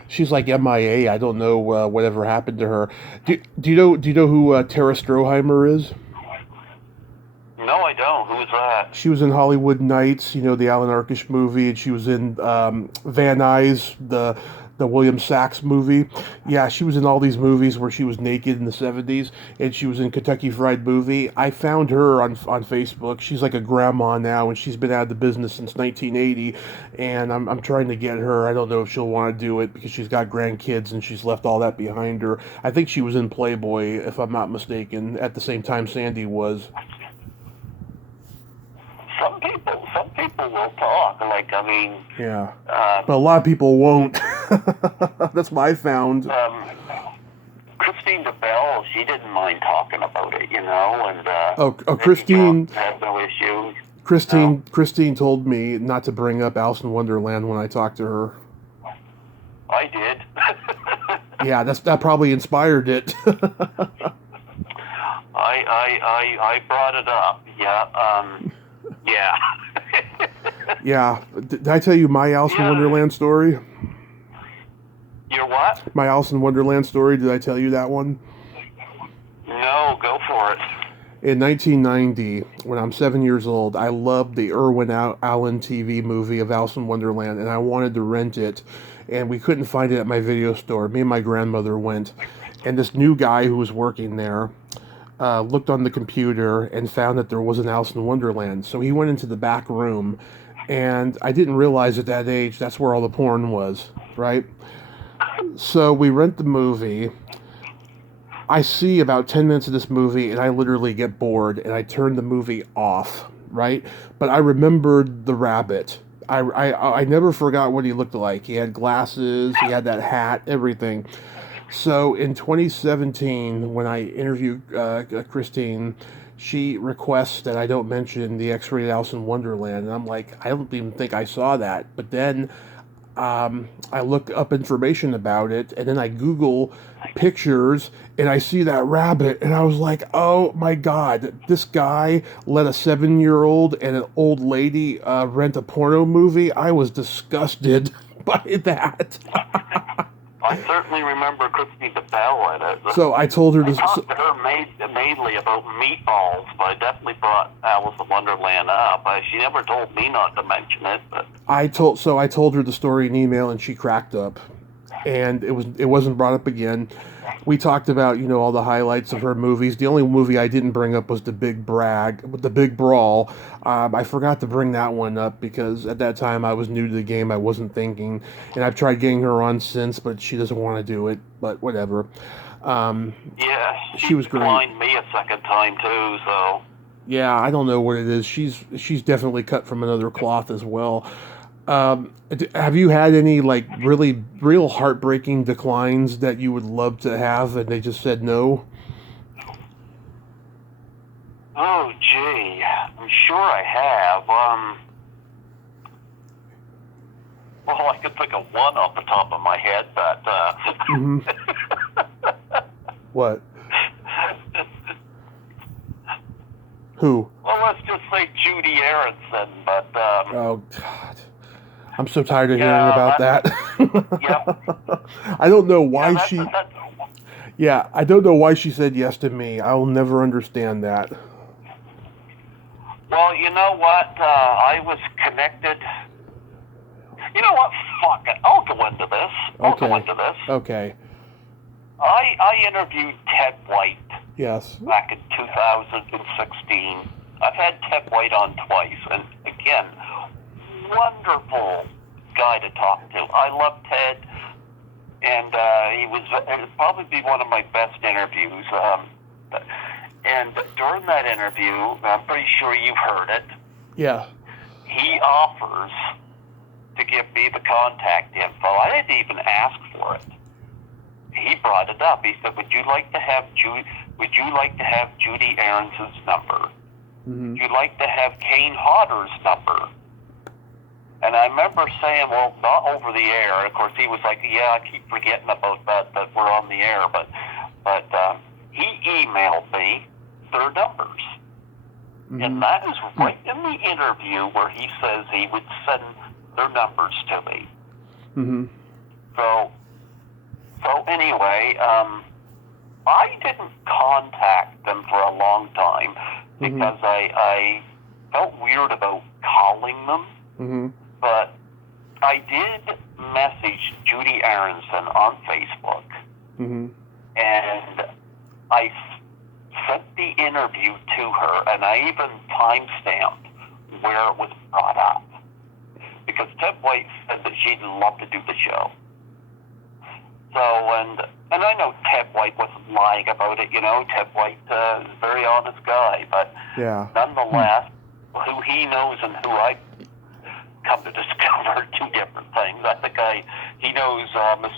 She's like MIA. I don't know whatever happened to her. Do you know who Tara Stroheimer is? No, I don't. Who is that? She was in Hollywood Nights, the Alan Arkish movie, and she was in Van Nuys, the William Sachs movie. Yeah, she was in all these movies where she was naked in the 70s, and she was in Kentucky Fried Movie. I found her on Facebook. She's like a grandma now, and she's been out of the business since 1980, and I'm trying to get her. I don't know if she'll want to do it because she's got grandkids and she's left all that behind her. I think she was in Playboy, if I'm not mistaken, at the same time Sandy was. Some people will talk. Yeah. But a lot of people won't. That's what I found. Christine DeBelle, she didn't mind talking about it, and Christine had no issue. Christine told me not to bring up Alice in Wonderland when I talked to her. I did. Yeah, that probably inspired it. I brought it up. Yeah. Yeah. Yeah. Did I tell you my Alice in Wonderland story? Your what? My Alice in Wonderland story. Did I tell you that one? No, go for it. In 1990, when I'm 7 years old, I loved the Irwin Allen TV movie of Alice in Wonderland, and I wanted to rent it, and we couldn't find it at my video store. Me and my grandmother went, and this new guy who was working there looked on the computer and found that there was an Alice in Wonderland. So he went into the back room, and I didn't realize at that age that's where all the porn was, right? So we rent the movie. I see about 10 minutes of this movie, and I literally get bored, and I turn the movie off, right? But I remembered the rabbit. I never forgot what he looked like. He had glasses, he had that hat, everything. So in 2017, when I interviewed Christine, she requests that I don't mention the X-rated Alice in Wonderland, and I'm like, I don't even think I saw that. But then I look up information about it, and then I Google pictures, and I see that rabbit, and I was like, oh my God, this guy let a 7-year-old and an old lady rent a porno movie. I was disgusted by that. I certainly remember Christine DeBelle in it. So I told her to... I talked to her mainly about meatballs, but I definitely brought Alice in Wonderland up. She never told me not to mention it, but... I told her the story in email, and she cracked up. And it wasn't brought up again. We talked about, all the highlights of her movies. The only movie I didn't bring up was The Big Brawl. I forgot to bring that one up because at that time I was new to the game. I wasn't thinking. And I've tried getting her on since, but she doesn't want to do it. But whatever. Yeah, she was great. Declined me a second time too, so... Yeah, I don't know what it is. She's definitely cut from another cloth as well. Have you had any real heartbreaking declines that you would love to have and they just said no? Oh, gee. I'm sure I have. Well, I could think of one off the top of my head, but, Mm-hmm. What? Who? Well, let's just say Judy Aronson, but, Oh, God. I'm so tired of hearing yeah, about that. Yep. I don't know why Yeah, she... Yeah, I don't know why she said yes to me. I will never understand that. Well, you know what? I was connected. You know what? Fuck it. I'll go into this. Okay. I interviewed Ted White Yes. back in 2016. I've had Ted White on twice, and again, wonderful guy to talk to. I love Ted, and it'd probably be one of my best interviews. And during that interview, I'm pretty sure you've heard it, Yeah. he offers to give me the contact info. I didn't even ask for it. He brought it up. He said, "Would you like to have Judy Aaronson's number? Mm-hmm. Would you like to have Kane Hodder's number?" And I remember saying, "Well, not over the air." And of course, he was like, "Yeah, I keep forgetting about that we're on the air." But he emailed me their numbers. Mm-hmm. And that is right in the interview where he says he would send their numbers to me. Mm-hmm. So anyway, I didn't contact them for a long time because I felt weird about calling them. Mm-hmm. But I did message Judy Aronson on Facebook, Mm-hmm. and I sent the interview to her, and I even timestamped where it was brought up. Because Ted White said that she'd love to do the show. So, and I know Ted White wasn't lying about it, Ted White is a very honest guy, but Yeah. nonetheless, who he knows and who I come to discover are two different things. I think he knows Miss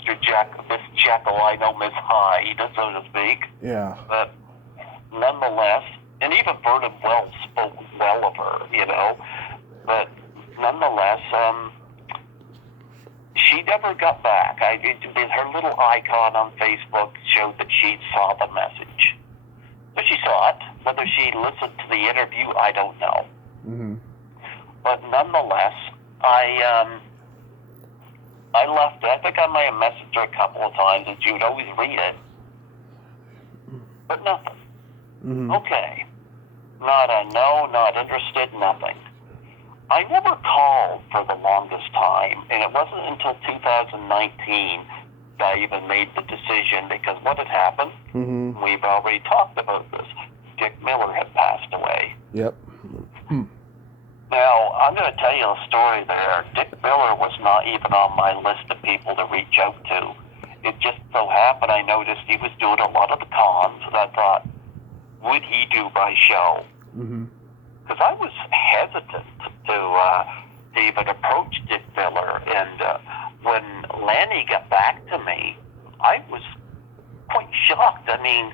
Jekyll, I know Miss Hyde, so to speak. Yeah. But nonetheless, and even Vernon Wells spoke well of her, but nonetheless, she never got back. Her little icon on Facebook showed that she saw the message. So she saw it. Whether she listened to the interview, I don't know. Mm-hmm. But nonetheless, I left it. I think I may have messaged her a couple of times, and she would always read it. But nothing. Mm-hmm. Okay. Not a no, not interested, nothing. I never called for the longest time, and it wasn't until 2019 that I even made the decision, because what had happened, we've already talked about this. Dick Miller had passed away. Yep. Now, I'm going to tell you a story there. Dick Miller was not even on my list of people to reach out to. It just so happened I noticed he was doing a lot of the cons, and I thought, would he do my show? Because I was hesitant to even approach Dick Miller, and when Lanny got back to me, I was quite shocked. I mean,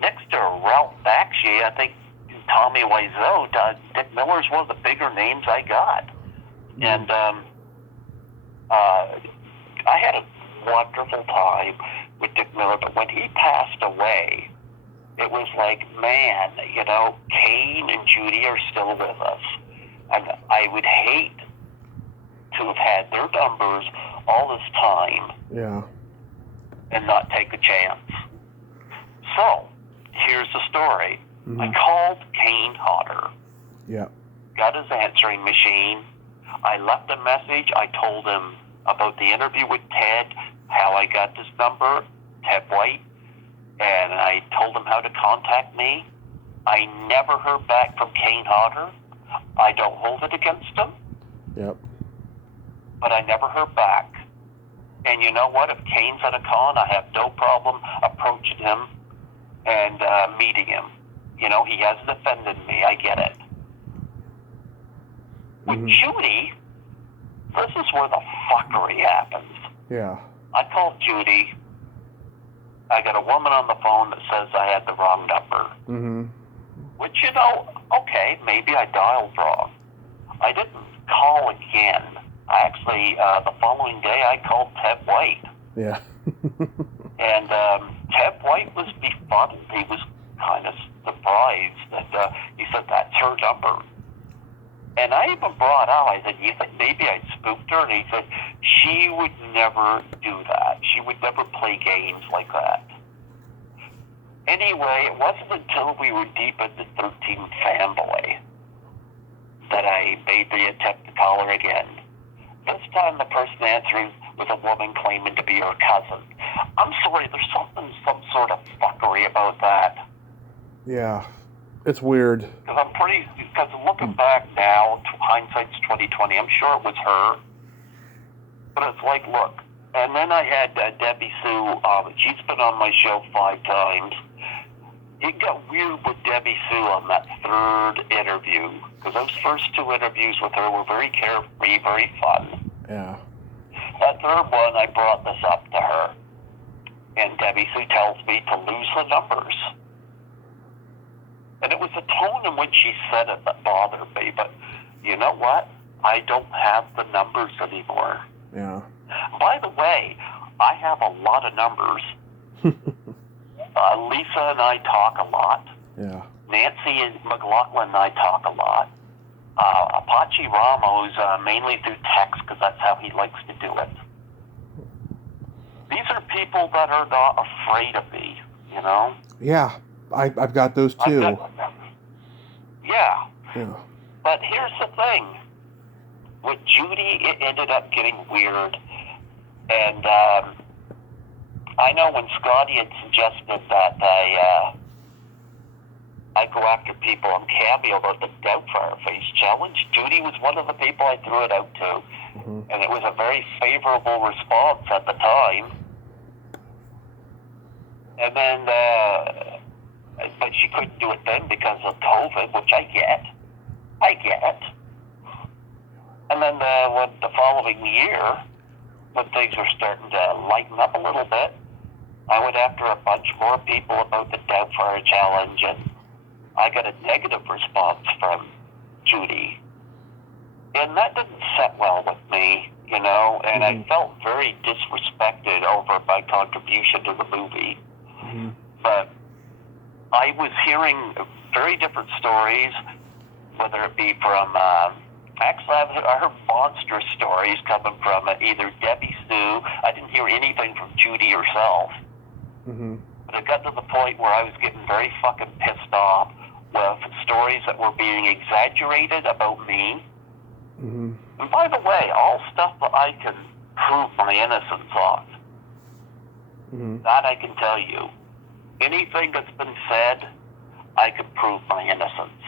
next to Ralph Bakshi, I think Tommy Wiseau, Dick Miller's one of the bigger names I got. And I had a wonderful time with Dick Miller, but when he passed away, it was like, man, Kane and Judy are still with us. And I would hate to have had their numbers all this time, Yeah. and not take a chance. So, here's the story. I called Kane Hodder. Yeah. Got his answering machine. I left a message. I told him about the interview with Ted, how I got this number, Ted White, and I told him how to contact me. I never heard back from Kane Hodder. I don't hold it against him. Yep. But I never heard back. And you know what? If Kane's at a con, I have no problem approaching him and meeting him. He hasn't offended me. I get it. With Judy, this is where the fuckery happens. Yeah. I called Judy. I got a woman on the phone that says I had the wrong number. Which, okay, maybe I dialed wrong. I didn't call again. Actually, the following day, I called Ted White. Yeah. And Ted White was befuddled. He was kind of surprised that he said, that's her number. And I even brought out, I said, you think maybe I spooked her? And he said, she would never do that. She would never play games like that. Anyway, it wasn't until we were deep into 13 Fanboy that I made the attempt to call her again. This time the person answering was a woman claiming to be her cousin. I'm sorry, there's some sort of fuckery about that. Yeah, it's weird. Because looking back now, hindsight's 2020, I'm sure it was her. But it's like, look, and then I had Debbie Sue, she's been on my show 5 times. It got weird with Debbie Sue on that third interview, because those first 2 interviews with her were very carefree, very fun. Yeah. That third one, I brought this up to her, and Debbie Sue tells me to lose the numbers. And it was the tone in which she said it that bothered me, but you know what? I don't have the numbers anymore. Yeah. By the way, I have a lot of numbers. Lisa and I talk a lot. Yeah. Nancy and McLaughlin and I talk a lot. Apache Ramos, mainly through text, because that's how he likes to do it. These are people that are not afraid of me, Yeah, I've got those too. Yeah. Yeah. But here's the thing. With Judy, it ended up getting weird. And I know when Scotty had suggested that I go after people on Cameo about the Doubtfire Face Challenge, Judy was one of the people I threw it out to. Mm-hmm. And it was a very favorable response at the time. And then, but she couldn't do it then because of COVID, which I get. And then when the following year, when things were starting to lighten up a little bit, I went after a bunch more people about the Doubtfire Challenge, and I got a negative response from Judy. And that didn't set well with me, and I felt very disrespected over my contribution to the movie. Mm-hmm. But I was hearing very different stories, whether it be from, actually I heard monstrous stories coming from either Debbie Sue. I didn't hear anything from Judy herself. Mm-hmm. But it got to the point where I was getting very fucking pissed off with stories that were being exaggerated about me. Mm-hmm. And by the way, all stuff that I can prove my innocence of. Mm-hmm. That I can tell you. Anything that's been said, I can prove my innocence.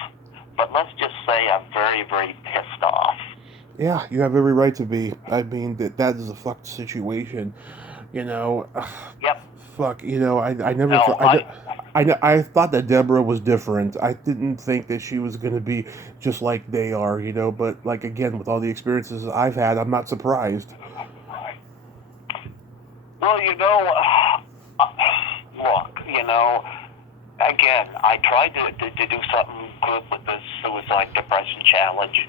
But let's just say I'm very, very pissed off. Yeah, you have every right to be. I mean, that is a fucked situation. Yep. Fuck, I never thought... I thought that Deborah was different. I didn't think that she was going to be just like they are, but, like, again, with all the experiences I've had, I'm not surprised. Well, look, again, I tried to do something good with this suicide depression challenge,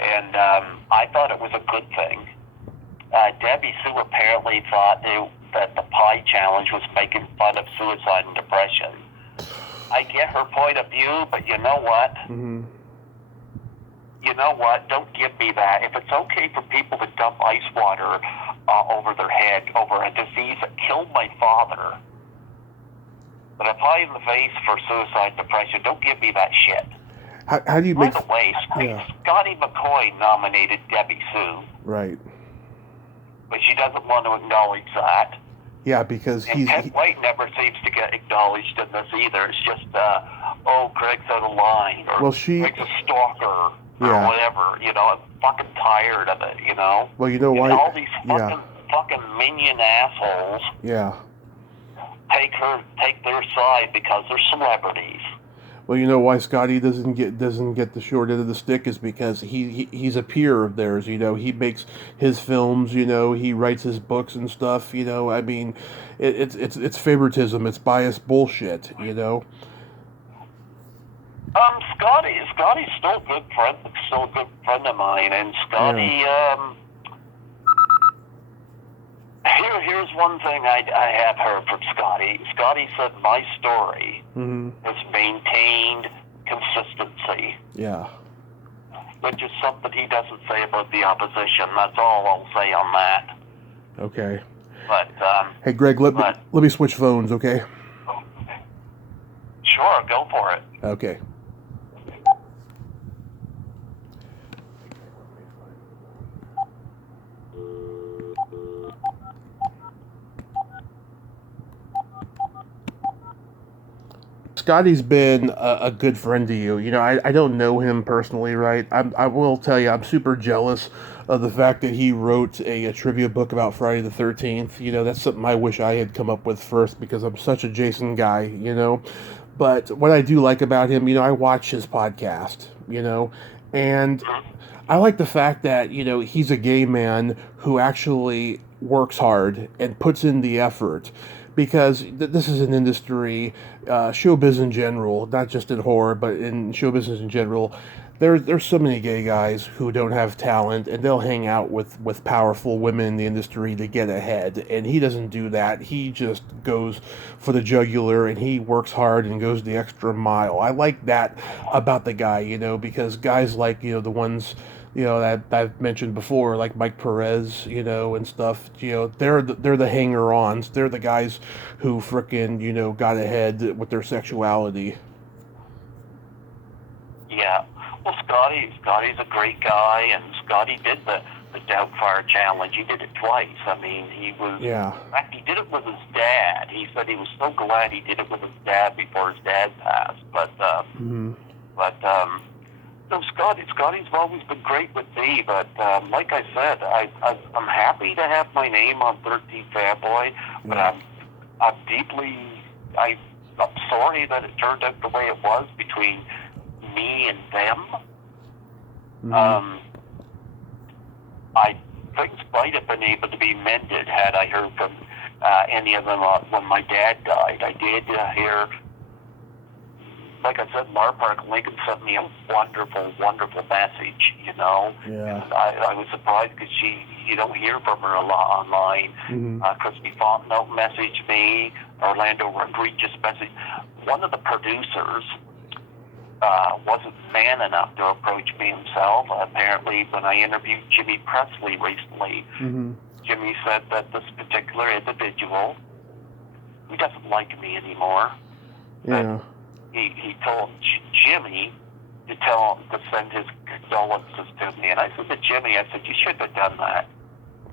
and I thought it was a good thing. Debbie Sue apparently thought that the pie challenge was making fun of suicide and depression. I get her point of view, but you know what? Mm-hmm. You know what? Don't give me that. If it's okay for people to dump ice water over their head over a disease that killed my father, but a pie in the face for suicide depression, don't give me that shit. How do you make... By the way, Scotty McCoy nominated Debbie Sue. Right. But she doesn't want to acknowledge that. Yeah, because Ted White never seems to get acknowledged in this either. It's just, Greg's out of line, or Greg's a stalker, or whatever. I'm fucking tired of it, Well, you know why? All these fucking minion assholes take their side because they're celebrities. Well, you know why Scotty doesn't get the short end of the stick is because he's a peer of theirs. He makes his films. He writes his books and stuff. I mean, it's favoritism. It's biased bullshit. Scotty's still a good friend of mine, and Scotty, here's one thing I have heard from Scotty. Scotty said my story has maintained consistency. Yeah. Which is something he doesn't say about the opposition. That's all I'll say on that. Okay. But, hey, Greg, let me switch phones, okay? Sure, go for it. Okay. Scotty's been a good friend to you. You know, I don't know him personally, right? I will tell you, I'm super jealous of the fact that he wrote a trivia book about Friday the 13th. You know, that's something I wish I had come up with first because I'm such a Jason guy, you know. But what I do like about him, you know, I watch his podcast, you know, and I like the fact that, you know, he's a gay man who actually works hard and puts in the effort because this is an industry, showbiz in general, not just in horror, but in show business in general. There's so many gay guys who don't have talent, and they'll hang out with powerful women in the industry to get ahead. And he doesn't do that. He just goes for the jugular, and he works hard and goes the extra mile. I like that about the guy, you know, because guys like, you know, the ones, you know, that I've mentioned before, like Mike Perez, you know, and stuff. You know, they're the hanger-ons. They're the guys who frickin', you know, got ahead with their sexuality. Yeah. Well, Scotty's a great guy, and Scotty did the Doubtfire Challenge. He did it twice. I mean, he was... Yeah. In fact, he did it with his dad. He said he was so glad he did it with his dad before his dad passed. So Scotty's always been great with me, but like I said, I'm happy to have my name on 13 Fanboy, but I'm sorry that it turned out the way it was between me and them. Things might have been able to be mended had I heard from any of them when my dad died. I did hear. Like I said, Lar Park Lincoln sent me a wonderful, wonderful message, you know. Yeah. And I was surprised because you don't hear from her a lot online. Christy Fontenot messaged me, Orlando Rodriguez messaged. One of the producers wasn't man enough to approach me himself. Apparently, when I interviewed Jimmy Presley recently, Jimmy said that this particular individual, he doesn't like me anymore. Yeah. He told Jimmy to send his condolences to me. And I said to Jimmy, I said, you shouldn't have done that.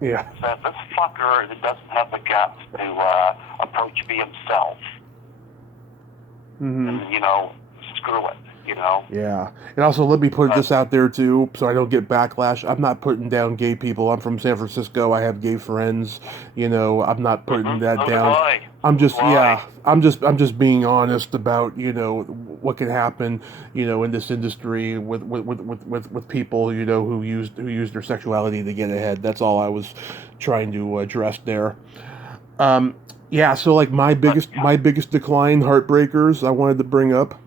Yeah. I said, this fucker doesn't have the guts to approach me himself. And, you know, screw it, you know. Yeah. And also, let me put this out there, too, so I don't get backlash. I'm not putting down gay people. I'm from San Francisco. I have gay friends. You know, I'm not putting that down. I'm just being honest about, you know, what can happen, you know, in this industry with people, you know, who use their sexuality to get ahead. That's all I was trying to address there. Yeah, so like my biggest decline, heartbreakers I wanted to bring up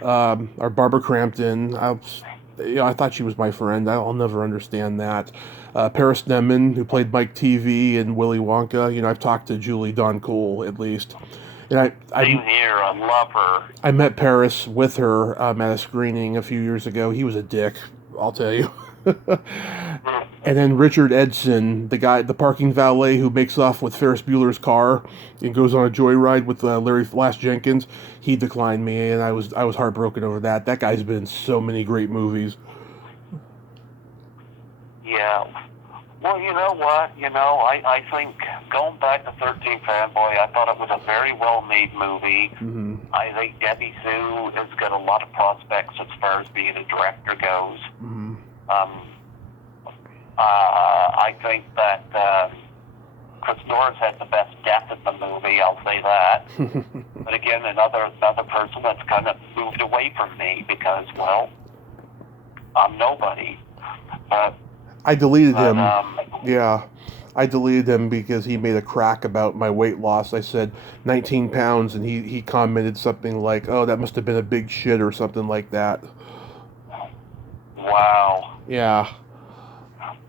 are Barbara Crampton. I thought she was my friend. I'll never understand that. Paris Nemman, who played Mike TV and Willy Wonka. You know, I've talked to Julie Dawn Cool at least. And Same here. I love her. I met Paris with her at a screening a few years ago. He was a dick, I'll tell you. And then Richard Edson, the parking valet who makes off with Ferris Bueller's car and goes on a joyride with Larry Flash Jenkins, he declined me, and I was heartbroken over that. That guy's been in so many great movies. Yeah. Well, you know what? You know, I think going back to 13 Fanboy, I thought it was a very well-made movie. I think Debbie Sue has got a lot of prospects as far as being a director goes. I think that Chris Norris had the best death in the movie, I'll say that. But again, another person that's kind of moved away from me because, well, I'm nobody. I deleted him. Yeah. I deleted him because he made a crack about my weight loss. I said 19 pounds, and he commented something like, "Oh, that must have been a big shit," or something like that. Wow. Yeah.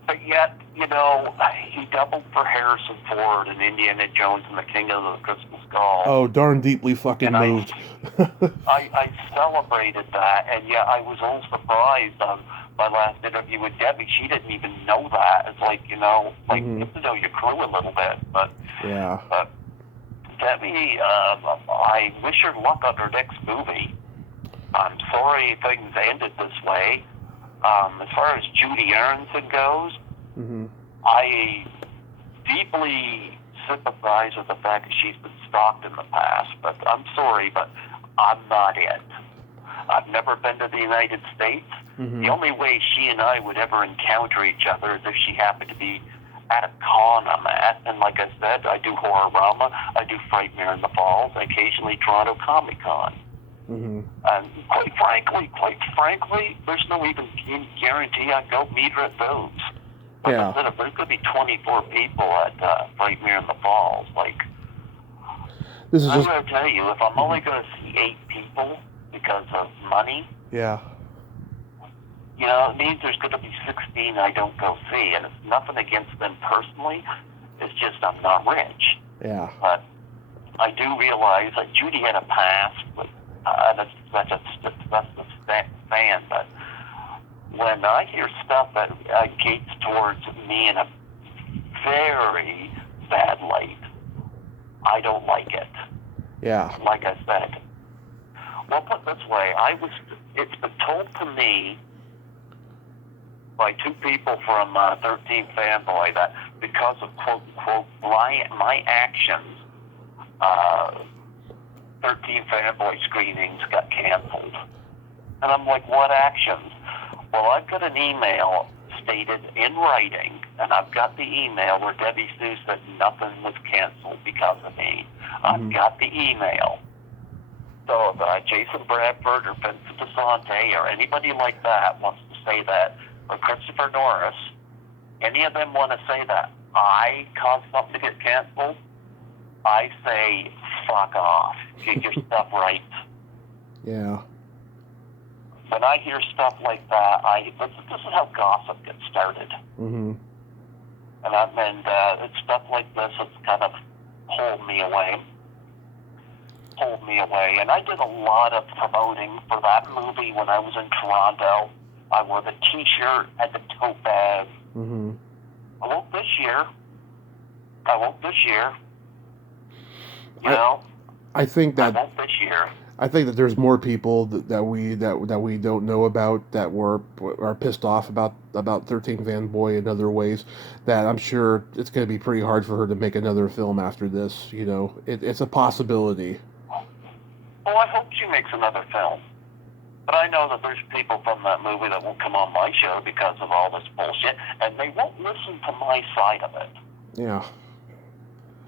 But yet, you know, he doubled for Harrison Ford in Indiana Jones and the Kingdom of the Crystal Skull. Oh, darn deeply fucking moved. I celebrated that, and yet I was all surprised on my last interview with Debbie. She didn't even know that. It's like, you know, like, you have to know your crew a little bit. But, yeah. But Debbie, I wish her luck on her next movie. I'm sorry things ended this way. As far as Judy Aronson goes, I deeply sympathize with the fact that she's been stalked in the past, but I'm sorry, but I'm not it. I've never been to the United States. The only way she and I would ever encounter each other is if she happened to be at a con I'm at, and like I said, I do Horrorama, I do Frightmare in the Falls, and occasionally Toronto Comic Con. And quite frankly, there's no even guarantee I'd go meet her at those. Like I said, if there's going to be 24 people at Frightmare in the Falls, like, I'm going to tell you, if I'm only going to see 8 people because of money, you know, it means there's going to be 16 I don't go see, and it's nothing against them personally, it's just I'm not rich. Yeah. But I do realize that Judy had a past, but that's the fan, but when I hear stuff that gates towards me in a very bad light, I don't like it. Yeah. Like I said. Well, put it this way, it's been told to me by 2 people from 13 Fanboy that because of quote unquote my actions, 13 Fanboy screenings got canceled. And I'm like, what actions? Well, I've got an email stated in writing, and I've got the email where Debbie Sue said nothing was canceled because of me. I've got the email. So if Jason Bradford or Vincent DeSante or anybody like that wants to say that, or Christopher Norris, any of them want to say that I caused something to get canceled, I say, fuck off. Get your stuff right. Yeah. When I hear stuff like that, this is how gossip gets started. And it's stuff like this that's kind of pulled me away. And I did a lot of promoting for that movie when I was in Toronto. I wore the T-shirt and the tote bag. I won't this year. You know? I think that I won't this year. I think that there's more people that we don't know about that are pissed off about 13 Fanboy in other ways. That I'm sure it's going to be pretty hard for her to make another film after this. You know, it's a possibility. Well, I hope she makes another film. But I know that there's people from that movie that won't come on my show because of all this bullshit, and they won't listen to my side of it. Yeah.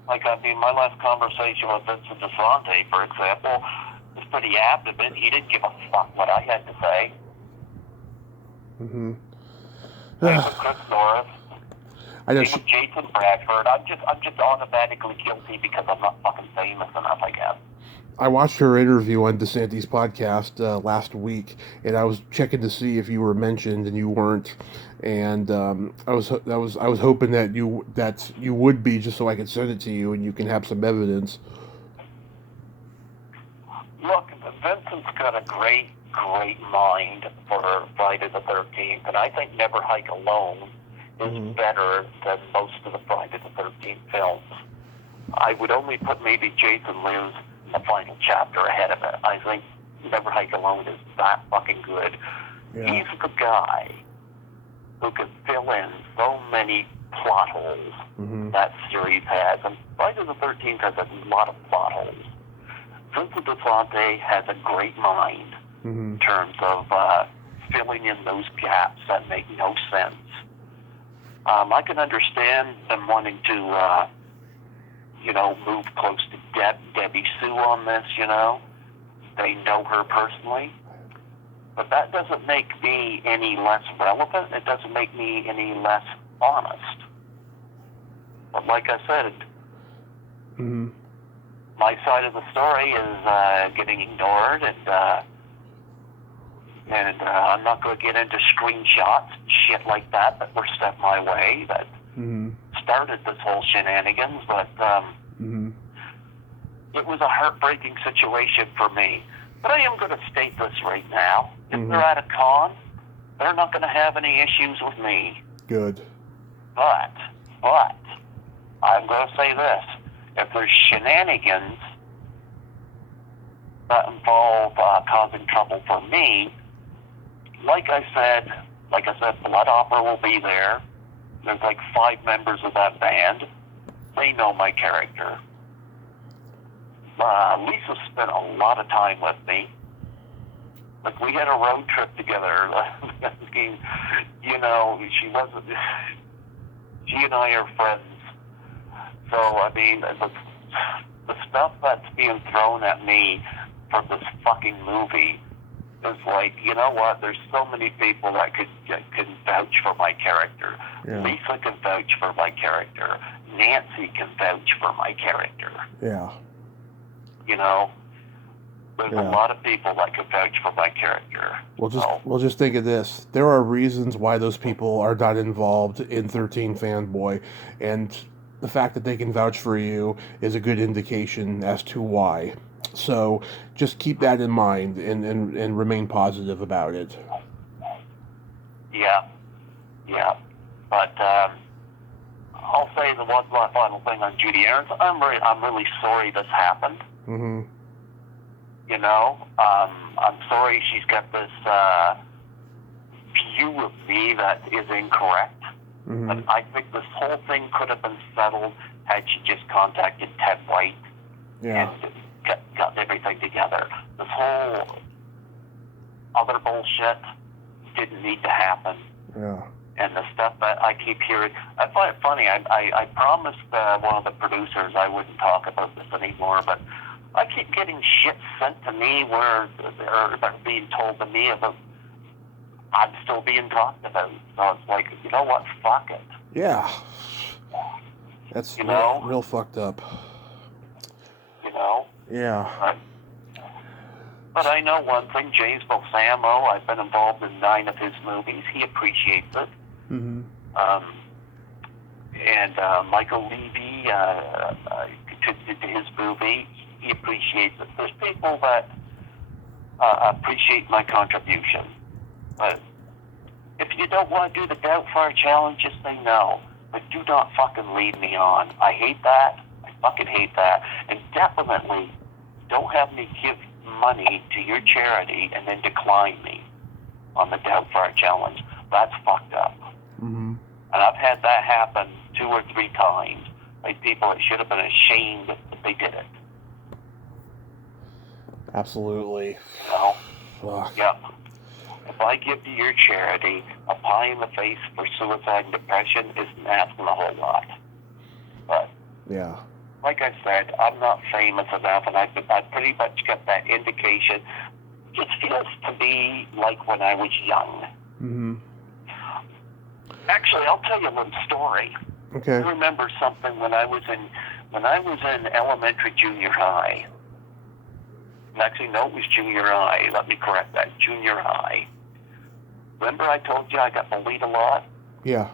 Like, I mean, my last conversation with Vincent DeSante, for example, was pretty apt of it. He didn't give a fuck what I had to say. Same with Chris Norris. Same with Jason Bradford. I'm just automatically guilty because I'm not fucking famous enough, I guess. I watched her interview on DeSantis' podcast last week, and I was checking to see if you were mentioned, and you weren't. And I was hoping that you would be, just so I could send it to you, and you can have some evidence. Look, Vincent's got a great mind for Friday the 13th, and I think Never Hike Alone is better than most of the Friday the 13th films. I would only put maybe Jason Liu's The Final Chapter ahead of it. I think Never Hike Alone is that fucking good. Yeah. He's the guy who can fill in so many plot holes that series has, and Friday the 13th has a lot of plot holes. Vincent DeSante has a great mind in terms of filling in those gaps that make no sense. I can understand them wanting to move close to Debbie Sue on this, They know her personally. But that doesn't make me any less relevant. It doesn't make me any less honest. But like I said, Mm-hmm. my side of the story is getting ignored, and I'm not going to get into screenshots and shit like that were sent my way that Mm-hmm. started this whole shenanigans, but Mm-hmm. it was a heartbreaking situation for me. But I am going to state this right now. If Mm-hmm. they're at a con, they're not going to have any issues with me. Good. But, I'm going to say this. If there's shenanigans that involve causing trouble for me, like I said, Blood Opera will be there. There's like 5 members of that band. They know my character. Lisa spent a lot of time with me. Like, we had a road trip together. You know, she and I are friends. So, I mean, the stuff that's being thrown at me for this fucking movie is like, you know what, there's so many people that can vouch for my character. Yeah. Lisa can vouch for my character. Nancy can vouch for my character. Yeah. You know? There's Yeah. a lot of people that can vouch for my character. We'll just think of this. There are reasons why those people are not involved in 13 Fanboy, and the fact that they can vouch for you is a good indication as to why. So just keep that in mind and remain positive about it. Yeah. But I'll say the one final thing on Judy Aarons. I'm really sorry this happened. Mm-hmm. You know, I'm sorry she's got this view of me that is incorrect. Mm-hmm. But I think this whole thing could have been settled had she just contacted Ted White Yeah. and got everything together. This whole other bullshit didn't need to happen. Yeah. And the stuff that I keep hearing, I find it funny. I promised one of the producers I wouldn't talk about this anymore, but I keep getting shit sent to me where they're being told to me about I'm still being talked about. So it's like, you know what? Fuck it. Yeah. That's real fucked up. You know? Yeah. But I know one thing, James Balsamo, I've been involved in 9 of his movies. He appreciates it. Mm-hmm. And Michael Levy contributed to his movie. He appreciates it. There's people that appreciate my contribution. But if you don't want to do the Doubtfire Challenge, just say no. But do not fucking lead me on. I hate that. I fucking hate that. And definitely don't have me give money to your charity and then decline me on the Doubtfire Challenge. That's fucked up. Mm-hmm. And I've had that happen 2 or 3 times. Like people that should have been ashamed that they did it. Absolutely. You know? Fuck. Yep. If I give to your charity, a pie in the face for suicide and depression isn't asking a whole lot. But Yeah. like I said, I'm not famous enough, and I pretty much got that indication. It just feels to me like when I was young. Mm-hmm. Actually, I'll tell you a little story. Okay. I remember something when I was in elementary, junior high. Actually, no, it was junior high. Let me correct that. Junior high. Remember I told you I got bullied a lot? Yeah.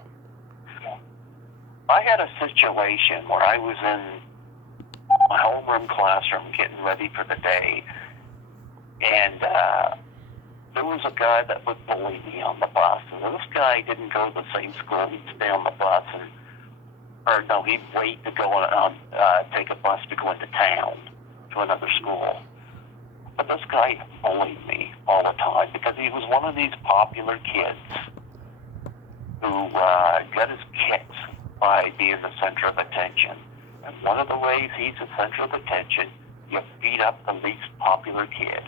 I had a situation where I was in my homeroom classroom getting ready for the day, and there was a guy that would bully me on the bus. And this guy didn't go to the same school. He'd stay on the bus, he'd wait to go on, take a bus to go into town to another school. But this guy bullied me all the time because he was one of these popular kids who got his kicks by being the center of attention. And one of the ways he's the center of attention, you beat up the least popular kid,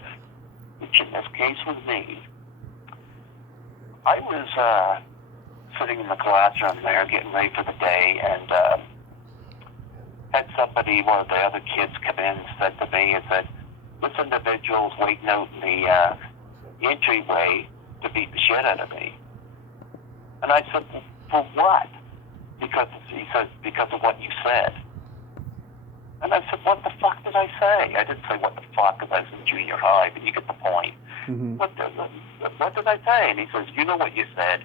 which in this case was me. I was sitting in the classroom there getting ready for the day, and had somebody, one of the other kids, come in and said to me, and said, this individual's waiting out in the entryway to beat the shit out of me. And I said, well, for what? because he says because of what you said. And I said, what the fuck did I say? I didn't say what the fuck because I was in junior high, but you get the point. Mm-hmm. What did I say? And he says, you know what you said?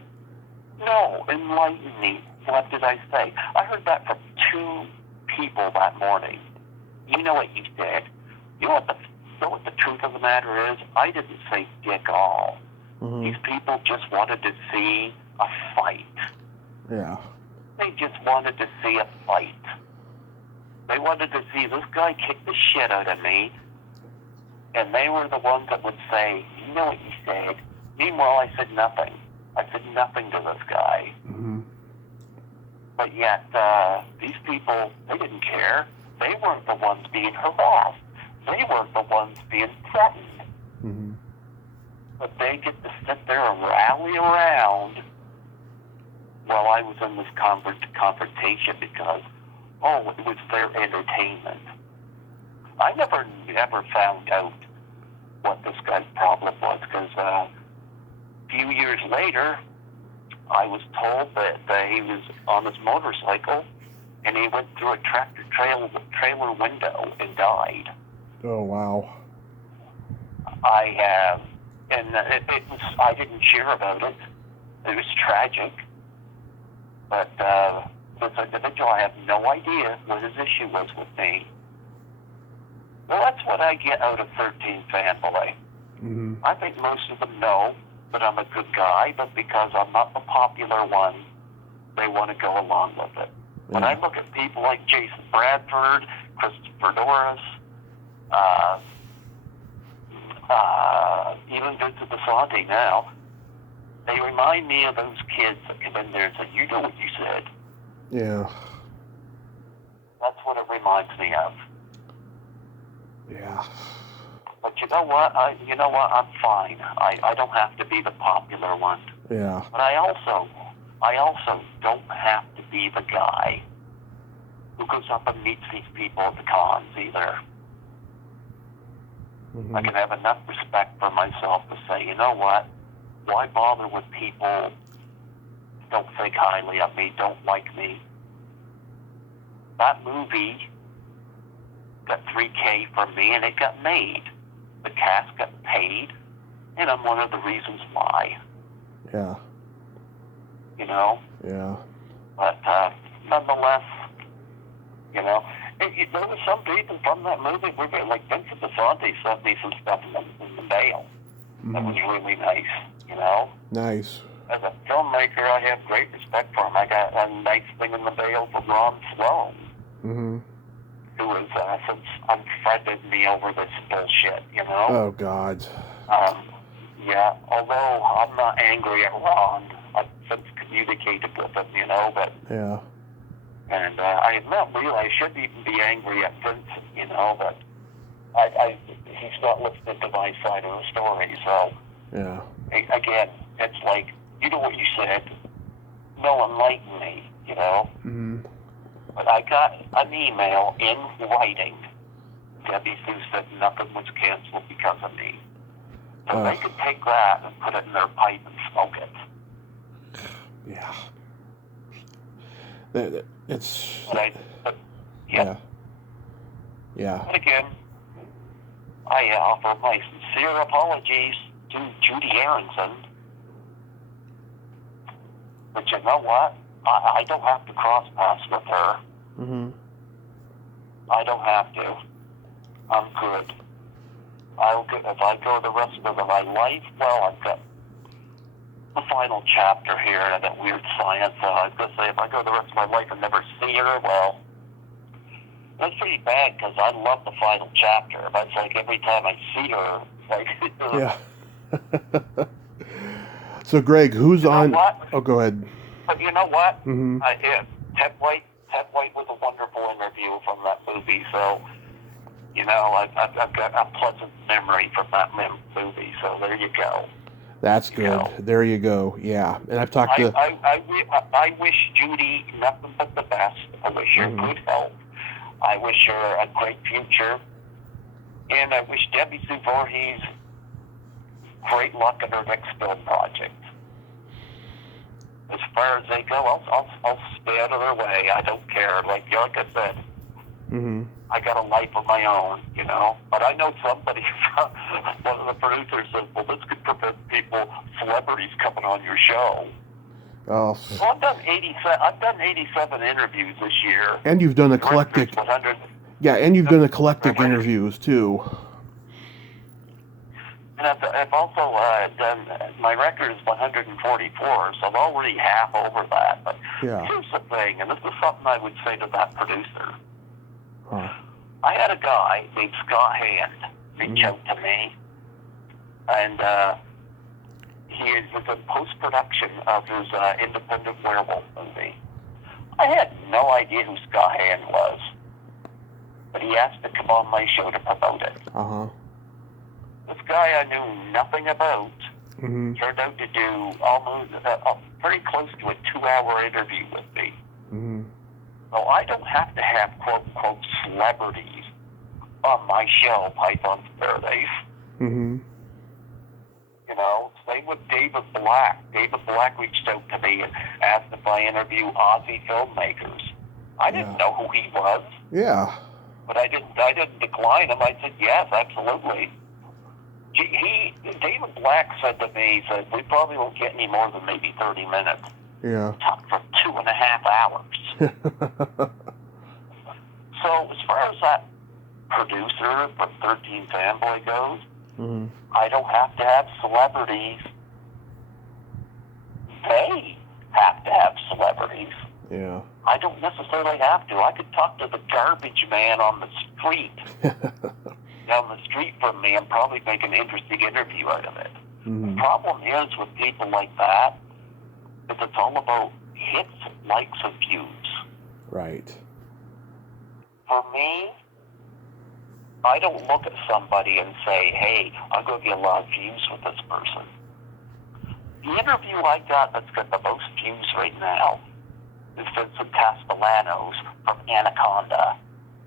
No, enlighten me. What did I say? I heard that from 2 people that morning. You know what you said. You know what the truth of the matter is? I didn't say dick all. Mm-hmm. These people just wanted to see a fight. Yeah. They just wanted to see a fight. They wanted to see this guy kick the shit out of me, and they were the ones that would say, you know what you said. Meanwhile, I said nothing. I said nothing to this guy. Mm-hmm. But yet, these people, they didn't care. They weren't the ones being harassed. They weren't the ones being threatened. Mm-hmm. But they get to sit there and rally around while I was in this confrontation because, it was their entertainment. I never found out what this guy's problem was because a few years later, I was told that he was on his motorcycle and he went through a tractor trailer window and died. Oh, wow. I didn't hear about it. It was tragic. But this individual, I have no idea what his issue was with me. Well, that's what I get out of 13 Fanboy. Mm-hmm. I think most of them know that I'm a good guy, but because I'm not the popular one, they want to go along with it. Yeah. When I look at people like Jason Bradford, Christopher Norris, even Vincent DeSanti now, they remind me of those kids that come in there and say, you know what you said. Yeah. That's what it reminds me of. Yeah. But you know what? I'm fine. I don't have to be the popular one. Yeah. But I also don't have to be the guy who goes up and meets these people at the cons either. Mm-hmm. I can have enough respect for myself to say, you know what? Why bother with people who don't think highly of me, don't like me? That movie got $3,000 from me and it got made. The cast got paid, and I'm one of the reasons why. Yeah. You know? Yeah. But nonetheless, there were some people from that movie. Like Vincent DeSanti sent me some stuff in the mail. Mm-hmm. That was really nice, you know? Nice. As a filmmaker, I have great respect for him. I got a nice thing in the mail from Ron Sloan, Mm-hmm. who has since unfriended me over this bullshit, you know? Oh, God. Yeah, although I'm not angry at Ron, I've since communicated with him, you know, but... Yeah. And I'm not really, I shouldn't even be angry at Vincent, you know, but he's not listening to my side of the story, so... Yeah. Again, it's like, you know what you said, no, enlighten me, you know? Mm-hmm. But I got an email in writing. Debbie Sue said nothing was canceled because of me. So they could take that and put it in their pipe and smoke it. Yeah. It's... Yeah. Yeah. But again, I offer my sincere apologies to Judy Aronson. But you know what? I don't have to cross paths with her. Mm-hmm. I don't have to. I'm good. If I go the rest of my life, well, I've got the final chapter here in that weird science. I was going to say, if I go the rest of my life and never see her, well, that's pretty bad because I love the final chapter. But it's like every time I see her, it's like... Yeah. So, Greg, who's on... What? Oh, go ahead. But you know what? Mm-hmm. Ted White was a wonderful interview from that movie, so... You know, I've got a pleasant memory from that movie, so there you go. That's good. There you go. Yeah, and I've talked to... I wish Judy nothing but the best. I wish her good health. I wish her a great future. And I wish Debbie Sue Voorhees, great luck in her next film project. as far as they go, I'll stay out of their way. I don't care. Like I said, Mm-hmm. I got a life of my own, you know. But I know somebody, one of the producers said, well, this could prevent celebrities coming on your show. Oh. Well, I've done 87 interviews this year. And you've done eclectic. 100. Yeah, and you've done eclectic interviews too. And I've also done, my record is 144, so I'm already half over that. But here's the thing, and this is something I would say to that producer. Huh. I had a guy named Scott Hand reach out to me, and he was in post-production of his independent werewolf movie. I had no idea who Scott Hand was, but he asked to come on my show to promote it. Uh-huh. This guy I knew nothing about turned out to do almost pretty close to a 2-hour interview with me. Mm-hmm. So I don't have to have quote-unquote celebrities on my show, Python's Paradise. Mm-hmm. You know, same with David Black. David Black reached out to me and asked if I interview Aussie filmmakers. I didn't know who he was. Yeah. But I didn't decline him. I said, yes, absolutely. David Black said to me, he said, we probably won't get any more than maybe 30 minutes. Yeah. Talked for 2.5 hours. So as far as that producer for 13 Fanboy goes, I don't have to have celebrities. They have to have celebrities. Yeah. I don't necessarily have to. I could talk to the garbage man on the street, down the street from me, and probably make an interesting interview out of it. The problem is with people like that, is it's all about hits, likes, and views. Right. For me, I don't look at somebody and say, hey, I'm going to get a lot of views with this person. The interview I got that's got the most views right now is Vincent Castellanos from Anaconda.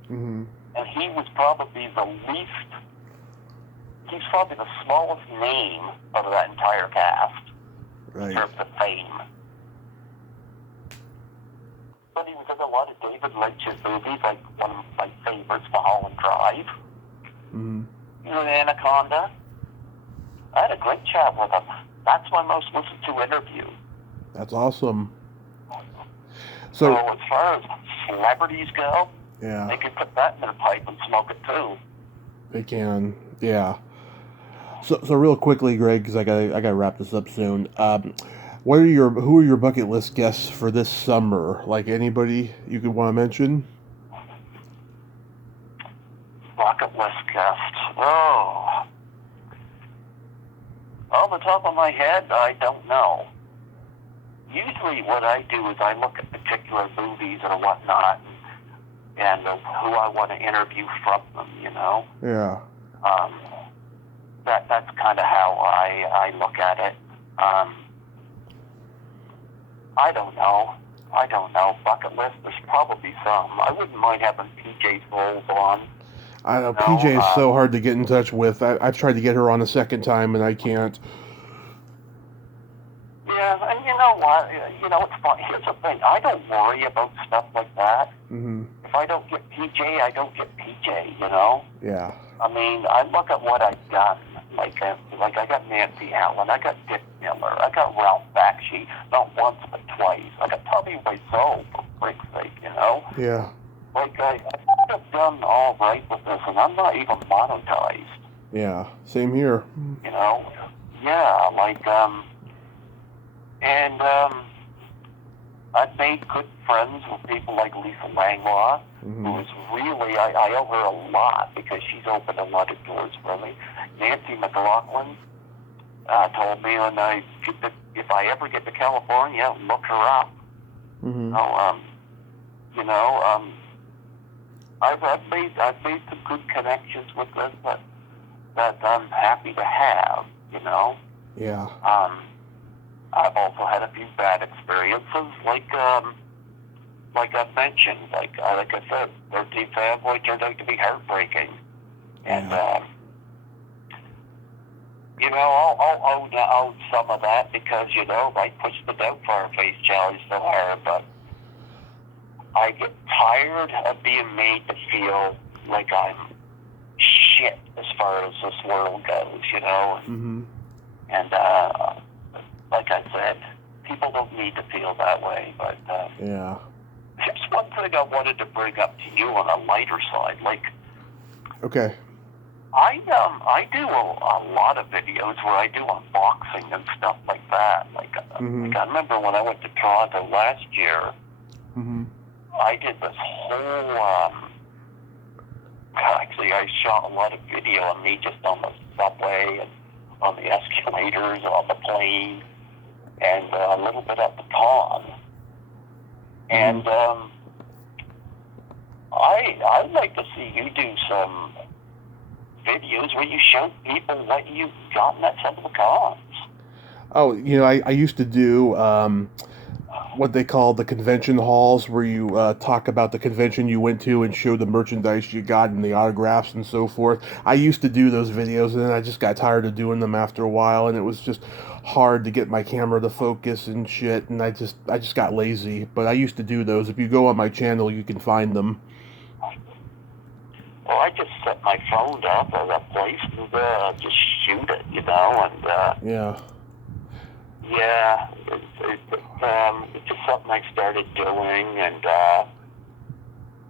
Mm-hmm. And he was probably he's probably the smallest name of that entire cast in terms of fame. But he was in a lot of David Lynch's movies, like one of my favorites, Mulholland Drive. Mm-hmm. He was in Anaconda. I had a great chat with him. That's my most listened to interview. That's awesome. So as far as celebrities go, yeah, they can put that in their pipe and smoke it too. They can, yeah. So real quickly, Greg, because I gotta wrap this up soon. Who are your bucket list guests for this summer? Like anybody you could want to mention? Bucket list guests. Oh, off the top of my head, I don't know. Usually, what I do is I look at particular movies or whatnot, and who I want to interview from them. You know. Yeah. That's kind of how I look at it. I don't know. Bucket list, there's probably some. I wouldn't mind having PJ's roles on. I know, PJ is so hard to get in touch with. I've tried to get her on a second time, and I can't. Yeah, and you know what? It's fun. Here's the thing. I don't worry about stuff like that. Mm-hmm. If I don't get PJ, I don't get PJ, you know? Yeah. I mean, I look at what I've done. Like I got Nancy Allen, I got Dick Miller, I got Ralph Bakshi, not once but twice. I got Tommy Wiseau, for frick's sake, you know? Yeah. Like, I have done all right with this, and I'm not even monetized. Yeah, same here. You know? Yeah, like, I've made good friends with people like Lisa Langlaw, who is really, I owe her a lot because she's opened a lot of doors for me. Nancy McLaughlin told me if I ever get to California, look her up. Mm-hmm. I've made some good connections with this that I'm happy to have, you know. Yeah. I've also had a few bad experiences, like I mentioned, like I said, 13 Fanboy turned out to be heartbreaking, and I'll own out some of that because, I push the Doubtfire Face challenge so hard, but I get tired of being made to feel like I'm shit as far as this world goes, Mm-hmm. And like I said, people don't need to feel that way, but yeah. there's one thing I wanted to bring up to you on a lighter side. Like, okay. I do a lot of videos where I do unboxing and stuff like that. Like I remember when I went to Toronto last year, mm-hmm. I did this whole, actually I shot a lot of video of me just on the subway and on the escalators, on the plane, and a little bit at the con. And I'd like to see you do some videos where you show people what you've gotten at some of the cons. Oh, I used to do what they call the convention halls, where you talk about the convention you went to and show the merchandise you got and the autographs and so forth. I used to do those videos, and then I just got tired of doing them after a while, and it was just hard to get my camera to focus and shit, and I just got lazy. But I used to do those. If you go on my channel, you can find them. Well, I just set my phone up at a place and just shoot it, and yeah. Yeah, it's just something I started doing, and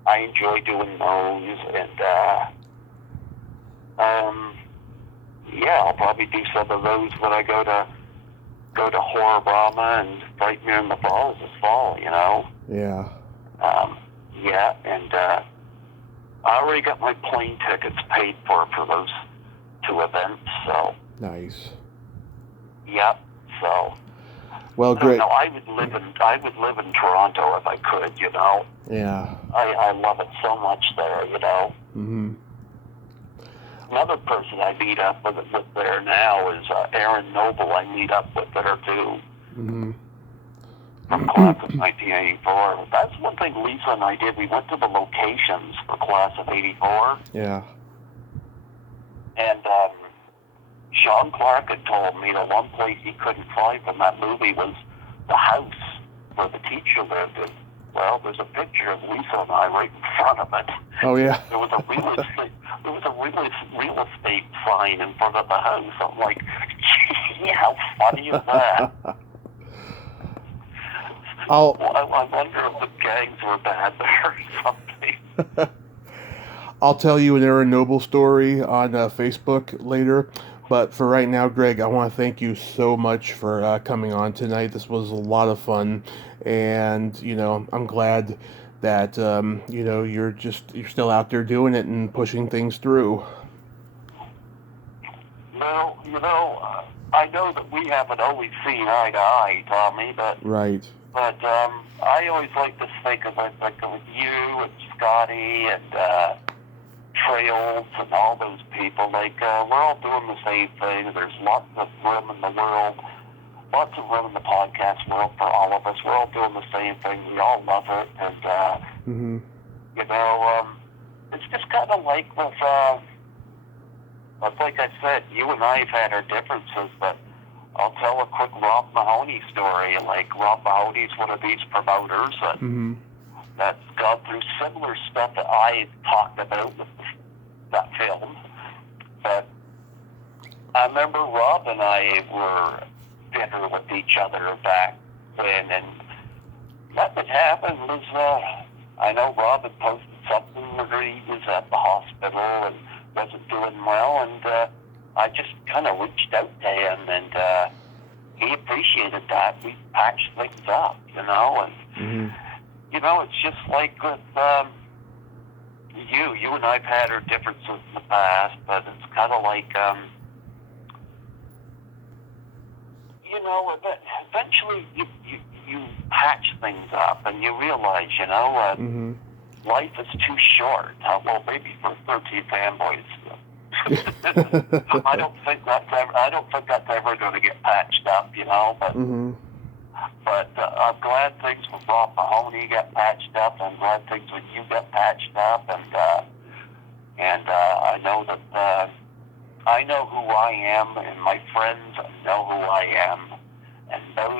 I enjoy doing those, and yeah, I'll probably do some of those when I go to Horror Brahma and Fright Me in the Falls this fall, Yeah. Yeah, and I already got my plane tickets paid for those two events, so. Nice. Yep. So, well, great. No, I would live in Toronto if I could, Yeah. I love it so much there, Mm-hmm. Another person I meet up with there now is Aaron Noble. I meet up with there too. Mm-hmm. From class of 1984. That's one thing Lisa and I did. We went to the locations for class of 84. Yeah. And Sean Clark had told me the one place he couldn't find from that movie was the house where the teacher lived in. Well, there's a picture of Lisa and I right in front of it. Oh yeah. There was a real estate sign in front of the house. I'm like, gee, how funny is that? I wonder if the gangs were bad there or something. I'll tell you an Aaron Noble story on Facebook later. But for right now, Greg, I want to thank you so much for coming on tonight. This was a lot of fun, and I'm glad that you're still out there doing it and pushing things through. Well, I know that we haven't always seen eye to eye, Tommy, but right. But I always like to think of it like with you and Scotty and Trails and all those people. Like we're all doing the same thing. There's lots of room in the world, lots of room in the podcast world for all of us. We're all doing the same thing. We all love it, and it's just kind of like with like I said, you and I have had our differences, but I'll tell a quick Rob Mahoney story. Like, Rob Mahoney's one of these promoters that's gone through similar stuff that I talked about with that film. But I remember Rob and I were bitter with each other back then, and what had happened was, I know Rob had posted something where he was at the hospital and wasn't doing well, and I just kind of reached out to him, and he appreciated that. We patched things up, and it's just like with you and I've had our differences in the past, but it's kind of like eventually you patch things up, and you realize life is too short. Well, maybe for 13 fanboys. I don't think that's ever going to get patched up, but I'm glad things with Rob Mahoney got patched up. I'm glad things with you got patched up, and I know that I know who I am, and my friends know who I am.